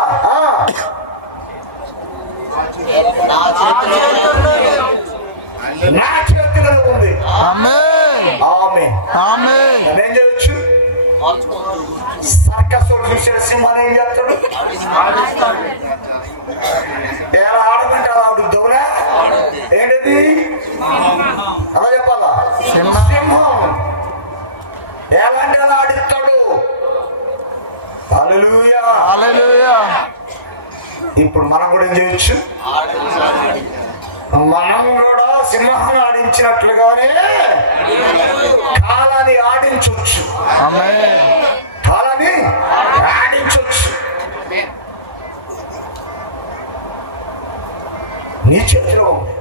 నా చేతిలో ఉంది. ఏం చేయొచ్చు? సర్కస్ చూసిన సింహాన్ని ఏం చేస్తాడు? ఎలా ఆడుకుంటే అలా ఆడుద్దావురా? ఏంటిది? అలా చెప్పాలా? సింహం ఎలాంటి అలా ఆడిస్తాడు. హల్లెలూయా, హల్లెలూయా. ఇప్పుడు మనం కూడా ఏం చేయొచ్చు? మనం కూడా సింహాన్ని ఆడించినట్లుగానే కాలాన్ని ఆడించవచ్చు. కాలాన్ని ఆడించవచ్చు. నీ చేతిలో ఉంది.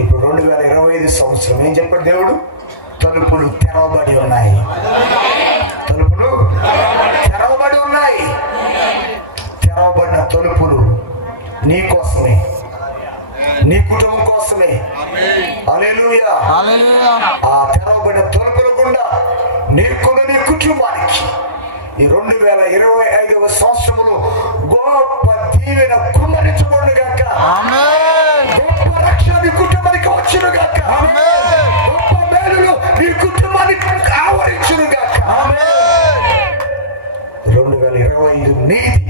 ఇప్పుడు 2025 సంవత్సరం ఏం చెప్పాడు దేవుడు? తలుపులు తెరవబడి ఉన్నాయి. తలుపులు తెరవబడి ఉన్నాయి. తెరవబడిన తలుపు నీ కోసమే, నీ కుటుంబం కోసమే. హల్లెలూయా. హల్లెలూయా. ఆ తెరవబడిన తలుపుల గుండా నీకును నీ కుటుంబానికి ఈ 2025వ సంవత్సరములో గొప్ప దీవెన కుమ్మరించబడును గాక. ఆమేన్. గొప్ప రక్షణ నీ కుటుంబానికి వచ్చును గాక. ఆమేన్. గొప్ప మేలులు నీ కుటుంబానికి ఆవరించును గాక. ఆమేన్. 2025 నీది.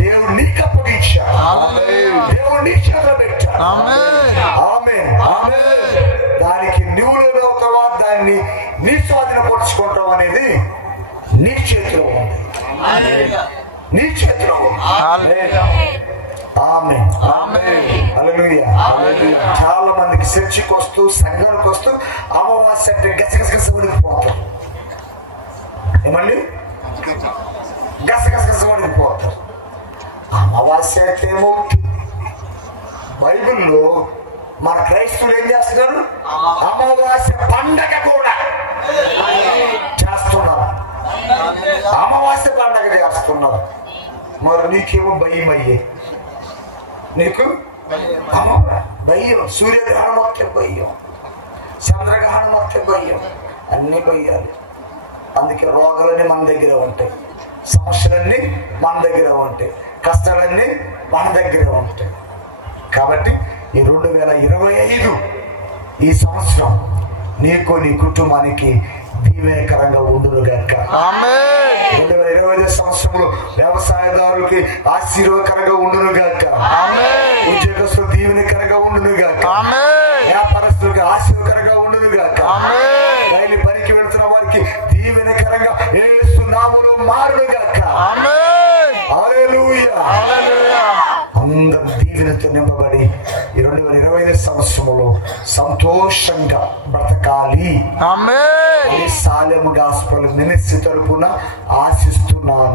దేవుడు నీకు అప్పగించాడు. హల్లెలూయా. దేవుడు నీ చేతిలో పెట్టాడు. ఆమేన్. ఆమేన్. దానికి నువ్వు లోనవుతావా, దాన్ని నీ స్వాధీనపరుచుకుంటావు అనేది నీ చేతిలో ఉంది. నీ చేతిలో ఉంది. హల్లెలూయా. ఆమేన్. ఆమేన్. హల్లెలూయా. చాలా మందికి చర్చికి వస్తూ సంఘానికి వస్తూ అమావాస్య అంటే గసగసగస వణికిపోతారు. ఏమండి? గసగసగస వణికిపోతారు. అమావాస్య అయితే ఏమవుతుంది? బైబిల్లో మన క్రైస్తవులు ఏం చేస్తున్నారు? అమావాస్య పండగ కూడా చేస్తున్నారు. అమావాస్య పండగ చేస్తున్నారు. మరి నీకేమో భయం అయ్యే, నీకు భయం. సూర్యగ్రహణం వస్తే భయం, చంద్రగ్రహణం వస్తే భయం, అన్ని భయాలు. అందుకే రోగాలన్నీ మన దగ్గర ఉంటాయి, సమస్యలన్నీ మన దగ్గర ఉంటాయి, కష్టాలన్నీ మన దగ్గర ఉంటాయి. కాబట్టి ఈ 2025 ఈ సంవత్సరం నీకు నీ కుటుంబానికి దీవెనకరంగా ఉండునుగాక. 2025 సంవత్సరంలో వ్యవసాయదారులకి ఆశీర్వాదకరంగా ఉండునుగాక. ఉద్యోగస్తులు దీవెనకరంగా ఉండునుగాక. వ్యాపారస్తులకి ఆశీర్వాదకరంగా ఉండునుగాక. రైలు పనికి వెళ్తున్న వారికి దీవెనకరంగా యేసు నామములో మారునుగాక. హల్లెలూయా. అందరూ దీవెనతో నింపబడి ఈ 2025 సంవత్సరంలో సంతోషంగా బ్రతకాలి. సాలెము గాస్పెల్ మినిస్ట్రీ తరపున ఆశిస్తున్నాను.